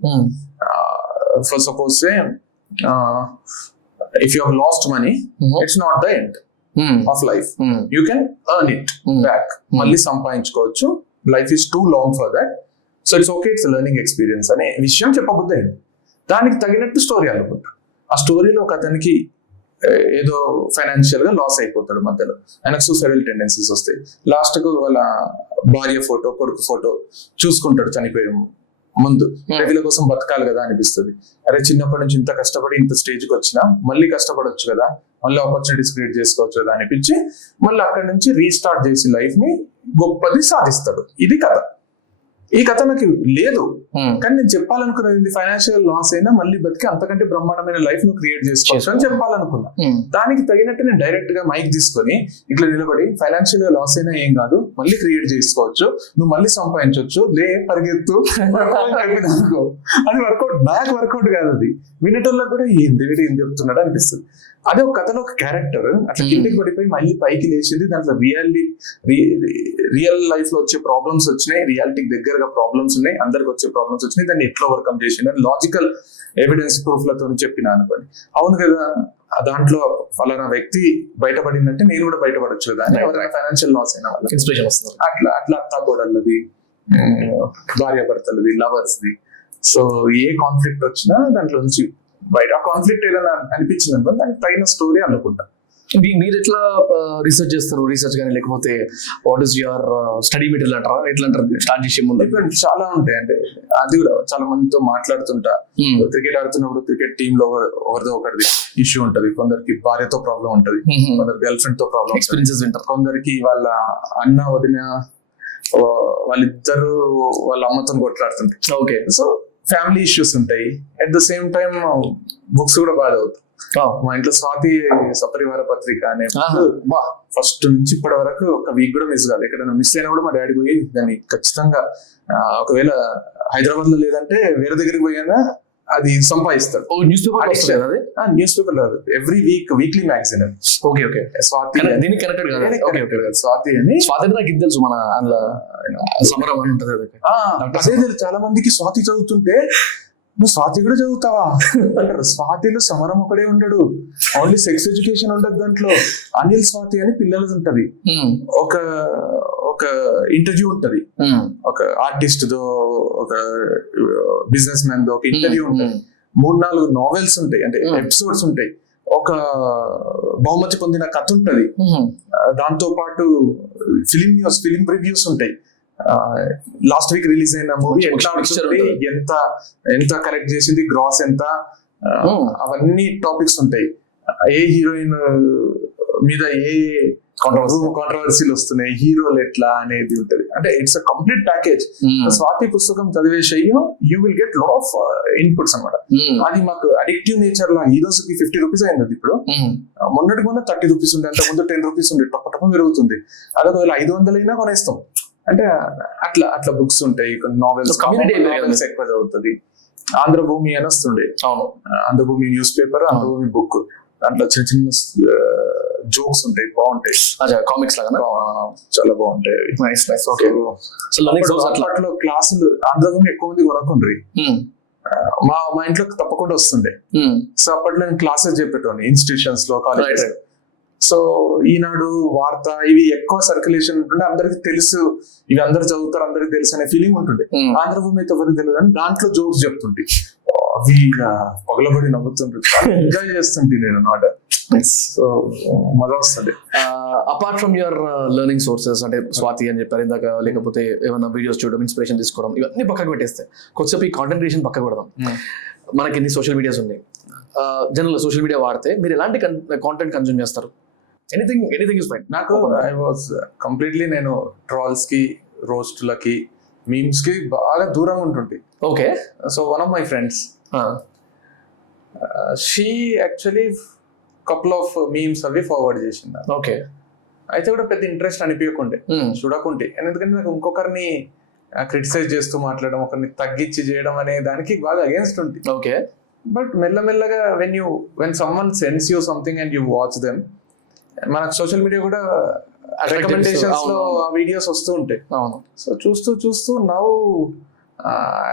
For suppose if you have lost money, it's not the end of life. You can earn it back, మళ్ళీ సంపాదించుకోవచ్చు. Life is two long for that, so it's okay, it's learning experience అనే విషయం చెప్పబుద్ధి అయింది. దానికి తగినట్టు స్టోరీ అనుకుంటా. ఆ స్టోరీలో ఒక అతనికి ఏదో ఫైనాన్షియల్ గా లాస్ అయిపోతాడు, మధ్యలో ఆయనకు సూసైడల్ టెండెన్సీస్ వస్తాయి. లాస్ట్ కు వాళ్ళ భార్య ఫోటో, కొడుకు ఫోటో చూసుకుంటాడు చనిపోయే ముందు. ప్రజల కోసం బతకాలి కదా అనిపిస్తుంది. అరే చిన్నప్పటి నుంచి ఇంత కష్టపడి ఇంత స్టేజ్కి వచ్చినా మళ్ళీ కష్టపడొచ్చు కదా, మళ్ళీ ఆపర్చునిటీస్ క్రియేట్ చేసుకోవచ్చు కదా అనిపించి మళ్ళీ అక్కడి నుంచి రీస్టార్ట్ చేసి లైఫ్ ని గొప్పది సాధిస్తాడు. ఇది కథ. ఈ కథ నాకు లేదు, కానీ నేను చెప్పాలనుకున్నది ఫైనాన్షియల్ లాస్ అయినా మళ్ళీ బతికి అంతకంటే బ్రహ్మాండమైన లైఫ్ నువ్వు క్రియేట్ చేసుకోవచ్చు అని చెప్పాలనుకున్నా. దానికి తగినట్టు నేను డైరెక్ట్ గా మైక్ తీసుకొని ఇట్లా నిలబడి, ఫైనాన్షియల్ గా లాస్ అయినా ఏం కాదు, మళ్ళీ క్రియేట్ చేసుకోవచ్చు, నువ్వు మళ్ళీ సంపాదించవచ్చు, లే పరిగెత్తు అనుకో. అది వర్కౌట్, నాకు వర్కౌట్ కాదు. అది వినేటోళ్ళకి కూడా ఏం చెప్తున్నాడు అనిపిస్తుంది. అదే ఒక కథలో ఒక క్యారెక్టర్ అట్లా కిందికి పడిపోయి మళ్ళీ పైకి లేచింది. దాంట్లో రియల్ లైఫ్ లో వచ్చే ప్రాబ్లమ్స్ వచ్చినాయి, రియాలిటీకి దగ్గరగా ప్రాబ్లమ్స్ ఉన్నాయి, అందరికి వచ్చే ప్రాబ్లమ్స్ వచ్చినాయి, దాన్ని ఎట్లా ఓవర్కమ్ చేసింది అని లాజికల్ ఎవిడెన్స్ ప్రూఫ్ లతో చెప్పిన అనుకోండి. అవును కదా, దాంట్లో ఫలానా వ్యక్తి బయటపడిందంటే నేను కూడా బయటపడొచ్చు కదా అని ఎవరైనా ఫైనాన్షియల్ లాస్ అయిన వాళ్ళకి ఇన్స్పిరేషన్ వస్తుంది. అట్లా అత్తా కోడళ్ళది, భార్యాభర్తలది, లవర్స్ది. సో ఏ కాన్ఫ్లిక్ట్ వచ్చినా దాంట్లో నుంచి బయట ఆ కాన్ఫ్లిక్ట్ ఏదైనా అనిపించింది అనుకో, దానికి తగిన స్టోరీ అనుకుంటా. మీరు ఎట్లా రీసెర్చ్ చేస్తారు? రీసెర్చ్ కానీ లేకపోతే what is your study material అంటారా? ఎట్లా అంటారు స్టార్ట్ చేసే ముందు? చాలా ఉంటాయి. అంటే అది కూడా చాలా మందితో మాట్లాడుతుంటా. క్రికెట్ ఆడుతున్నప్పుడు క్రికెట్ టీమ్ లో ఎవరిదో ఒకటి ఇష్యూ ఉంటది. కొందరికి భార్యతో ప్రాబ్లం ఉంటది, కొందరు గర్ల్ ఫ్రెండ్ తో ప్రాబ్లం, ఎక్స్పీరియన్సెస్ వింటారు. కొందరికి వాళ్ళ అన్న వదిన వాళ్ళిద్దరు వాళ్ళ అమ్మతో కొట్లాడుతుంటారు. ఓకే, సో ఫ్యామిలీ ఇష్యూస్ ఉంటాయి. At the same time books కూడా బాగా చదువుతాం. మా ఇంట్లో స్వాతి సపరివార పత్రిక అనే ఫస్ట్ నుంచి ఇప్పటి వరకు ఒక వీక్ కూడా మిస్ కాదు. ఎక్కడైనా మిస్ అయినా కూడా మా డాడీ పోయి దాన్ని ఖచ్చితంగా, ఒకవేళ హైదరాబాద్ లో లేదంటే వేరే దగ్గరికి పోయినా అది సంపాదిస్తాడు. న్యూస్ పేపర్, న్యూస్ పేపర్ కాదు, every week weekly magazine. Okay okay, Swathi దీనికి కనెక్టెడ్ కాదు. స్వాతి అని నాకు ఇది తెలుసు, మన అందులో సమరం అని ఉంటది. అదే చాలా మందికి స్వాతి చదువుతుంటే నువ్వు స్వాతి కూడా చదువుతావా అంటారు. స్వాతిలో సమరం ఒకడే ఉండడు, ఓన్లీ సెక్స్ ఎడ్యుకేషన్ ఉండదు దాంట్లో. అనిల్ స్వాతి అని పిల్లలది ఉంటది. ఒక ఇంటర్వ్యూ ఉంటది, ఒక ఆర్టిస్ట్ దో, ఒక బిజినెస్ మ్యాన్ దో ఒక ఇంటర్వ్యూ ఉంటది. 3-4 నావెల్స్ ఉంటాయి, అంటే ఎపిసోడ్స్ ఉంటాయి. ఒక బహుమతి పొందిన కథ ఉంటది. దాంతో పాటు ఫిలిం న్యూస్, ఫిలిం రివ్యూస్ ఉంటాయి. లాస్ట్ వీక్ రిలీజ్ అయిన మూవీ ఎంత కలెక్ట్ చేసింది, గ్రాస్ ఎంత, అవన్నీ టాపిక్స్ ఉంటాయి. ఏ హీరోయిన్ మీద ఏ కాంట్రవర్సీలు వస్తున్నాయి, హీరోలు ఎట్లా అనేది ఉంటది. అంటే it's a complete package. Swathi పుస్తకం చదివేసేయో you will get lot of inputs అనమాట. అది మాకు అడిక్టివ్ నేచర్ లా. ఈ రోజుకి 50 రూపీస్ అయింది అది. ఇప్పుడు మొన్నటి మొన్న 30 రూపీస్ ఉండే, అంత ముందు 10 రూపీస్ ఉండే, టప్ప పెరుగుతుంది. అది ఒకవేళ 500 అయినా కొనేస్తాం. అంటే అట్లా బుక్స్ ఉంటాయి. నావెల్స్ ఎక్కువ చదువుతుంది. ఆంధ్రభూమి అని వస్తుండే, Andhra Bhoomi news paper, Andhra Bhoomi book. దాంట్లో చిన్న చిన్న జోక్స్ ఉంటాయి, బాగుంటాయి. కామిక్స్ లాగా చాలా బాగుంటాయి. అప్పట్లో క్లాసులు ఆంధ్రభూమి ఎక్కువ మంది కొనకుండ్రి. మా ఇంట్లో తప్పకుండా వస్తుండే. సో అప్పట్లో నేను క్లాసెస్ చెప్పేటోని ఇన్స్టిట్యూషన్స్ లో, కాలేజెస్. సో ఈనాడు, వార్త ఇవి ఎక్కువ సర్క్యులేషన్ ఉంటుండే. అందరికి తెలుసు, ఇవి అందరు చదువుతారు, అందరికి తెలుసు అనే ఫీలింగ్ ఉంటుండే. ఆంధ్రభూమి అయితే ఎవరికి తెలియదు అని దాంట్లో జోక్స్ చెప్తుంటే అవి పగలబడి నవ్వుతుంటుంది. ఎంజాయ్ చేస్తుంటే నేను నాట్. సో మజా వస్తుంది. Apart from your learning sources, అంటే స్వాతి అని చెప్పారు ఇందాక, లేకపోతే ఏమైనా వీడియోస్ చూడడం, ఇన్స్పిరేషన్ తీసుకోవడం, ఇవన్నీ పక్కకు పెట్టేస్తే కొద్దిసేపు ఈ కాంటెంట్ క్రియేషన్ పక్కకు పెడదాం. మనకి ఎన్ని సోషల్ మీడియాస్ ఉన్నాయి. జనరల్ సోషల్ మీడియా వాడితే మీరు ఎలాంటి కాంటెంట్ కన్జ్యూమ్ చేస్తారు? Anything is fine. నాకు ఐ వాజ్ కంప్లీట్లీ, నేను ట్రాల్స్ కి, రోస్ట్లకి, మీమ్స్ కి బాగా దూరంగా ఉంటుంటే. Okay. So one of my friends, she actually couple of memes అవి ఫార్వర్డ్ చేసింది. ఓకే. అయితే కూడా పెద్ద ఇంట్రెస్ట్ అనిపించకుండే, చూడకుంటే. ఎందుకంటే నాకు ఇంకొకరిని క్రిటిసైజ్ చేస్తూ మాట్లాడడం, ఒకరిని తగ్గించి చేయడం అనే దానికి బాగా అగేన్స్ట్ ఉంటుంది. ఓకే. బట్ మెల్లమెల్లగా when someone sends you something and you watch them, మనకు సోషల్ మీడియా కూడా రికమెండేషన్స్ లో ఆ వీడియోస్ వస్తూ ఉంటాయి. సో చూస్తూ now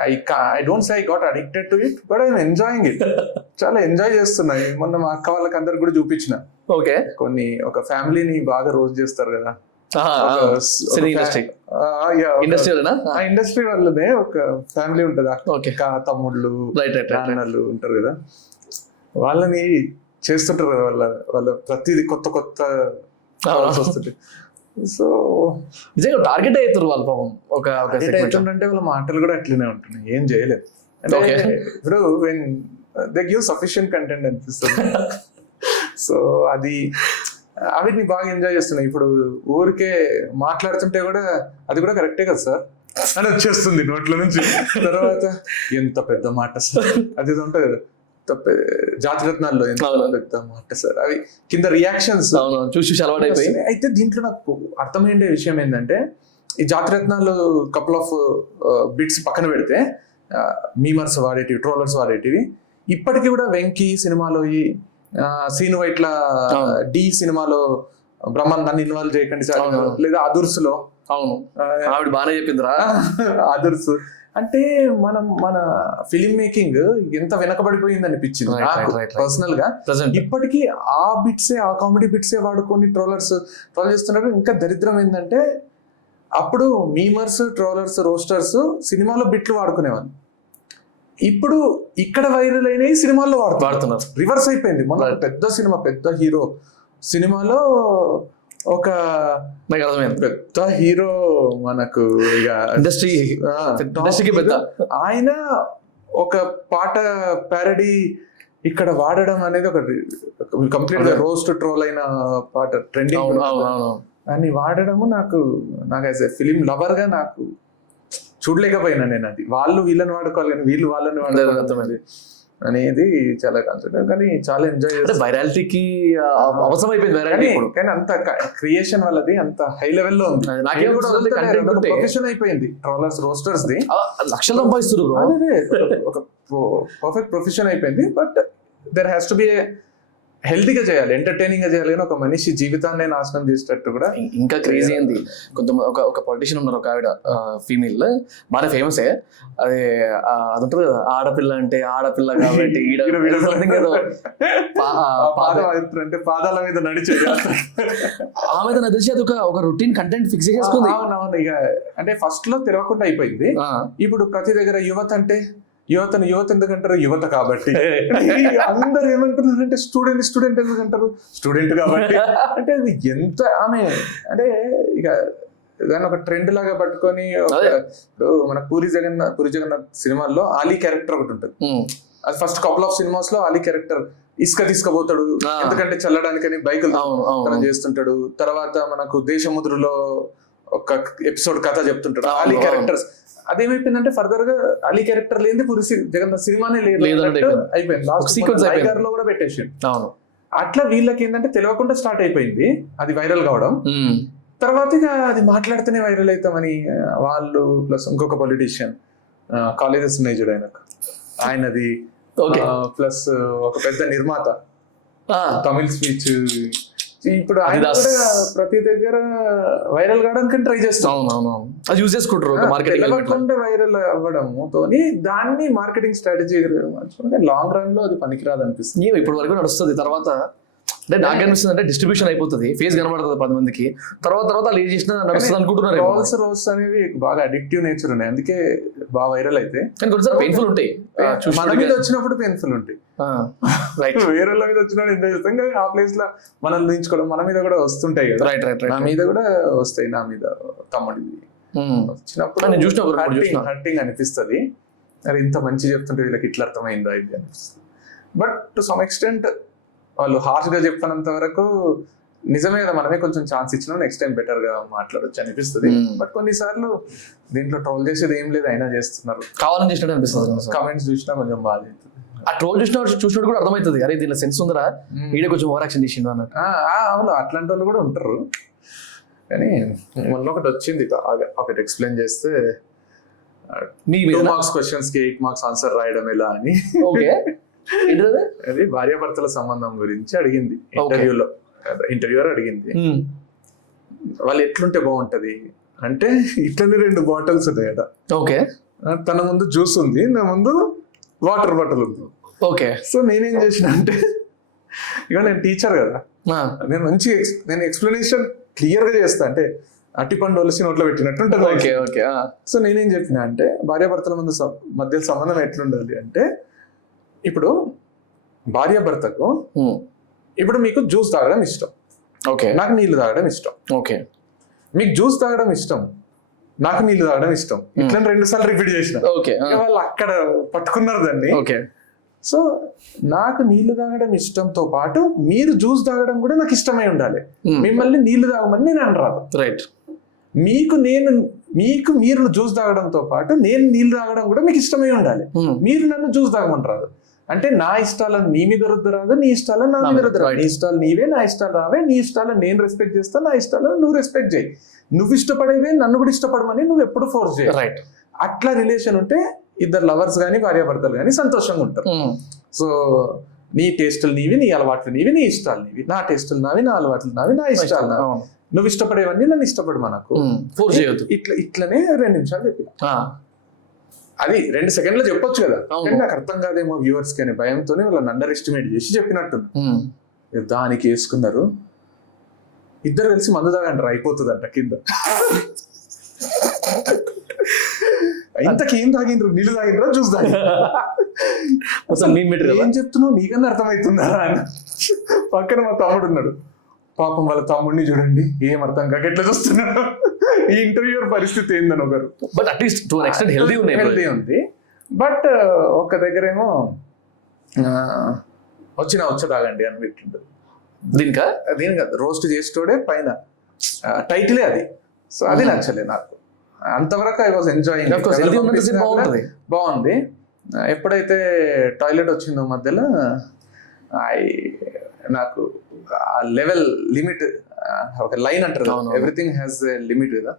I don't say I got addicted to it, but I'm enjoying it. చాలా ఎంజాయ్ చేస్తున్నా. మొన్న మా అక్క వాళ్ళకి అందరికి కూడా చూపించిన. ఓకే. ఒక ఫ్యామిలీని బాగా రోజు చేస్తారు కదా, ఇండస్ట్రీ వాళ్ళనే ఒక ఫ్యామిలీ ఉంటది, అక్క తమ్ముళ్ళు నాన్నలు ఉంటారు కదా, వాళ్ళని చేస్తుంటారు కదా, వాళ్ళ ప్రతిదీ కొత్త వస్తుంటాయి. సో నిజంగా టార్గెట్ అవుతారు వాళ్ళు పాపం. అంటే వాళ్ళ మాటలు కూడా అట్లనే ఉంటున్నాయి, ఏం చేయలేదు. అంటే ఇప్పుడు దే గివ్ సఫిషియెంట్ కంటెంట్ అనిపిస్తుంది. సో అవిని బాగా ఎంజాయ్ చేస్తున్నాయి. ఇప్పుడు ఊరికే మాట్లాడుతుంటే కూడా అది కూడా కరెక్టే కదా సార్ అని వచ్చేస్తుంది నోట్ల నుంచి. తర్వాత ఎంత పెద్ద మాట సార్, అది ఉంటుంది కదా జాతిరత్నాల్లో, ఎంత పెద్ద మాట సార్, అవి కింద రియాక్షన్స్ చూసి అలవాటైపోయి. అయితే దీంట్లో నాకు అర్థమైండే విషయం ఏంటంటే, ఈ జాతిరత్నాలు కపుల్ ఆఫ్ బిట్స్ పక్కన పెడితే మీమర్స్ వాడేటివి, ట్రోలర్స్ వాడేటివి, ఇప్పటికీ కూడా వెంకీ సినిమాలో ఈ సీను వైట్ల డి సినిమాలో బ్రహ్మాన్ నన్ను ఇన్వాల్వ్ చేయకండి సార్, లేదా అదుర్స్లో, అవును ఆవిడ బాగానే చెప్పిందిరా అదుర్స్ అంటే మన ఫిలిం మేకింగ్ ఎంత వెనకబడిపోయింది అనిపించింది పర్సనల్ గా. ఇప్పటికీ ఆ బిట్సే, ఆ కామెడీ బిట్సే వాడుకొని ట్రోల్ చేస్తున్నారు. ఇంకా దరిద్రం ఏంటంటే, అప్పుడు మీమర్స్, ట్రోలర్స్, రోస్టర్స్ సినిమాలో బిట్లు వాడుకునేవాళ్ళు, ఇప్పుడు ఇక్కడ వైరల్ అయినవి సినిమాల్లో వాడుతున్నారు. రివర్స్ అయిపోయింది. మన పెద్ద హీరో సినిమాలో ఒక పెద్ద హీరో మనకు ఇక ఇండస్ట్రీకి పెద్ద ఆయన ఒక పాట ప్యారడీ ఇక్కడ వాడడం అనేది ఒక కంప్లీట్ గా రోస్ట్ ట్రోల్ అయిన పాట, ట్రెండింగ్ అని వాడడము నాకు యాజ్ ఎ ఫిలిం లవర్ గా నాకు చూడలేకపోయినా నేను. అది వాళ్ళు వీళ్ళని వాడుకోవాలి కానీ వీళ్ళు వాళ్ళని వాడుకోవాలి అనేది చాలా కాన్సెప్ట్. కానీ చాలా ఎంజాయ్ చేస్తాను. వైరాలిటీకి అవసరం అయిపోయింది కానీ అంత క్రియేషన్ వాళ్ళది అంత హై లెవెల్లో ఉంది. నాకేం కూడా ప్రొఫెషన్ అయిపోయింది ట్రోలర్స్, రోస్టర్స్ ది లక్షలు సంపాదిస్తారు. అదే ఒక పర్ఫెక్ట్ ప్రొఫెషన్ అయిపోయింది. But there has to be హెల్తీగా చేయాలి, ఎంటర్టైనింగ్ గా చేయాలి. కానీ ఒక మనిషి జీవితాన్ని నాశనం చేసేటట్టు కూడా. ఇంకా క్రేజీ అయింది. కొంతమంది ఒక పొలిటీషియన్ ఉన్నారు, ఒక ఆవిడ ఫీమేల్, బాగా ఫేమసే. అది ఉంటుంది కదా, ఆడపిల్ల అంటే ఆడపిల్ల కాబట్టి అంటే పాదాల మీద నడిచే ఆమె నాకు తెలిసి అది ఒక రొటీన్ కంటెంట్ ఫిక్స్ చేసుకుంది. అవునవును. ఇక అంటే ఫస్ట్ లో తెలియకుండా అయిపోయింది. ఇప్పుడు ప్రతి దగ్గర యువత అంటే యువత ఎందుకంటారు, యువత కాబట్టి. అందరు ఏమంటున్నారు అంటే స్టూడెంట్ ఎందుకంటారు, స్టూడెంట్ కాబట్టి. అంటే అది ఎంత ఆమె అంటే ఇక దాన్ని ఒక ట్రెండ్ లాగా పట్టుకొని, మన పూరి జగన్నాథ్ సినిమాల్లో ఆలీ క్యారెక్టర్ ఒకటి ఉంటుంది. అది ఫస్ట్ కపుల్ ఆఫ్ సినిమాస్ లో ఆలీ క్యారెక్టర్ ఇసుక తీసుకుపోతాడు, ఎందుకంటే చల్లడానికని బైకులు చేస్తుంటాడు. తర్వాత మనకు దేశముద్రులో ఒక ఎపిసోడ్ కథ చెప్తుంటాడు ఆలీ క్యారెక్టర్స్. అదేమైపోయిందంటే ఫర్దర్ గా అలీ క్యారెక్టర్ లేని పూరి జగన్నాథ్ సినిమానే లేదు అయిపోయింది. లాస్ట్ లో కూడా పెట్టేసి అట్లా వీళ్ళకి ఏంటంటే తెలియకుండా స్టార్ట్ అయిపోయింది అది వైరల్ కావడం. తర్వాత ఇక అది మాట్లాడితేనే వైరల్ అవుతామని వాళ్ళు, ప్లస్ ఇంకొక పొలిటీషియన్ కాలేజెస్ ఉన్నాయి చూడు ఆయనది, ప్లస్ ఒక పెద్ద నిర్మాత తమిళ్ స్పీచ్. ఇప్పుడు ఆయన కూడా ప్రతి దగ్గర వైరల్ కావడానికి ట్రై చేస్తాం, వైరల్ అవ్వడంతో దాన్ని మార్కెటింగ్ స్ట్రాటజీ లాంగ్ రన్ లో అది పనికిరాదు అనిపిస్తుంది. ఇప్పటి వరకు నడుస్తుంది. తర్వాత అంటే నాకు అనిపిస్తుంది అంటే డిస్ట్రిబ్యూషన్ అయిపోతుంది, ఫేస్ కనబడుతుంది 10 మందికి, తర్వాత వాళ్ళు ఏం చేసినా నడుస్తుంది అనుకుంటున్నారు. రోల్స్ అనేవి బాగా అడిక్టివ్ నేచర్ ఉన్నాయి, అందుకే బాగా వైరల్ అయితే. పెయిన్ఫుల్ ఉంటాయి, మన మీద వచ్చినప్పుడు పెయిన్ఫుల్ ఉంటాయి, వేరే మీద వచ్చినప్పుడు ఎంజాయ్ చేస్తాం. కానీ ఆ ప్లేస్ లో మనం ఊహించుకోవడం, మన మీద కూడా వస్తుంటాయి కదా, నా మీద కూడా వస్తాయి, నా మీద తమ్ముడి వచ్చినప్పుడు హర్టింగ్ అనిపిస్తుంది. మరి ఇంత మంచి చెప్తుంటే వీళ్ళకి ఇట్లా అర్థమైందా ఇది అనిపిస్తుంది. బట్ టు సమ్ ఎక్స్టెంట్ వాళ్ళు హార్ష్ గా చెప్పినంత వరకు నిజమే కదా, మనమే కొంచెం ఛాన్స్ ఇచ్చినా నెక్స్ట్ టైం బెటర్ గా మాట్లాడొచ్చు అనిపిస్తుంది. బట్ కొన్నిసార్లు దీంట్లో ట్రోల్ చేసేది ఏం లేదు, అయినా చేస్తున్నారు, కావాలని చేసినట్టు అనిపిస్తుంది. కామెంట్స్ చూసినా కొంచెం బాధ అవుతుంది. ఆ ట్రోల్ చూసినట్టు కూడా అర్థమవుతుంది, అరే దీనిలో సెన్స్ ఉందరా, వీడియో కొంచెం ఓవర్ యాక్షన్ చేసిండు అన్నట్టు. అవును, అట్లాంటి వాళ్ళు కూడా ఉంటారు. కానీ మొన్న ఒకటి వచ్చింది ఒకటి ఎక్స్ప్లెయిన్ చేస్తే మీ 2 మార్క్స్ క్వశ్చన్స్ కి 8 మార్క్స్ ఆన్సర్ రాయడం ఎలా అని. ఓకే, అది భార్యాభర్తల సంబంధం గురించి అడిగింది ఇంటర్వ్యూర్ అడిగింది. వాళ్ళు ఎట్లుంటే బాగుంటది అంటే ఇట్లనే 2 బాటిల్స్ ఉన్నాయట. ఓకే, తన ముందు జ్యూస్ ఉంది, నా ముందు వాటర్ బాటిల్ ఉంది. ఓకే. సో నేనేం చేసిన అంటే, ఇక నేను టీచర్ కదా, నేను నేను ఎక్స్ప్లెనేషన్ క్లియర్ గా చేస్తా, అంటే అట్టిపండు ఒలిసి నోట్లో పెట్టినట్టు ఉంటుంది. Okay, okay. సో నేనేం చెప్పిన అంటే, భార్యాభర్తల మధ్య సంబంధం ఎట్లుండాలి అంటే, ఇప్పుడు భార్యాభర్తకు ఇప్పుడు మీకు జ్యూస్ తాగడం ఇష్టం, ఓకే, నాకు నీళ్లు తాగడం ఇష్టం. ఓకే, మీకు జ్యూస్ తాగడం ఇష్టం, నాకు నీళ్లు తాగడం ఇష్టం. ఇట్లా 2 సార్లు రిపీట్ చేసిన. ఓకే, వాళ్ళు అక్కడ పట్టుకున్నారు దాన్ని. ఓకే. సో నాకు నీళ్లు తాగడం ఇష్టంతో పాటు మీరు జ్యూస్ తాగడం కూడా నాకు ఇష్టమై ఉండాలి. మిమ్మల్ని నీళ్లు తాగమని నేను అనరాదు. రైట్. మీరు జ్యూస్ తాగడంతో పాటు నేను నీళ్లు తాగడం కూడా మీకు ఇష్టమై ఉండాలి. మీరు నన్ను జ్యూస్ తాగమని రాదు. అంటే నా ఇష్టాలను నీ మీద రుద్దరాదు, నీ ఇష్టాలను నా మీద రుద్దరాదు. నీ ఇష్టాలు నీవే, నా ఇష్టాలు రావే. నీ ఇష్టాలను నేను రెస్పెక్ట్ చేస్తాను, నా ఇష్టాలను నువ్వు రెస్పెక్ట్ చేయి. నువ్వు ఇష్టపడేవే నన్ను కూడా ఇష్టపడమని నువ్వు ఎప్పుడు ఫోర్స్ చేయి. రైట్. అట్లా రిలేషన్ ఉంటే ఇద్దరు లవర్స్ కానీ భార్యాభర్తలు కానీ సంతోషంగా ఉంటారు. సో నీ టేస్టులు నీవి, నీ అలవాట్లు నీవి, నీ ఇష్టాలు నీవి. నా టేస్టులు నావి, నా అలవాట్లు నావి, నా ఇష్టాలు నావి. నువ్వు ఇష్టపడేవన్నీ నన్ను ఇష్టపడు, మనకు ఫోర్స్ చేయొద్దు. ఇట్లనే 2 నిమిషాలు చెప్పిన. అది 2 సెకండ్లు చెప్పొచ్చు కదా, కానీ నాకు అర్థం కాదేమో వ్యూవర్స్ కానీ భయంతోనే వాళ్ళని అండర్ ఎస్టిమేట్ చేసి చెప్పినట్టుంది. దానికి వేసుకున్నారు. ఇద్దరు కలిసి మందు తాగంటారు, అయిపోతుందంట కింద. ఇంతకేం తాగిండ్రు, నీళ్ళు తాగిండ్రా, జ్యూస్ తాగిండ్రా, ఏం చెప్తున్నావు నీకన్నా అర్థమవుతుందా అని పక్కన మా తమ్ముడు ఉన్నాడు. పాపం వాళ్ళ తమ్ముడిని చూడండి, ఏం అర్థం కాక ఎట్లా చూస్తున్నాడు. ఈ ఇంటర్వ్యూర్ పరిస్థితి ఏందని ఒకరు. But at least to an extent healthy ఉంది. బట్ ఒక దగ్గర ఏమో వచ్చ తాగండి అని పెట్టిండు. దీని కాదు, రోస్ట్ చేసేటోడే పైన టైటిలే అది. సో అది నచ్చలే నాకు. అంతవరకు ఐ వాజ్ ఎంజాయింగ్. బాగుంది. ఎప్పుడైతే టాయిలెట్ వచ్చిందో మధ్యలో నాకు ఆ లెవెల్ లిమిట్, ఒక లైన్ అంటారు, ఎవ్రీథింగ్ హ్యాస్ లిమిట్ కదా,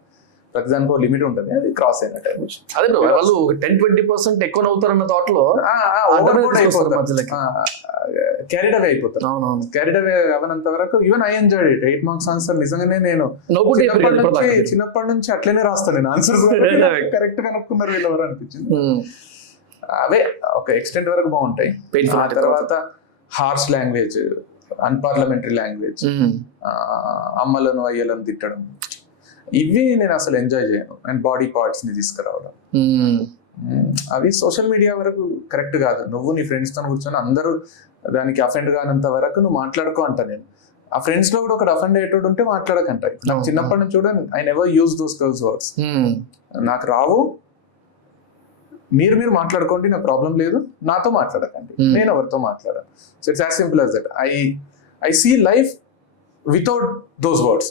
ప్రతిదానికి ఒక లిమిట్ ఉంటుంది, అది క్రాస్ అయినట్టు. అదే వాళ్ళు 10-20% ఎక్కువ నవ్వుతారు అన్న థాట్ లో క్యారీడ్ అవే అయిపోతారు. క్యారీడ్ అవే అవనంత వరకు even I enjoyed it. 8 marks answer నిజంగానే నేను చిన్నప్పటి నుంచి అట్లనే రాస్తాను నేను ఆన్సర్స్. కరెక్ట్ కనుక్కున్నారు వీళ్ళెవరు అనిపించింది. అవే ఒక ఎక్స్టెంట్ వరకు బాగుంటాయి. ఆ తర్వాత హార్ష్ లాంగ్వేజ్, అన్పార్లమెంటరీ లాంగ్వేజ్, అమ్మలను అయ్యలను తిట్టడం, ఇవి నేను అసలు ఎంజాయ్ చేయను. అండ్ బాడీ పార్ట్స్ ని తీసుకురావడం, అవి సోషల్ మీడియా వరకు కరెక్ట్ కాదు. నువ్వు నీ ఫ్రెండ్స్ తో కూర్చొని అందరూ దానికి అఫెండ్ కానంత వరకు నువ్వు మాట్లాడుకో అంట. నేను ఆ ఫ్రెండ్స్ లో కూడా ఒకటి అఫెండ్ అయ్యేటోడు ఉంటే మాట్లాడకంట. నాకు చిన్నప్పటి నుంచి కూడా I never use those curse words. నాకు రావు, మీరు మాట్లాడుకోండి, నాకు ప్రాబ్లం లేదు, నాతో మాట్లాడకండి, నేను ఎవరితో మాట్లాడాను. So it's as simple as that. I see life without those words.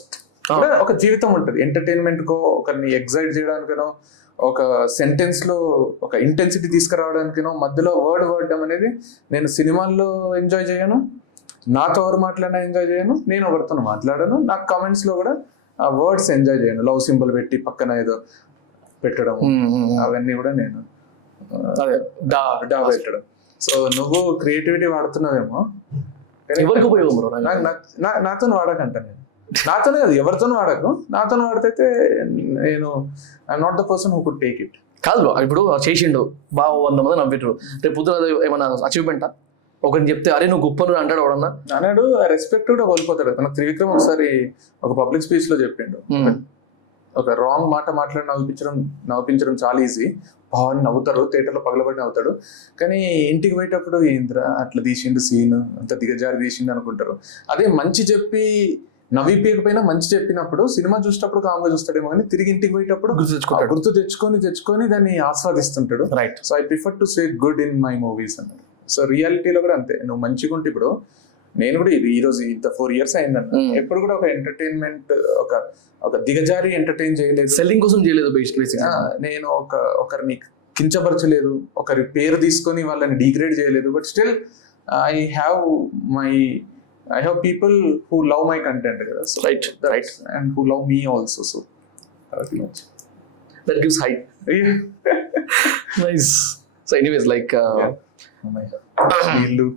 ఒక జీవితం ఉంటుంది. ఎంటర్టైన్మెంట్ కో, ఒకరిని ఎగ్జైట్ చేయడానికనో, ఒక సెంటెన్స్ లో ఒక ఇంటెన్సిటీ తీసుకురావడానికనో మధ్యలో వర్డ్ వాడడం అనేది నేను సినిమాల్లో ఎంజాయ్ చేయను, నాతో ఎవరు మాట్లాడినా ఎంజాయ్ చేయను, నేను ఎవరితో మాట్లాడను. నాకు కామెంట్స్ లో కూడా ఆ వర్డ్స్ ఎంజాయ్ చేయను. లవ్ సింబల్ పెట్టి పక్కన ఏదో పెట్టడం, అవన్నీ కూడా నేను డా పెట్టడం. సో నువ్వు క్రియేటివిటీ వాడుతున్నావేమో, నాతో వాడకంట. నేను నాతోనే కాదు, ఎవరితో వాడకు. నాతో వాడితే నేను I'm not the person who could take it. కాదు బ్రో, ఇప్పుడు చేసిండు బాగా 100 మంది నవ్విండ్రు, రేపు పొద్దున ఏమన్నా అచీవ్మెంటా? ఒకరిని చెప్తే అరే నువ్వు గొప్పను అంటాడు ఎవడన్నా? అన్నాడు, రెస్పెక్ట్ కూడా కోల్పోతాడు. మనకు త్రివిక్రమ్ ఒకసారి ఒక పబ్లిక్ స్పీచ్ లో చెప్పిండు, ఒక రాంగ్ మాట మాట్లాడి నవ్వించడం చాలా ఈజీ. బాగా నవ్వుతారు, థియేటర్లో పగలబడి నవ్వుతాడు, కానీ ఇంటికి పోయేటప్పుడు ఏంద్రా అట్లా తీసిండు సీన్, అంత దిగజారి తీసిండు అనుకుంటారు. అదే మంచి చెప్పి నవ్విపోయకపోయినా మంచి చెప్పినప్పుడు సినిమా చూసేటప్పుడు కామ్గా చూస్తాడేమో, కానీ తిరిగి ఇంటికి పోయేటప్పుడు గుర్తు తెచ్చుకొని దాన్ని ఆస్వాదిస్తుంటాడు. Right. So I prefer to say good in my movies అన్నాడు. సో రియాలిటీలో కూడా అంతే. నువ్వు మంచిగా ఉంటే, ఇప్పుడు నేను కూడా ఈరోజు ఇంత 4 years అయిందన్న, ఎప్పుడు కూడా ఒక ఎంటర్టైన్మెంట్, ఒక దిగజారి ఎంటర్టైన్ చేయలేదు, సెల్లింగ్ కోసం చేయలేదు. నేను ఒకరిని కించపరచలేదు, ఒకరి పేరు తీసుకొని వాళ్ళని డిగ్రేడ్ చేయలేదు. But still I have my I have people who love my content కదా, so Right, right. and who love me also, so very much. That gives height. Yeah. Nice. So anyways, like Oh my God. వీళ్ళు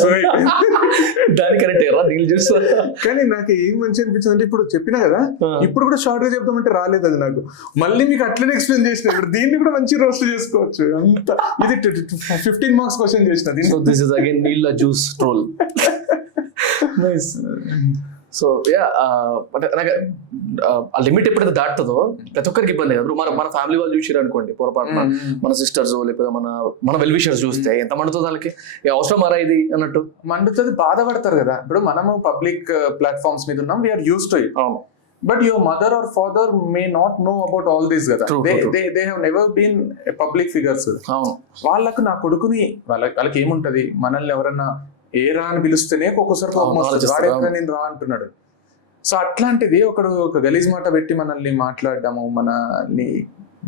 So, దాని కరెక్ట్ ఎరా డీల్ చేస్తా. కానీ నాకు ఏం మంచి అనిపించింది అంటే ఇప్పుడు చెప్పినా కదా, ఇప్పుడు కూడా షార్ట్ గా చెప్తామంటే రాలేదు అది నాకు. మళ్ళీ మీకు అట్లనే ఎక్స్ప్లెయిన్ చేసిన, ఇప్పుడు దీన్ని కూడా మంచి రోస్ట్ చేసుకోవచ్చు. అంత ఇది 15 మార్క్స్ క్వశ్చన్ చేసిన దీన్ని. So this is again Neela Juice troll. Nice. So yeah but అలాగే ఆ లిమిట్ ఎప్పుడైతే దాటుతుందో ప్రతి ఒక్కరికి ఇబ్బంది కదా. ఇప్పుడు మన ఫ్యామిలీ వాళ్ళు చూసారు అనుకోండి పొరపాటున, మన సిస్టర్స్ లేకపోతే మన వెల్ విషర్స్ చూస్తే ఎంత మండుతుంది వాళ్ళకి, అవసరం మరా ఇది అన్నట్టు మండుతుంది, బాధపడతారు కదా. ఇప్పుడు మనము పబ్లిక్ ప్లాట్ఫామ్స్ మీద ఉన్నాం, వీఆర్ యూస్ టు ఇట్. అవును. But your mother or father may not know about all these కదా. They have never been public figures. అవును. వాళ్ళకు నా కొడుకుని వాళ్ళకి ఏముంటది, మనల్ని ఎవరన్నా ఏ రా అని పిలుస్తేనే ఒక్కొక్కసారి కోపం వస్తుంది, వాడెక్కడ నేను రా అంటున్నాడు. సో అట్లాంటిది ఒక గలీజ్ మాట పెట్టి మనల్ని మాట్లాడడము, మనల్ని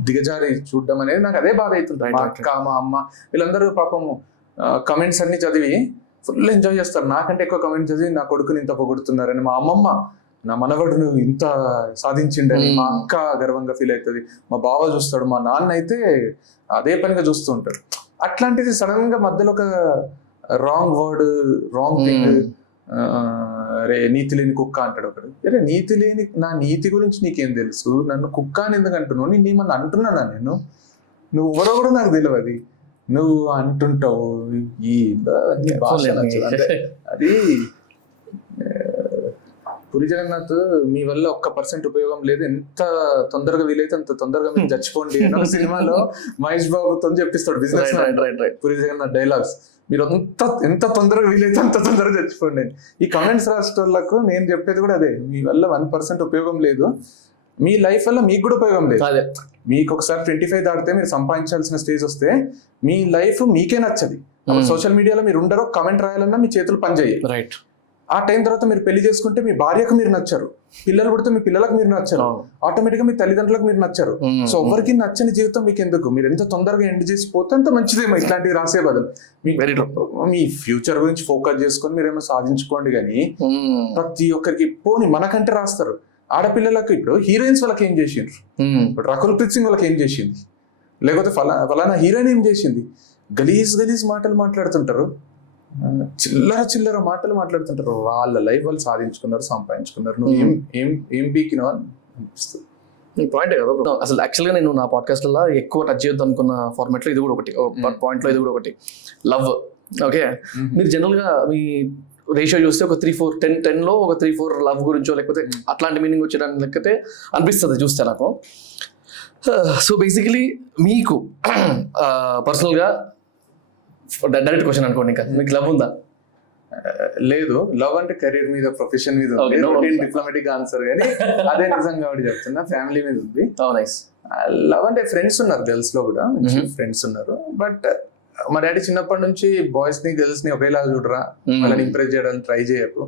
దిగజారి చూడడం అనేది నాకు అదే బాధ అవుతుంది. మా అక్క, మా అమ్మ వీళ్ళందరూ పాపము కమెంట్స్ అన్ని చదివి ఫుల్ ఎంజాయ్ చేస్తారు. నాకంటే ఎక్కువ కమెంట్స్ చదివి నా కొడుకుని ఇంత పొగుడుతున్నారని, మా అమ్మమ్మ నా మనవడును ఇంత సాధించిండని మా అక్క గర్వంగా ఫీల్ అవుతుంది, మా బావ చూస్తాడు, మా నాన్న అయితే అదే పనిగా చూస్తూ ఉంటాడు. అట్లాంటిది సడన్ గా మధ్యలో ఒక రాంగ్ వర్డ్, రాంగ్ థింగ్, అరే నీతి లేని కుక్క అంటాడు ఒకడు. అరే నీతి లేని, నా నీతి గురించి నీకేం తెలుసు, నన్ను కుక్క అని ఎందుకు అంటున్నావు, నేను ఏమన్నా అంటున్నానా, నువ్వు ఎవరో కూడా నాకు తెలియదు, నువ్వు అంటుంటావు. ఈ భాష నచ్చదు. అంటే అది పురి జగన్నాథ్ మీ వల్ల 1% ఉపయోగం లేదు, ఎంత తొందరగా వీలైతే అంత తొందరగా మీరు చచ్చిపోండి అన్న సినిమాలో మహేష్ బాబుతో చెప్పిస్తాడు బిజినెస్ పురి జగన్నాథ్ డైలాగ్స్. మీరు ఎంత తొందరగా వీలైతే అంత తొందరగా చచ్చిపోండి. ఈ కమెంట్స్ రాసేటోళ్ళకు నేను చెప్పేది కూడా అదే, మీ వల్ల 1% ఉపయోగం లేదు, మీ లైఫ్ వల్ల మీకు కూడా ఉపయోగం లేదు. మీకు ఒకసారి 25 దాటితే మీరు సంపాదించాల్సిన స్టేజ్ వస్తే మీ లైఫ్ మీకే నచ్చది. సోషల్ మీడియాలో మీరు ఉండరో, కమెంట్ రాయాలన్నా మీ చేతులు పనిచేయాలి. రైట్. ఆ టైం తర్వాత మీరు పెళ్లి చేసుకుంటే మీ భార్యకు మీరు నచ్చరు, పిల్లలు పుడితే మీ పిల్లలకు మీరు నచ్చరు, ఆటోమేటిక్ గా మీ తల్లిదండ్రులకు మీరు నచ్చరు. సో ఎవరికి నచ్చని జీవితం మీకు ఎందుకు, మీరు ఎంత తొందరగా ఎండ్ చేసిపోతే అంత మంచిదేమో ఇట్లాంటివి రాసే బదులు. మీ ఫ్యూచర్ గురించి ఫోకస్ చేసుకొని మీరేమో సాధించుకోండి. కానీ ప్రతి ఒక్కరికి పోని మనకంటే రాస్తారు. ఆడపిల్లలకు ఇప్పుడు హీరోయిన్స్ వాళ్ళకి ఏం చేసిండ్రు, ఇప్పుడు రకుల్ ప్రీత్ సింగ్ వాళ్ళకి ఏం చేసింది, లేకపోతే ఫలానా హీరోయిన్ ఏం చేసింది, గలీజ్ మాటలు మాట్లాడుతుంటారు, చిల్లర మాటలు మాట్లాడుతుంటారు. వాళ్ళ లైఫ్ వాళ్ళు సాధించుకున్నారు, సంపాదించుకున్నారు, నువ్వు ఏం పీకినావు అని అనిపిస్తుంది. పాయింట్ కదా అసలు. యాక్చువల్గా నేను నా పాడ్కాస్ట్లో ఎక్కువ టచ్ చేయొద్దు అనుకున్న ఫార్మాట్లో ఇది కూడా ఒకటి, పాయింట్లో ఇది కూడా ఒకటి, లవ్. ఓకే, మీరు జనరల్గా మీ రేషియో చూస్తే ఒక 3-4, 10-10లో ఒక 3-4 లవ్ గురించో లేకపోతే అట్లాంటి మీనింగ్ వచ్చేదాన్ని లెక్కతే అనిపిస్తుంది చూస్తే నాకు. సో బేసికలీ మీకు పర్సనల్గా డైరెక్ట్ క్వశ్చన్ అనుకోండి, ఇంకా మీకు లవ్ ఉందా? లేదు. లవ్ అంటే కెరీర్ మీద, ప్రొఫెషన్ మీద డిప్లొమాటిక్ ఆన్సర్, కానీ అదే నిజంగా కాబట్టి చెప్తున్నా, ఫ్యామిలీ మీద ఉంది. లవ్ అంటే ఫ్రెండ్స్ ఉన్నారు, గర్ల్స్ లో కూడా మంచి ఫ్రెండ్స్ ఉన్నారు. బట్ మా డాడీ చిన్నప్పటి నుంచి బాయ్స్ ని గర్ల్స్ ని ఒకేలా చూడరా, వాళ్ళని ఇంప్రెస్ చేయడానికి ట్రై చేయకు,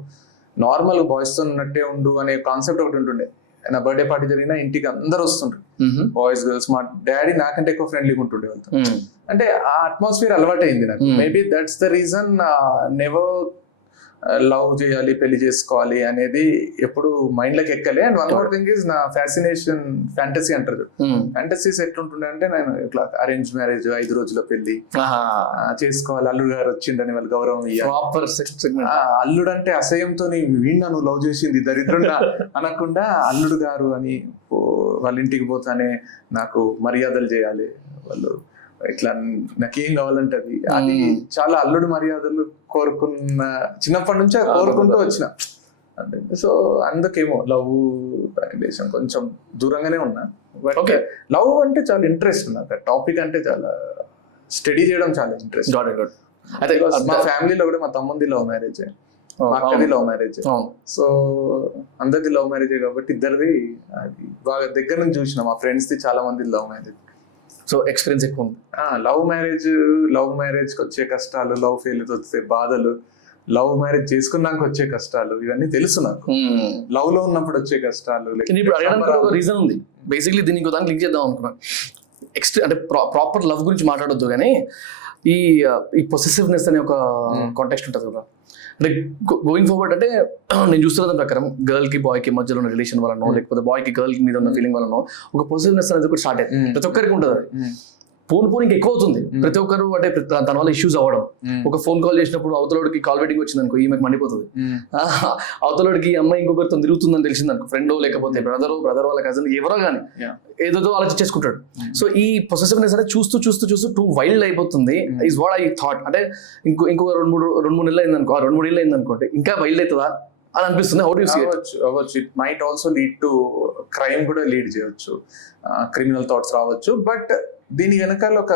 నార్మల్ బాయ్స్ తో ఉన్నట్టే ఉండు అనే కాన్సెప్ట్ ఒకటి ఉంటుండే. నా బర్త్డే పార్టీ జరిగినా ఇంటికి అందరు వస్తుండ్రు, బాయ్స్ గర్ల్స్. మా డాడీ నాకంటే ఎక్కువ ఫ్రెండ్లీగా ఉంటుండే వాళ్ళతో. అంటే ఆ అట్మాస్ఫియర్ అలవాటు అయింది నాకు. Maybe that's the reason never love చేయాలి, పెళ్లి చేసుకోవాలి అనేది ఎప్పుడు మైండ్ లోకి ఎక్కలే. And one more thing is నా ఫ్యాసినేషన్ ఫ్యాంటసీ అంటారు. ఫ్యాంటసీస్ ఎట్లుంటుండే అంటే, నేను ఇట్లా అరేంజ్ మ్యారేజ్, 5 రోజుల పెళ్లి చేసుకోవాలి, అల్లుడు గారు వచ్చిండని వాళ్ళు గౌరవం ఇవ్వాలి, అల్లుడు అంటే అసహ్యంతో వీణ్ణ నువ్వు లవ్ చేసింది దరిద్రంగా అనకుండా అల్లుడు గారు అని వాళ్ళ ఇంటికి పోతానే నాకు మర్యాదలు చేయాలి, వాళ్ళు ఇట్లా నాకేం కావాలంటే అది చాలా అల్లుడు మర్యాదలు కోరుకున్న, చిన్నప్పటి నుంచే కోరుకుంటూ వచ్చిన. సో అందుకేమో లవ్ రిలేషన్ కొంచెం దూరంగానే ఉన్నా. బట్ ఓకే, లవ్ అంటే చాలా ఇంట్రెస్ట్ నాకు, టాపిక్ అంటే చాలా స్టడీ చేయడం చాలా ఇంట్రెస్ట్. అయితే మా ఫ్యామిలీలో కూడా మా తమ్ముంది లవ్ మ్యారేజ్, మా అక్కది లవ్ మ్యారేజ్. సో అందరిది లవ్ మ్యారేజ్ కాబట్టి ఇద్దరిది అది బాగా దగ్గర నుంచి చూసిన. మా ఫ్రెండ్స్ ది చాలా మంది లవ్ మ్యారేజ్. సో ఎక్స్పీరియన్స్ ఎక్కువ ఉంది. లవ్ మ్యారేజ్కి వచ్చే కష్టాలు, లవ్ ఫెయిల్యూర్ వచ్చే బాధలు, లవ్ మ్యారేజ్ చేసుకున్నాక వచ్చే కష్టాలు, ఇవన్నీ తెలుసు నాకు. లవ్ లో ఉన్నప్పుడు వచ్చే కష్టాలు. ఇప్పుడు అడగడానికి ఒక రీజన్ ఉంది. బేసిక్లీ దీనికి దానికి లింక్ చేద్దాం అనుకున్నాను. అంటే ప్రాపర్ లవ్ గురించి మాట్లాడొద్దు, కానీ ఈ పొసెసివ్నెస్ అనే ఒక కాంటెక్స్ట్ ఉంటుంది కదా, అంటే గోయింగ్ ఫార్వర్డ్ అంటే నేను చూస్తున్న దాని ప్రకారం గర్ల్ కి బాయ్ కి మధ్యలో ఉన్న రిలేషన్ వలనో లేకపోతే బాయ్ కి గర్ల్ మీద ఉన్న ఫీలింగ్ వలనో ఒక పొసెసివ్నెస్ అనేది ఒకటి స్టార్ట్ అయ్యింది. ప్రతి ఒక్కరికి ఉంటుంది అది. పోను ఇంకా ఎక్కువ అవుతుంది. ప్రతి ఒక్కరు అంటే దాని వల్ల ఇష్యూస్ అవ్వడం. ఒక ఫోన్ కాల్ చేసినప్పుడు అవతలోడికి కాల్ వెయిటింగ్ వచ్చింది అనుకో, ఈమెకు మండిపోతుంది. అవతలోడికి అమ్మాయి ఇంకొకరితో తిరుగుతుందని తెలిసింది అనుకో, ఫ్రెండ్ లేకపోతే బ్రదర్ వాళ్ళ కజిన్ ఎవరో కానీ ఏదో ఆలోచించేసుకుంటాడు. సో ఈ పొసెసివ్నెస్ అంటే చూస్తూ చూస్తూ చూస్తూ టూ వైల్డ్ అయిపోతుంది ఈజ్ వాట్ ఐ థాట్. అంటే ఇంకో రెండు మూడు నెలలు అయింది అనుకో, 2-3 ఏళ్ళు అయింది అనుకోండి, ఇంకా వైల్డ్ అవుతుందా అని అనిపిస్తుంది. How do you see it? అవ్వచ్చు. It might also lead to crime కూడా లీడ్ చేయొచ్చు, క్రిమినల్ థాట్స్ రావచ్చు. బట్ దీని వెనకాల ఒక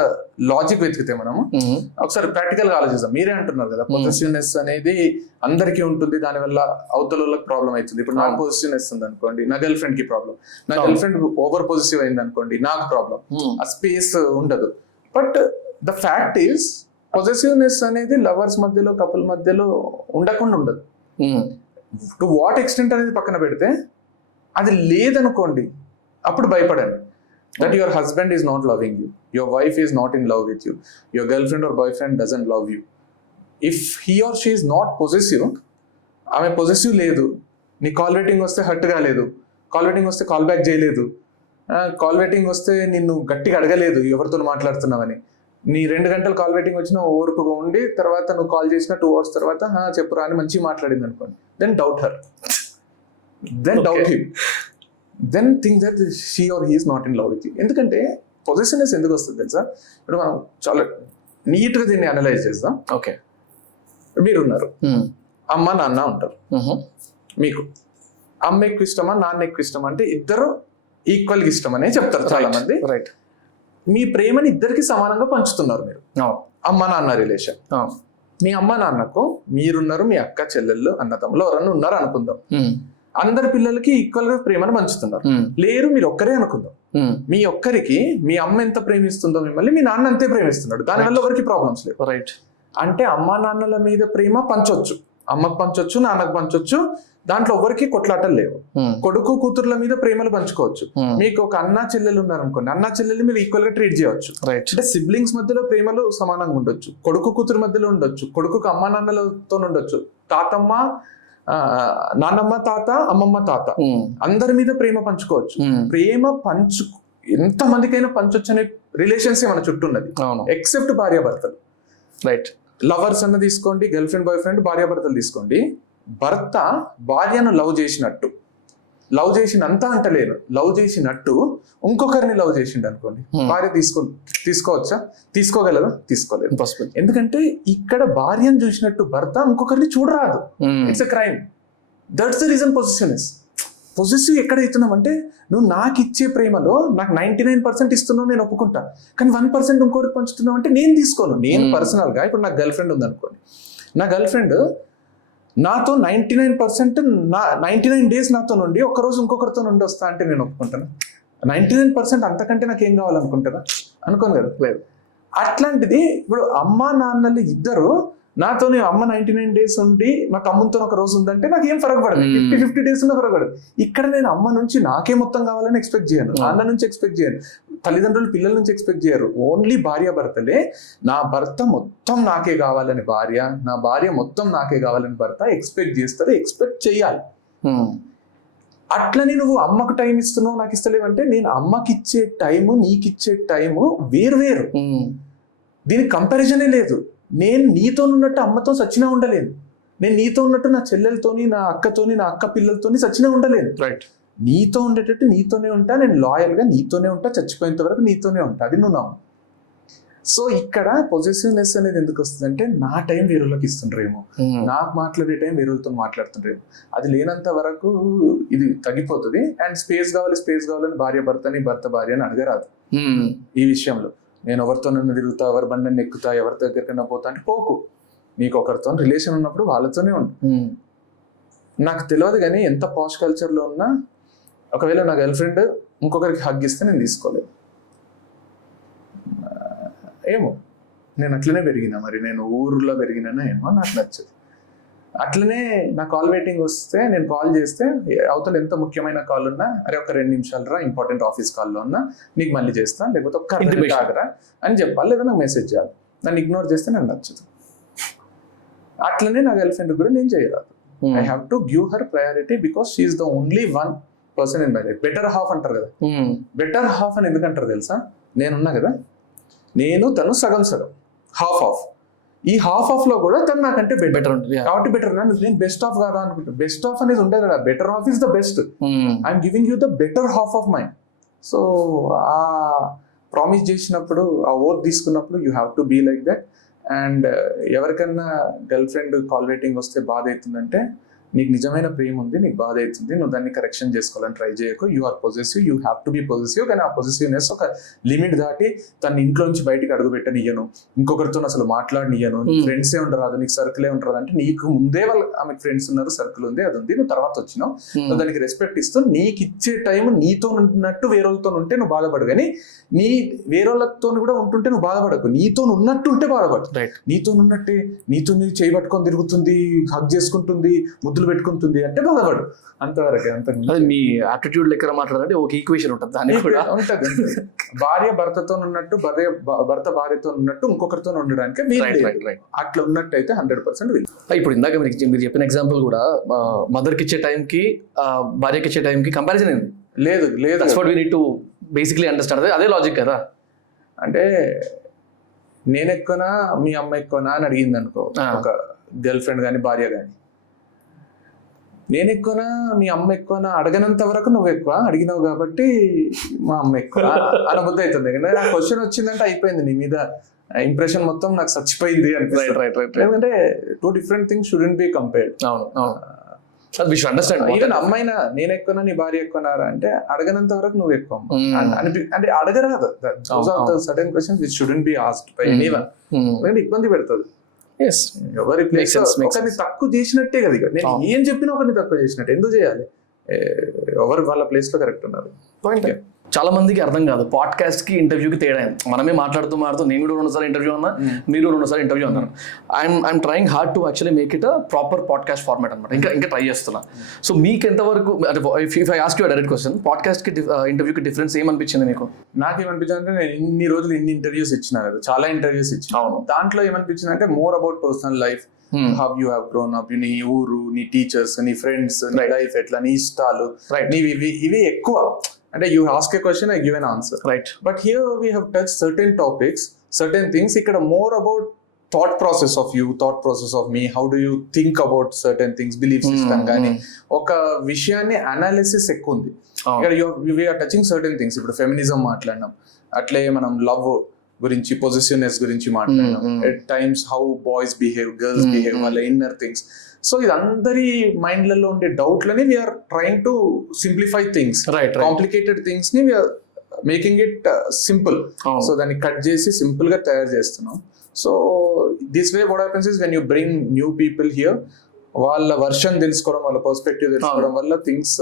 లాజిక్ వెతికితే మనము ఒకసారి ప్రాక్టికల్ గా ఆలోచిస్తాం. మీరే అంటున్నారు కదా పొసెసివ్నెస్ అనేది అందరికీ ఉంటుంది, దానివల్ల అవతల వాళ్ళకి ప్రాబ్లం అవుతుంది. ఇప్పుడు నాకు పొసెసివ్నెస్ ఉంది అనుకోండి, నా గర్ల్ ఫ్రెండ్ కి ప్రాబ్లం. నా గర్ల్ ఫ్రెండ్ ఓవర్ పొసెసివ్ అయింది అనుకోండి, నాకు ప్రాబ్లం. ఆ స్పేస్ ఉండదు. But the fact is possessiveness అనేది లవర్స్ మధ్యలో కపుల్ మధ్యలో ఉండకుండా ఉండదు. టు వాట్ ఎక్స్టెంట్ అనేది పక్కన పెడితే, అది లేదనుకోండి అప్పుడు భయపడండి. That your husband is not loving you, your wife is not in love with you, your girlfriend or boyfriend doesn't love you. If he or she is not possessive, ఆమె పొజెసివ్ లేదు, నీ కాల్ వెయిటింగ్ వస్తే హర్ట్ కాలేదు, కాల్ వెయిటింగ్ వస్తే కాల్ బ్యాక్ చేయలేదు, కాల్ వెయిటింగ్ వస్తే నిన్ను గట్టిగా అడగలేదు ఎవరితో మాట్లాడుతున్నావని, నీ 2 గంటలు కాల్ వెయిటింగ్ వచ్చినా ఓర్పుగా ఉండి తర్వాత నువ్వు కాల్ చేసిన 2 hours తర్వాత చెప్పురా అని మంచిగా మాట్లాడింది అనుకోండి, then doubt her, then doubt him, then think that she or he is not in love with you. ఎందుకంటే పొజిషన్నెస్ ఎందుకు వస్తుంది తెలుసా? ఇప్పుడు మనం చాలా నీట్గా దీన్ని అనలైజ్ చేద్దాం. ఓకే, మీరున్నారు, అమ్మ నాన్న ఉంటారు. మీకు అమ్మ ఎక్కువ ఇష్టమా నాన్న ఎక్కువ ఇష్టమా అంటే ఇద్దరు ఈక్వల్గా ఇష్టం అనే చెప్తారు చాలా మంది. రైట్. మీ ప్రేమని ఇద్దరికి సమానంగా పంచుతున్నారు మీరు, అమ్మ నాన్న రిలేషన్. మీ అమ్మ నాన్నకు మీరున్నారు, మీ అక్క చెల్లెళ్ళు అన్నదమ్ములు ఎవరన్నా ఉన్నారు అనుకుందాం. అందరి పిల్లలకి ఈక్వల్ గా ప్రేమను పంచుతున్నారు. లేరు, మీరు ఒక్కరే అనుకుందాం. మీ ఒక్కరికి మీ అమ్మ ఎంత ప్రేమిస్తుందో మిమ్మల్ని మీ నాన్న అంతే ప్రేమిస్తున్నాడు. దానివల్ల ఎవరికి ప్రాబ్లమ్స్ లేవు. రైట్. అంటే అమ్మ నాన్నల మీద ప్రేమ పంచొచ్చు, అమ్మకు పంచొచ్చు, నాన్నకు పంచొచ్చు, దాంట్లో ఎవరికి కొట్లాటలు లేవు. కొడుకు కూతుర్ల మీద ప్రేమలు పంచుకోవచ్చు. మీకు ఒక అన్న చెల్లెలు ఉన్నారు అనుకోండి, అన్న చెల్లెలు మీరు ఈక్వల్ గా ట్రీట్ చేయవచ్చు. అంటే సిబ్లింగ్స్ మధ్యలో ప్రేమలు సమానంగా ఉండొచ్చు, కొడుకు కూతురు మధ్యలో ఉండొచ్చు, కొడుకుకు అమ్మ నాన్నలతో ఉండొచ్చు, తాతమ్మ నాన్నమ్మ తాత అమ్మమ్మ తాత అందరి మీద ప్రేమ పంచుకోవచ్చు. ప్రేమ ఎంత మందికైనా పంచొచ్చు అనే రిలేషన్స్ మన చుట్టూ ఉన్నది, ఎక్సెప్ట్ భార్యాభర్తలు. రైట్. లవర్స్ అన్న తీసుకోండి, గర్ల్ ఫ్రెండ్ బాయ్ ఫ్రెండ్, భార్యాభర్తలు తీసుకోండి. భర్త భార్యను లవ్ చేసినట్టు, లవ్ చేసినంత అంటలేను, లవ్ చేసినట్టు ఇంకొకరిని లవ్ చేసిండు అనుకోండి, భార్య తీసుకోవచ్చా? తీసుకోగలదా? తీసుకోలేదు. ఎందుకంటే ఇక్కడ భార్యను చూసినట్టు భర్త ఇంకొకరిని చూడరాదు. It's a crime. That's the reason possessiveness. Positive ఎక్కడ అవుతున్నావు అంటే, నువ్వు నాకు ఇచ్చే ప్రేమలో నాకు 99% ఇస్తున్నావు, నేను ఒప్పుకుంటా, కానీ 1% ఇంకోరికి పంచుతున్నావు అంటే నేను తీసుకోను. నేను పర్సనల్గా ఇప్పుడు నాకు గర్ల్ ఫ్రెండ్ ఉంది అనుకోండి, నా గర్ల్ ఫ్రెండ్ నాతో 99% 99 days నాతో నుండి ఒకరోజు ఇంకొకరితో నుండి వస్తా అంటే నేను ఒప్పుకుంటాను. 99% అంతకంటే నాకు ఏం కావాలనుకుంటారా? అనుకోను కదా. లేదు. అట్లాంటిది ఇప్పుడు అమ్మ నాన్నలు ఇద్దరు నాతోని అమ్మ 99 days ఉండి మా తమ్ముతో ఒక రోజు ఉందంటే నాకు ఏం ఫరక పడదు, 50 days ఉన్న ఫరక పడదు. ఇక్కడ నేను అమ్మ నుంచి నాకే మొత్తం కావాలని ఎక్స్పెక్ట్ చేయను, నాన్న నుంచి ఎక్స్పెక్ట్ చేయను, తల్లిదండ్రులు పిల్లల నుంచి ఎక్స్పెక్ట్ చేయరు. ఓన్లీ భార్య భర్తలే. నా భర్త మొత్తం నాకే కావాలని భార్య, నా భార్య మొత్తం నాకే కావాలని భర్త ఎక్స్పెక్ట్ చేస్తారు, ఎక్స్పెక్ట్ చేయాలి. అట్లని నువ్వు అమ్మకు టైం ఇస్తున్నావు నాకు ఇస్తలేవంటే, నేను అమ్మకి ఇచ్చే టైము నీకు ఇచ్చే టైము వేరు. దీనికి కంపారిజనే లేదు. నేను నీతో ఉన్నట్టు అమ్మతో సచ్చినా ఉండలేను, నేను నీతో ఉన్నట్టు నా చెల్లెలతోని, నా అక్కతోని, నా అక్క పిల్లలతోని సచ్చినా ఉండలేను. రైట్. నీతో ఉండేటట్టు నీతోనే ఉంటా, నేను లాయల్గా నీతోనే ఉంటా, చచ్చిపోయేంత వరకు నీతోనే ఉంటా. అది నువ్వు నమ్ము. సో ఇక్కడ పొజిటివ్నెస్ అనేది ఎందుకు వస్తుంది అంటే, నా టైం వేరేళ్ళకి ఇస్తుండ్రేమో, నాకు మాట్లాడే టైం వేరేతో మాట్లాడుతుండ్రేమో, అది లేనంత వరకు ఇది తగ్గిపోతుంది. అండ్ స్పేస్ కావాలని భార్య భర్తని, భర్త భార్యని అడగరాదు ఈ విషయంలో. నేను ఎవరితో నన్ను తిరుగుతా, ఎవరి బండిని ఎక్కుతా, ఎవరి దగ్గరికైనా పోతా అంటే పోకు. నీకు ఒకరితో రిలేషన్ ఉన్నప్పుడు వాళ్ళతోనే ఉండు. నాకు తెలియదు కానీ ఎంత పాష్ కల్చర్లో ఉన్నా, ఒకవేళ నా గర్ల్ ఫ్రెండ్ ఇంకొకరికి హగ్ ఇస్తే నేను తీసుకోలేదు. ఏమో నేను అట్లనే పెరిగినా, మరి నేను ఊర్లో పెరిగినానో ఏమో, నాకు నచ్చదు. అట్లనే నా కాల్ వెయిటింగ్ వస్తే నేను కాల్ చేస్తే అవతల ఎంత ముఖ్యమైన కాల్ ఉన్నా, అరే ఒక 2 నిమిషాలు రా, ఇంపార్టెంట్ ఆఫీస్ కాల్లో ఉన్నా, నీకు మళ్ళీ చేస్తా, లేకపోతే ఒక్క ఆగరా అని చెప్పాలి, లేదా నాకు మెసేజ్ చేయాలి. నన్ను ఇగ్నోర్ చేస్తే నాకు నచ్చదు. అట్లనే నా గర్ల్ ఫ్రెండ్ కూడా నేను చేయరాదు. I have to give her priority because she is the only one person in my life. Better half అంటారు కదా, బెటర్ హాఫ్ అని ఎందుకంటారు తెలుసా? నేనున్నా కదా, నేను తను సగం సగం, హాఫ్ ఆఫ్. ఈ హాఫ్ ఆఫ్ లో కూడా తను నాకంటే బెటర్ ఉంటుంది కాబట్టి బెటర్. నేను బెస్ట్ ఆఫ్ కాదా అనుకుంటా. బెస్ట్ ఆఫ్ అనేది ఉండదు కదా, better half is the best. I'm giving you the better half of mind. So ఆ ప్రామిస్ చేసినప్పుడు, ఆ ఓత్ తీసుకున్నప్పుడు you have to be like that. And ఎవరికన్నా గర్ల్ ఫ్రెండ్ కాల్ వెయిటింగ్ వస్తే బాధ అవుతుందంటే నీకు నిజమైన ప్రేమ ఉంది, నీకు బాధ అవుతుంది, నువ్వు దాన్ని కరెక్షన్ చేసుకోవాలని ట్రై చేయకు. You are possessive, you have to be possessive. కానీ ఆ పొజెసివ్నెస్ ఒక లిమిట్ దాటి తన ఇంట్లో నుంచి బయటికి అడుగు పెట్టనియ్యను, ఇంకొకరితో అసలు మాట్లాడనియ్యను. ఫ్రెండ్సే ఉండరాదు, నీకు సర్కిలే ఉండరాదు అంటే నీకు ముందే ఆమెకు ఫ్రెండ్స్ ఉన్నారు, సర్కిల్ ఉంది, అది ఉంది, నువ్వు తర్వాత వచ్చినావు, నువ్వు దానికి రెస్పెక్ట్ ఇస్తూ నీకు ఇచ్చే టైం నీతో ఉన్నట్టు వేరేతో ఉంటే నువ్వు బాధపడు. కానీ నీ వేరేతో కూడా ఉంటుంటే నువ్వు బాధపడకు, నీతో ఉన్నట్టు ఉంటే బాధపడు. నీతో ఉన్నట్టే నీతో నీ చేయి పట్టుకొని తిరుగుతుంది, హగ్ చేసుకుంటుంది, ముద్దులు పెట్టుకుంటుంది అంటే బాధపడు. అంతవరకే. అంత మీ ఆటిట్యూడ్ లెక్క మాట్లాడాలంటే ఒక ఈక్వేషన్ ఉంటుంది, దాన్ని కూడా ఉంటది. భార్య భర్తతో ఉన్నట్టు, భర్త భార్యతో ఉన్నట్టు ఇంకొకరితో ఉండడానికి అట్లా ఉన్నట్టయితే 100% వీలు. ఇప్పుడు ఇందాక మీరు చెప్పిన ఎగ్జాంపుల్ కూడా మదర్కి ఇచ్చే టైంకి భార్యకి ఇచ్చే టైంకి కంపారిజన్ ఏంది? లేదు లేదు. That's what we need to basically understand. అదే లాజిక్ కదా. అంటే నేను ఎక్కువనా మీ అమ్మ ఎక్కువనా అని అడిగింది అనుకో ఒక గర్ల్ ఫ్రెండ్ కానీ భార్య కానీ, నేను ఎక్కువనా మీ అమ్మ ఎక్కువనా అడగనంత వరకు నువ్వు ఎక్కువ అడిగినావు కాబట్టి మా అమ్మ ఎక్కువ అనబుద్ధి అవుతుంది. ఎందుకంటే ఆ క్వశ్చన్ వచ్చిందంటే అయిపోయింది, నీ మీద ఇంప్రెషన్ మొత్తం నాకు చచ్చిపోయింది అనిపిస్తుంది. ఎందుకంటే 2 different things shouldn't be compared. Even అమ్మాయినా నేను ఎక్కువనా నీ భార్య ఎక్కువనారా అంటే అడగనంత వరకు నువ్వు ఎక్కువ అంటే అడగరాదు. Certain questions which shouldn't be asked by anyone. ఎందుకంటే ఇబ్బంది పెడుతుంది. ఎవరి ప్లేస్ ఒకరిని తక్కువ చేసినట్టే కదా. ఇక నేను ఏం చెప్పినా ఒకరిని తక్కువ చేసినట్టు ఎందుకు చేయాలి? ఎవరు వాళ్ళ ప్లేస్ లో కరెక్ట్ ఉన్నారు. పాయింట్. చాలా మందికి అర్థం కాదు పాడ్కాస్ట్ కి ఇంటర్వ్యూకి తేడా. మనమే మాట్లాడుతూ నేను కూడా 2 సార్లు ఇంటర్వ్యూ అన్నా, మీరు 2 సార్లు ఇంటర్వ్యూ అన్నారు. I'm trying hard to actually make it proper podcast format అనమాట. ఇంకా ట్రై చేస్తున్నా. సో మీకు ఎంతవరకు అంటే if I ask you direct question, podcast కి ఇంటర్వ్యూకి డిఫరెన్స్ ఏమనిపించింది మీకు? నాకేమనిపించింది అంటే నేను ఇన్ని రోజులు ఇన్ని ఇంటర్వ్యూస్ ఇచ్చినా కదా, చాలా ఇంటర్వ్యూస్ ఇచ్చిన. దాంట్లో ఏమనిపించింది అంటే more about personal life, how you have grown up, నీ ఊరు, నీ టీచర్స్, నీ ఫ్రెండ్స్, నీ లైఫ్ ఎట్లా, నీ ఇష్టాలు, ఇవి ఎక్కువ. అంటే you ask a question, I give an answer. Right. But here we have touched certain topics, certain things. Ikkada more about thought process of you, thought process of me. How do you think about certain things, belief system gaani oka vishayanni analysis ekkundi. Ikkada we are touching certain things. Ippudu feminism maatladnam, atle manam love గురించి, పొజిటివ్నెస్ గురించి మాట్లాడడం, at times how boys behave, girls behave, వాళ్ళ ఇన్నర్ థింగ్స్. సో ఇది అందరి మైండ్లలో ఉండే డౌట్లని we're trying to simplify things. Complicated things ని we're making it simple. So దాన్ని కట్ చేసి సింపుల్ గా తయారు చేస్తున్నాం. So this way what happens is when you bring new people here, వాళ్ళ వర్షన్ తెలుసుకోవడం, వాళ్ళ పర్స్పెక్టివ్ తెలుసుకోవడం వల్ల థింగ్స్